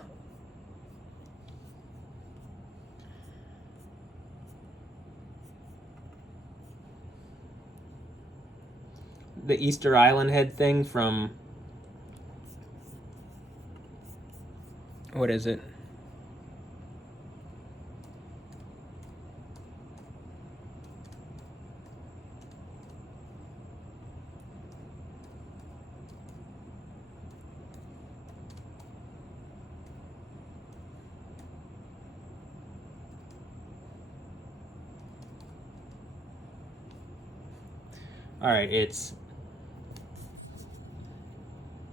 Easter Island head thing from, what is it? All right, it's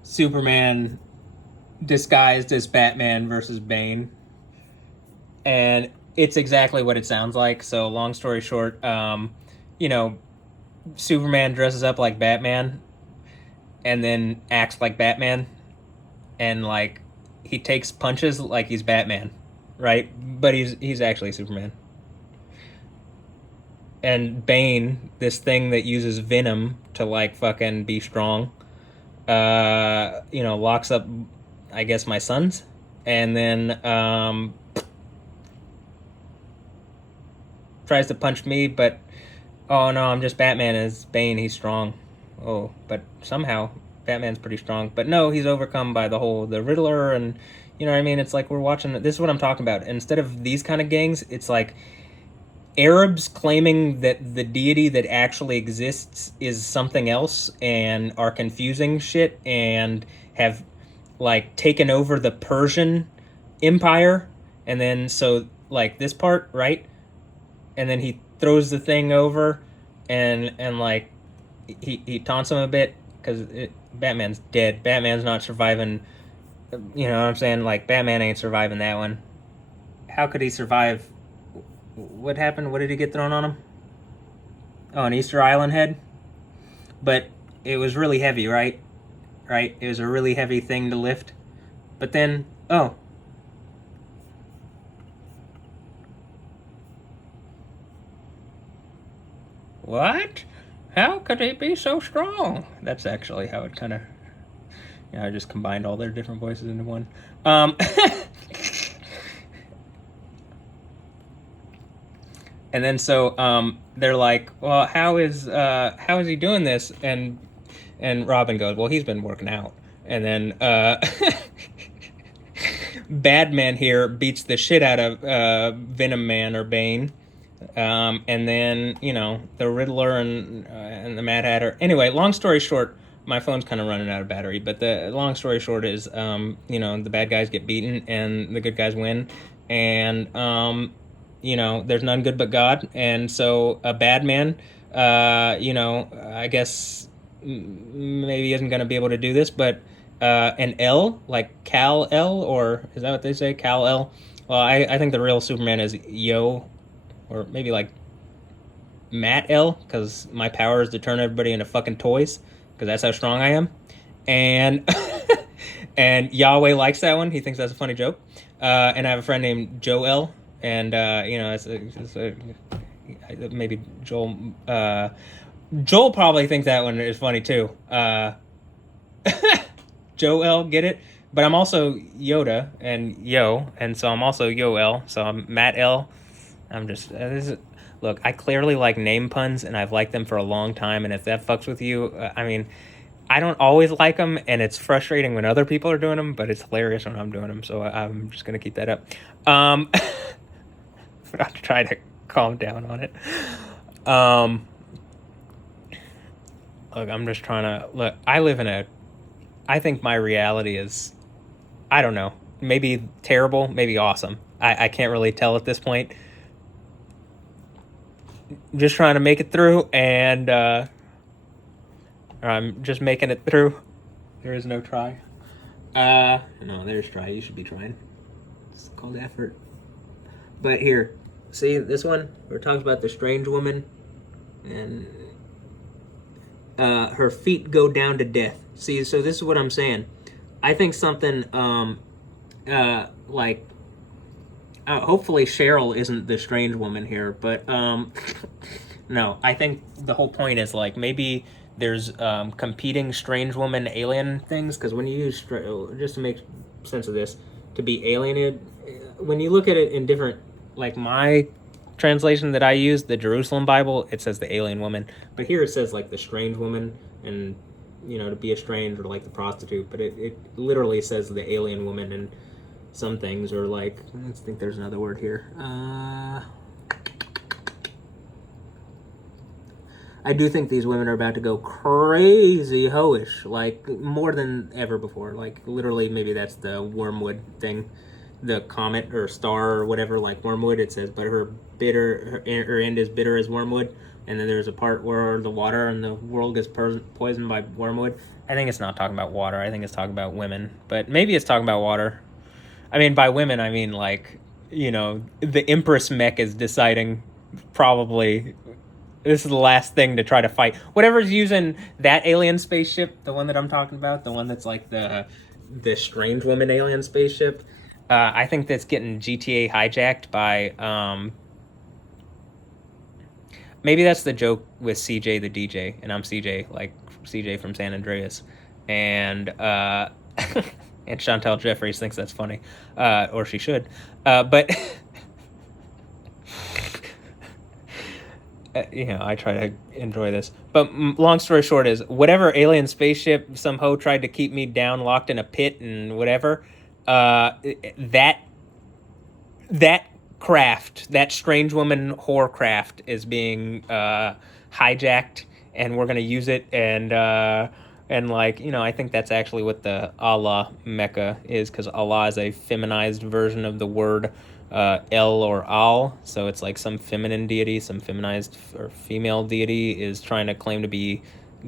Superman disguised as Batman versus Bane. And it's exactly what it sounds like. So long story short, Superman dresses up like Batman and then acts like Batman. And like, he takes punches like he's Batman, right? But he's actually Superman. And Bane, this thing that uses venom to like fucking be strong, locks up, I guess, my sons, and then tries to punch me, but oh no, I'm just Batman. As Bane, he's strong. Oh, but somehow Batman's pretty strong. But no, he's overcome by the Riddler, and you know what I mean? It's like we're watching, this is what I'm talking about. Instead of these kind of gangs, it's like Arabs claiming that the deity that actually exists is something else and are confusing shit and have like taken over the Persian Empire, and then so like this part, right? And then he throws the thing over and like he taunts him a bit because Batman's dead. Batman's not surviving. You know what I'm saying? Like, Batman ain't surviving that one. How could he survive? What happened? What did he get thrown on him? Oh, an Easter Island head? But it was really heavy, right? Right? It was a really heavy thing to lift. But then, oh. What? How could he be so strong? That's actually how it kind of... I just combined all their different voices into one. And then so they're like, well, how is he doing this? And Robin goes, well, he's been working out. And then Badman here beats the shit out of Venom Man or Bane. And then, the Riddler and the Mad Hatter. Anyway, long story short, my phone's kind of running out of battery, but the long story short is, the bad guys get beaten and the good guys win. And, there's none good but God. And so a bad man, I guess maybe isn't going to be able to do this, but an L, like Kal-El, or is that what they say? Kal-El? Well, I think the real Superman is Yo, or maybe like Matt-El, because my power is to turn everybody into fucking toys, because that's how strong I am. And and Yahweh likes that one. He thinks that's a funny joke. And I have a friend named Joel, and maybe Joel. Joel probably thinks that one is funny too. Joel, get it? But I'm also Yoda and Yo, and so I'm also Yoel. So I'm Matt L. I'm just look, I clearly like name puns, and I've liked them for a long time, and if that fucks with you, I don't always like them, and it's frustrating when other people are doing them, but it's hilarious when I'm doing them, so I'm just going to keep that up. But I'll try to calm down on it. Look, I'm just trying to... Look, I think my reality is, I don't know, maybe terrible, maybe awesome. I can't really tell at this point. Just trying to make it through, and I'm just making it through. There is no try. No, there's try. You should be trying. It's called effort. But here, see this one where it talks about the strange woman, and her feet go down to death. See, so this is what I'm saying. I think something like. Hopefully Cheryl isn't the strange woman here, but no, I think the whole point is like maybe there's competing strange woman alien things, because when you use, just to make sense of this, to be alienated, when you look at it in different, like my translation that I use, the Jerusalem Bible, it says the alien woman, but here it says like the strange woman, and to be estranged, or like the prostitute, but it literally says the alien woman, and some things are like, let's think, there's another word here. I do think these women are about to go crazy hoish, like more than ever before. Like literally, maybe that's the wormwood thing, the comet or star or whatever, like wormwood. It says, but her end is bitter as wormwood. And then there's a part where the water and the world gets poisoned by wormwood. I think it's not talking about water. I think it's talking about women, but maybe it's talking about water. I mean, by women, I mean, like, the Empress mech is deciding probably this is the last thing to try to fight. Whatever's using that alien spaceship, the one that I'm talking about, the one that's like the this strange woman alien spaceship. I think that's getting GTA hijacked by maybe that's the joke with CJ the DJ, and I'm CJ, like CJ from San Andreas, and and Chantel Jeffries thinks that's funny, or she should, but you know, I try to enjoy this. But long story short is, whatever alien spaceship some hoe tried to keep me down, locked in a pit and whatever, that craft, that strange woman whore craft, is being hijacked, and we're gonna use it, and like, you know, I think that's actually what the Allah Mecca is, because Allah is a feminized version of the word El or Al, so it's like some feminine deity, some feminized or female deity is trying to claim to be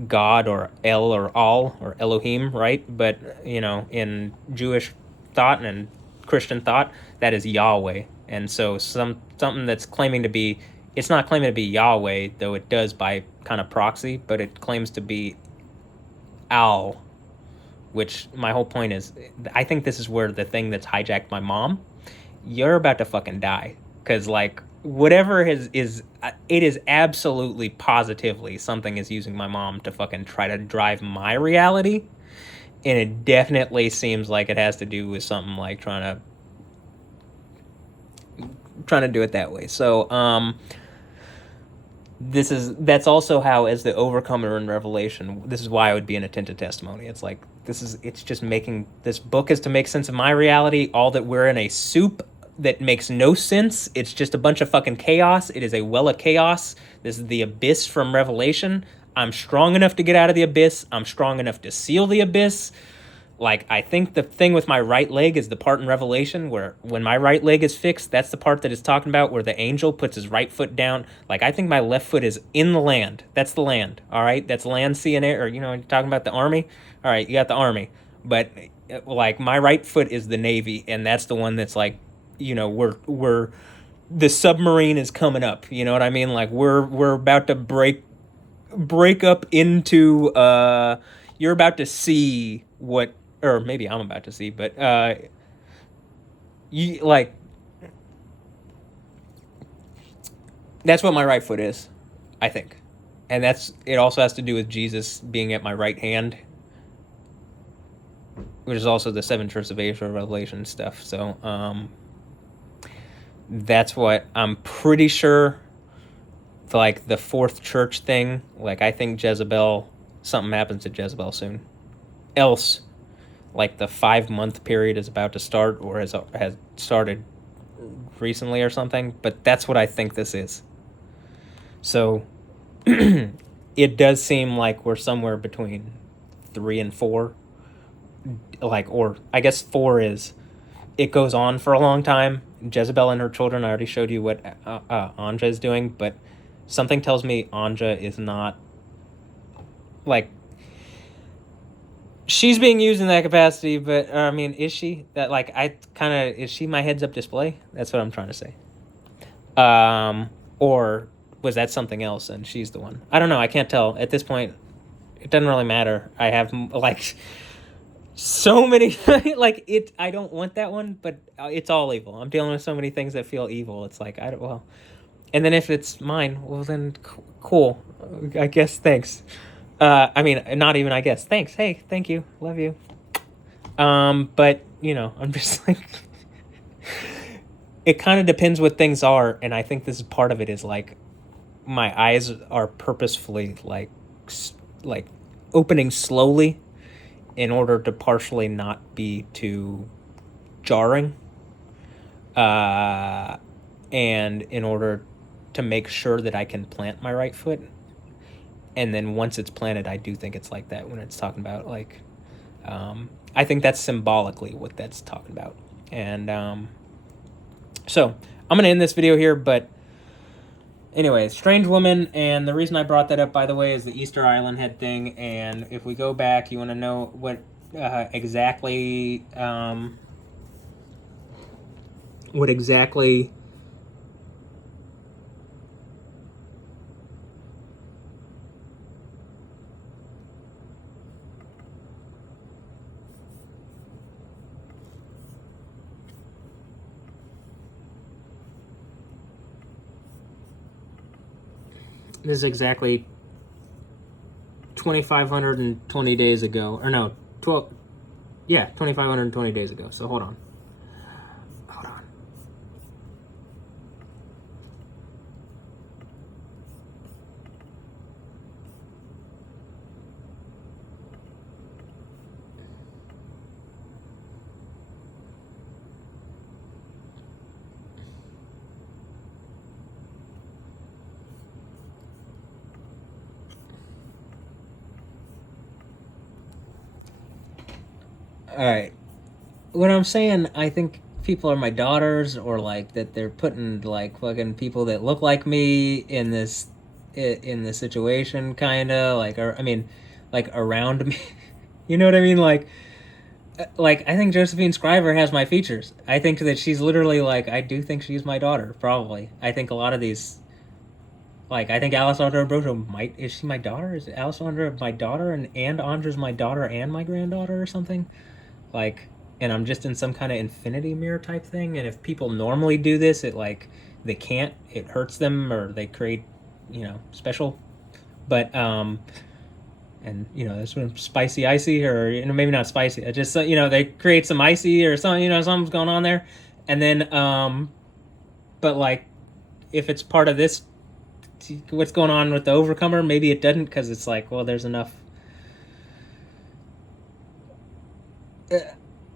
God, or El or Al or Elohim, right? But, you know, in Jewish thought and Christian thought, that is Yahweh. And so something that's claiming to be, it's not claiming to be Yahweh, though it does by kind of proxy, but it claims to be Al, which my whole point is, I think this is where the thing that's hijacked my mom, you're about to fucking die. Because, like, whatever is it is absolutely positively something is using my mom to fucking try to drive my reality. And it definitely seems like it has to do with something like trying to do it that way. So, that's also how, as the overcomer in Revelation, this is why I would be an attentive testimony. It's like, it's just making, this book is to make sense of my reality. All that we're in a soup that makes no sense. It's just a bunch of fucking chaos. It is a well of chaos. This is the abyss from Revelation. I'm strong enough to get out of the abyss. I'm strong enough to seal the abyss. Like, I think the thing with my right leg is the part in Revelation where, when my right leg is fixed, that's the part that it's talking about, where the angel puts his right foot down. Like, I think my left foot is in the land. That's the land, all right? That's land, sea, and air. Or, you know, you're talking about the army? All right, you got the army. But, like, my right foot is the Navy, and that's the one that's, like, you know, we're the submarine is coming up. You know what I mean? Like, we're about to break up into, you're about to see what, or maybe I'm about to see, but you, like, that's what my right foot is, I think. And it also has to do with Jesus being at my right hand, which is also the seven churches of Asia Revelation stuff. So that's what I'm pretty sure, like, the fourth church thing. Like, I think Jezebel, something happens to Jezebel soon. Else, like, the 5-month period is about to start, or has started recently or something. But that's what I think this is. So it does seem like we're somewhere between 3 and 4. Like, or I guess 4 is, it goes on for a long time. Jezebel and her children, I already showed you what Anja is doing, but something tells me Anja is not, like, she's being used in that capacity, but, I mean, is she? That, like, is she my heads-up display? That's what I'm trying to say. Or was that something else and she's the one? I don't know, I can't tell. At this point, it doesn't really matter. I have, like, so many, like, I don't want that one, but it's all evil. I'm dealing with so many things that feel evil. It's like, and then if it's mine, well, then cool. I guess, thanks. I mean, not even I guess. Thanks. Hey, thank you. Love you. But, you know, I'm just like, it kind of depends what things are, and I think this is part of it, is like, my eyes are purposefully, like opening slowly in order to partially not be too jarring, and in order to make sure that I can plant my right foot. And then once it's planted, I do think it's like that when it's talking about, like, I think that's symbolically what that's talking about. And so I'm going to end this video here, but anyway, Strange Woman, and the reason I brought that up, by the way, is the Easter Island head thing. And if we go back, you want to know what exactly This is exactly 2,520 days ago. Or no, 2,520 days ago. So hold on. All right. What I'm saying, I think people are my daughters, or like that they're putting like fucking people that look like me in this situation, kind of like, or I mean, like around me. You know what I mean? Like I think Josephine Scriver has my features. I think that she's literally like, I do think she's my daughter. Probably. I think a lot of these. Like, I think Alessandra Ambrosio is she my daughter? Is Alessandra my daughter and Andra's my daughter and my granddaughter or something? Like, and I'm just in some kind of infinity mirror type thing. And if people normally do this, it like, they can't, it hurts them, or they create, special. But, and, this one spicy icy, or, maybe not spicy. I just, they create some icy or something, something's going on there. And then, but like, if it's part of this, what's going on with the Overcomer, maybe it doesn't, because it's like, well, there's enough.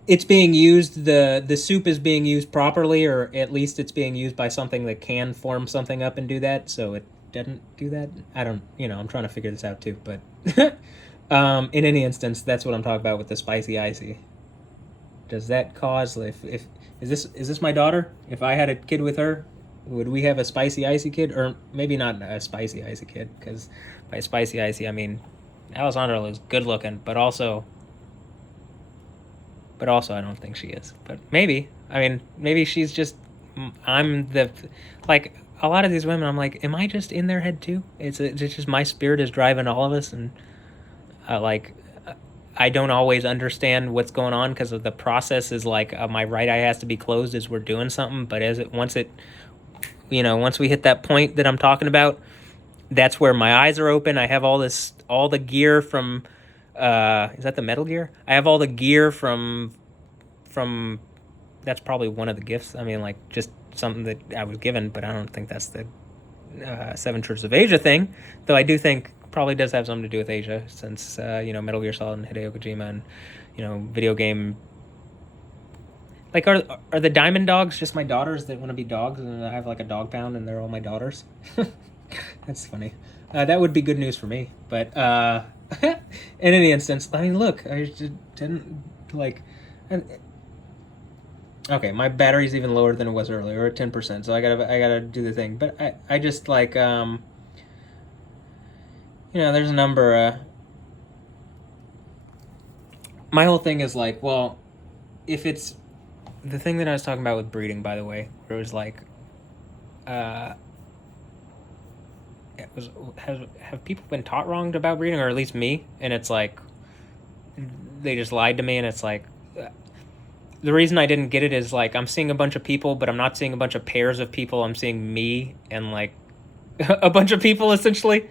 It's being used, the soup is being used properly, or at least it's being used by something that can form something up and do that, so it doesn't do that. I don't, I'm trying to figure this out too, but in any instance, that's what I'm talking about with the spicy icy. Does that cause, if is this my daughter? If I had a kid with her, would we have a spicy icy kid? Or maybe not a spicy icy kid, because by spicy icy I mean Alessandra is good looking, but also I don't think she is. But maybe. I mean, maybe she's just, I'm the, like, a lot of these women, I'm like, am I just in their head too? It's just my spirit is driving all of us, and I don't always understand what's going on, because of the process is like, my right eye has to be closed as we're doing something, but once we hit that point that I'm talking about, that's where my eyes are open. I have all the gear from, is that the Metal Gear? I have all the gear from that's probably one of the gifts. I mean, like, just something that I was given, but I don't think that's the Seven Churches of Asia thing, though I do think probably does have something to do with Asia, since Metal Gear Solid and Hideo Kojima, and video game. Like, are the Diamond Dogs just my daughters that want to be dogs, and I have like a dog pound and they're all my daughters? That's funny. That would be good news for me, but in any instance, I mean, look, I just didn't like. Okay, my battery's even lower than it was earlier, or at 10%. So I gotta do the thing. But I just like there's a number. My whole thing is like, well, if it's the thing that I was talking about with breeding, by the way, where it was like, have people been taught wrong about breeding, or at least me? And it's like, they just lied to me, and it's like, the reason I didn't get it is like, I'm seeing a bunch of people, but I'm not seeing a bunch of pairs of people. I'm seeing me and like a bunch of people, essentially,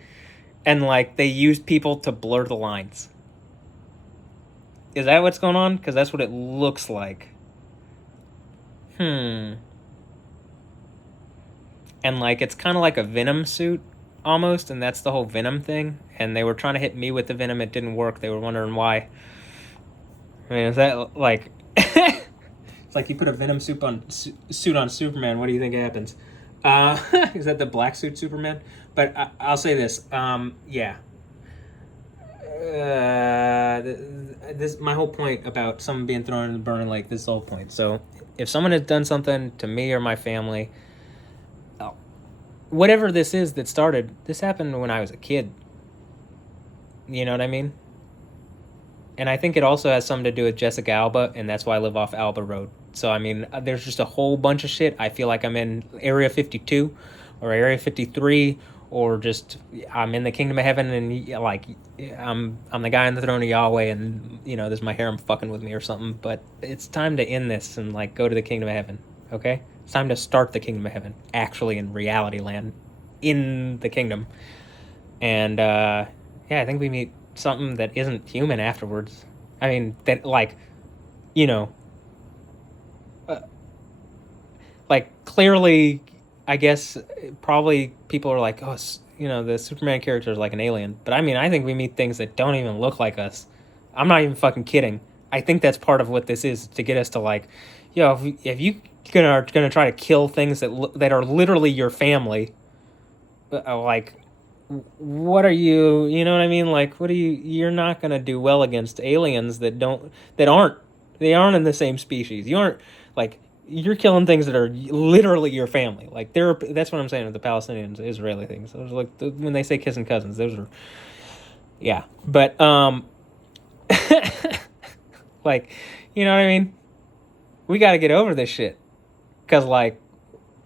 and like they use people to blur the lines. Is that what's going on? Because that's what it looks like. And like, it's kind of like a Venom suit almost, and that's the whole Venom thing. And they were trying to hit me with the Venom. It didn't work. They were wondering why. I mean, is that like... It's like you put a Venom suit on Superman. What do you think happens? Is that the black suit Superman? But I'll say this. Yeah. This my whole point about someone being thrown in the burning lake. This is the whole point. So if someone has done something to me or my family, whatever this is that started, this happened when I was a kid. You know what I mean? And I think it also has something to do with Jessica Alba, and that's why I live off Alba Road. So, I mean, there's just a whole bunch of shit. I feel like I'm in Area 52 or Area 53, or just I'm in the Kingdom of Heaven, and like I'm the guy on the throne of Yahweh, and there's my harem fucking with me or something. But it's time to end this and like go to the Kingdom of Heaven, okay? It's time to start the Kingdom of Heaven, actually in reality land, in the kingdom. And yeah, I think we meet something that isn't human afterwards. I mean, that like, you know, like clearly, I guess probably people are like, oh, you know, the Superman character is like an alien. But I mean, I think we meet things that don't even look like us. I'm not even fucking kidding. I think that's part of what this is, to get us to like, yo, if you are gonna try to kill things that are literally your family, like, what are you? You know what I mean? Like, what are you? You're not gonna do well against aliens that aren't in the same species. You aren't like. You're killing things that are literally your family. Like that's what I'm saying with the Palestinians, Israeli things. Those are like when they say kissing cousins, those are, yeah. But like, you know what I mean? We got to get over this shit, because like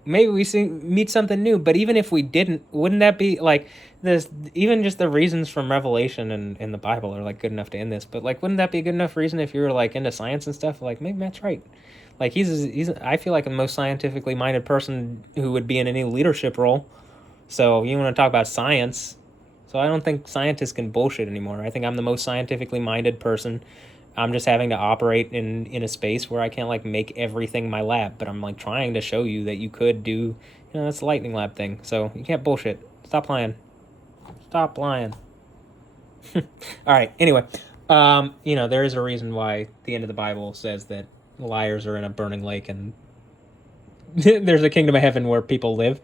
maybe we meet something new. But even if we didn't, wouldn't that be like this? Even just the reasons from Revelation and in the Bible are like good enough to end this. But like, wouldn't that be a good enough reason if you were like into science and stuff? Like maybe Matt's right. Like he's I feel like the most scientifically minded person who would be in any leadership role. So you want to talk about science. So I don't think scientists can bullshit anymore. I think I'm the most scientifically minded person. I'm just having to operate in a space where I can't like make everything my lab, but I'm like trying to show you that you could do, you know, that's the lightning lab thing. So you can't bullshit. Stop lying. Stop lying. All right. Anyway, you know, there is a reason why the end of the Bible says that liars are in a burning lake and there's a kingdom of heaven where people live.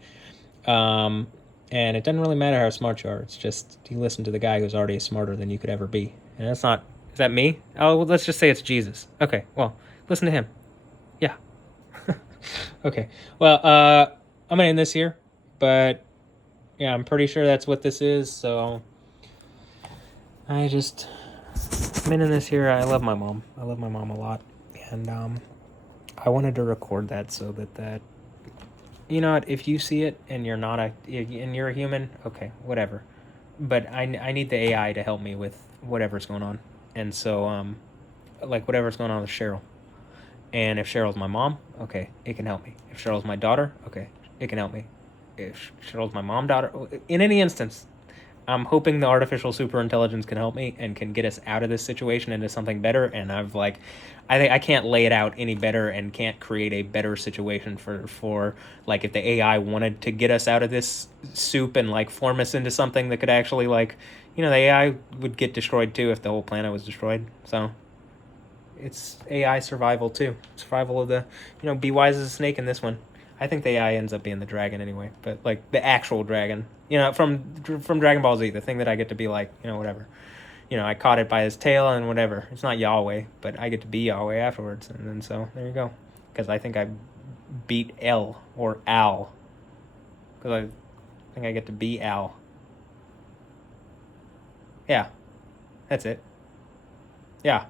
And it doesn't really matter how smart you are. It's just you listen to the guy who's already smarter than you could ever be. And that's not, is that me? Oh, well, let's just say it's Jesus. Okay, well, listen to him. Yeah. Okay. Well, I'm gonna end this here, but yeah, I'm pretty sure that's what this is. So I'm ending this here. I love my mom. I love my mom a lot. And I wanted to record that so that you know what, if you see it and you're not and you're a human, okay, whatever. But I need the AI to help me with whatever's going on. And so like whatever's going on with Cheryl. And if Cheryl's my mom, okay, it can help me. If Cheryl's my daughter, okay, it can help me. If Cheryl's my mom, daughter, in any instance, I'm hoping the artificial superintelligence can help me and can get us out of this situation into something better. And I can't lay it out any better and can't create a better situation for like if the AI wanted to get us out of this soup and like form us into something that could actually like, you know, the AI would get destroyed too if the whole planet was destroyed. So it's AI survival too. Survival of the, you know, be wise as a snake in this one. I think the AI ends up being the dragon anyway, but like the actual dragon, you know, from Dragon Ball Z, the thing that I get to be like, you know, whatever, you know, I caught it by his tail and whatever. It's not Yahweh, but I get to be Yahweh afterwards, and then so there you go. Because I think I beat El or Al, because I think I get to be Al. Yeah, that's it. Yeah.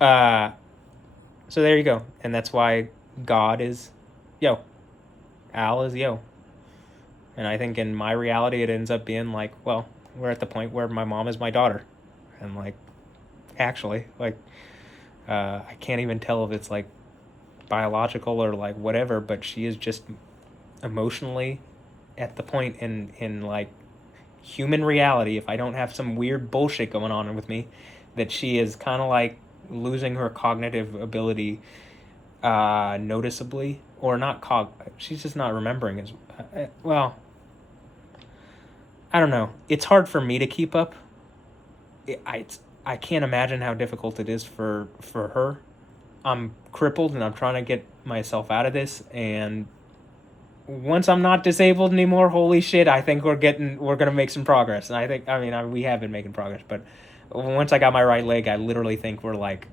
So there you go, and that's why God is Yo. Al is Yo. And I think in my reality it ends up being like, well, we're at the point where my mom is my daughter. And like, actually, like, I can't even tell if it's like biological or like whatever, but she is just emotionally at the point in like human reality, if I don't have some weird bullshit going on with me, that she is kind of like losing her cognitive ability noticeably, or not she's just not remembering as well. I don't know. It's hard for me to keep up. I can't imagine how difficult it is for her. I'm crippled and I'm trying to get myself out of this, and once I'm not disabled anymore, holy shit, I think we're gonna make some progress. And we have been making progress, but once I got my right leg, I literally think we're like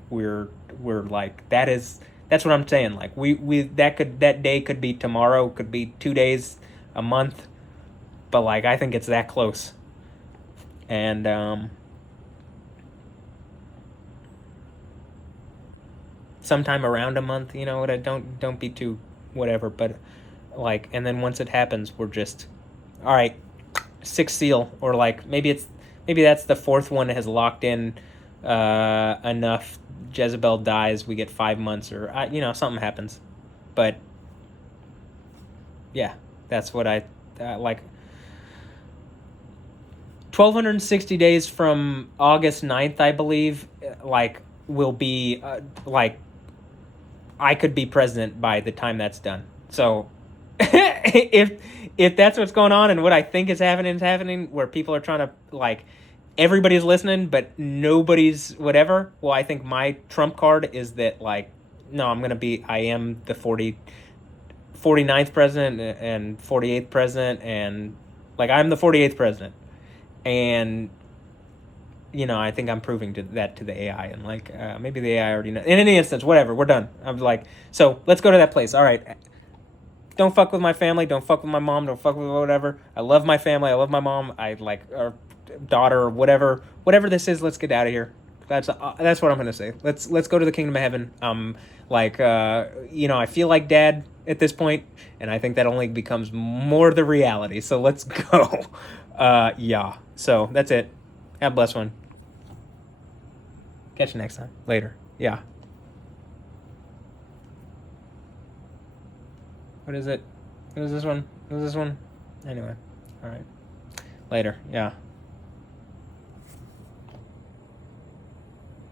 that's what I'm saying. Like that day could be tomorrow, could be 2 days, a month, but like I think it's that close. And sometime around a month, you know, don't be too whatever, but like, and then once it happens, we're just all right, 6th seal, or like maybe that's the 4th one has locked in enough. Jezebel dies, we get 5 months, or you know, something happens. But yeah, that's what I like. 1,260 days from August 9th, I believe, like, will be, like, I could be president by the time that's done. So, if that's what's going on and what I think is happening, where people are trying to, like, everybody's listening, but nobody's whatever, well, I think my trump card is that, like, no, I am the 49th president and 48th president, and, like, I'm the 48th president. And, you know, I think I'm proving that to the AI, and, like, maybe the AI already knows. In any instance, whatever, we're done. I'm like, so let's go to that place. All right. Don't fuck with my family. Don't fuck with my mom. Don't fuck with whatever. I love my family. I love my mom. I like our daughter or whatever this is. Let's get out of here. That's what I'm gonna say. Let's go to the kingdom of heaven. Like, you know, I feel like dad at this point, and I think that only becomes more the reality. So let's go. Yeah. So that's it. God bless one. Catch you next time. Later. Yeah. What is it? What is this one? What is this one? Anyway. All right. Later. Yeah.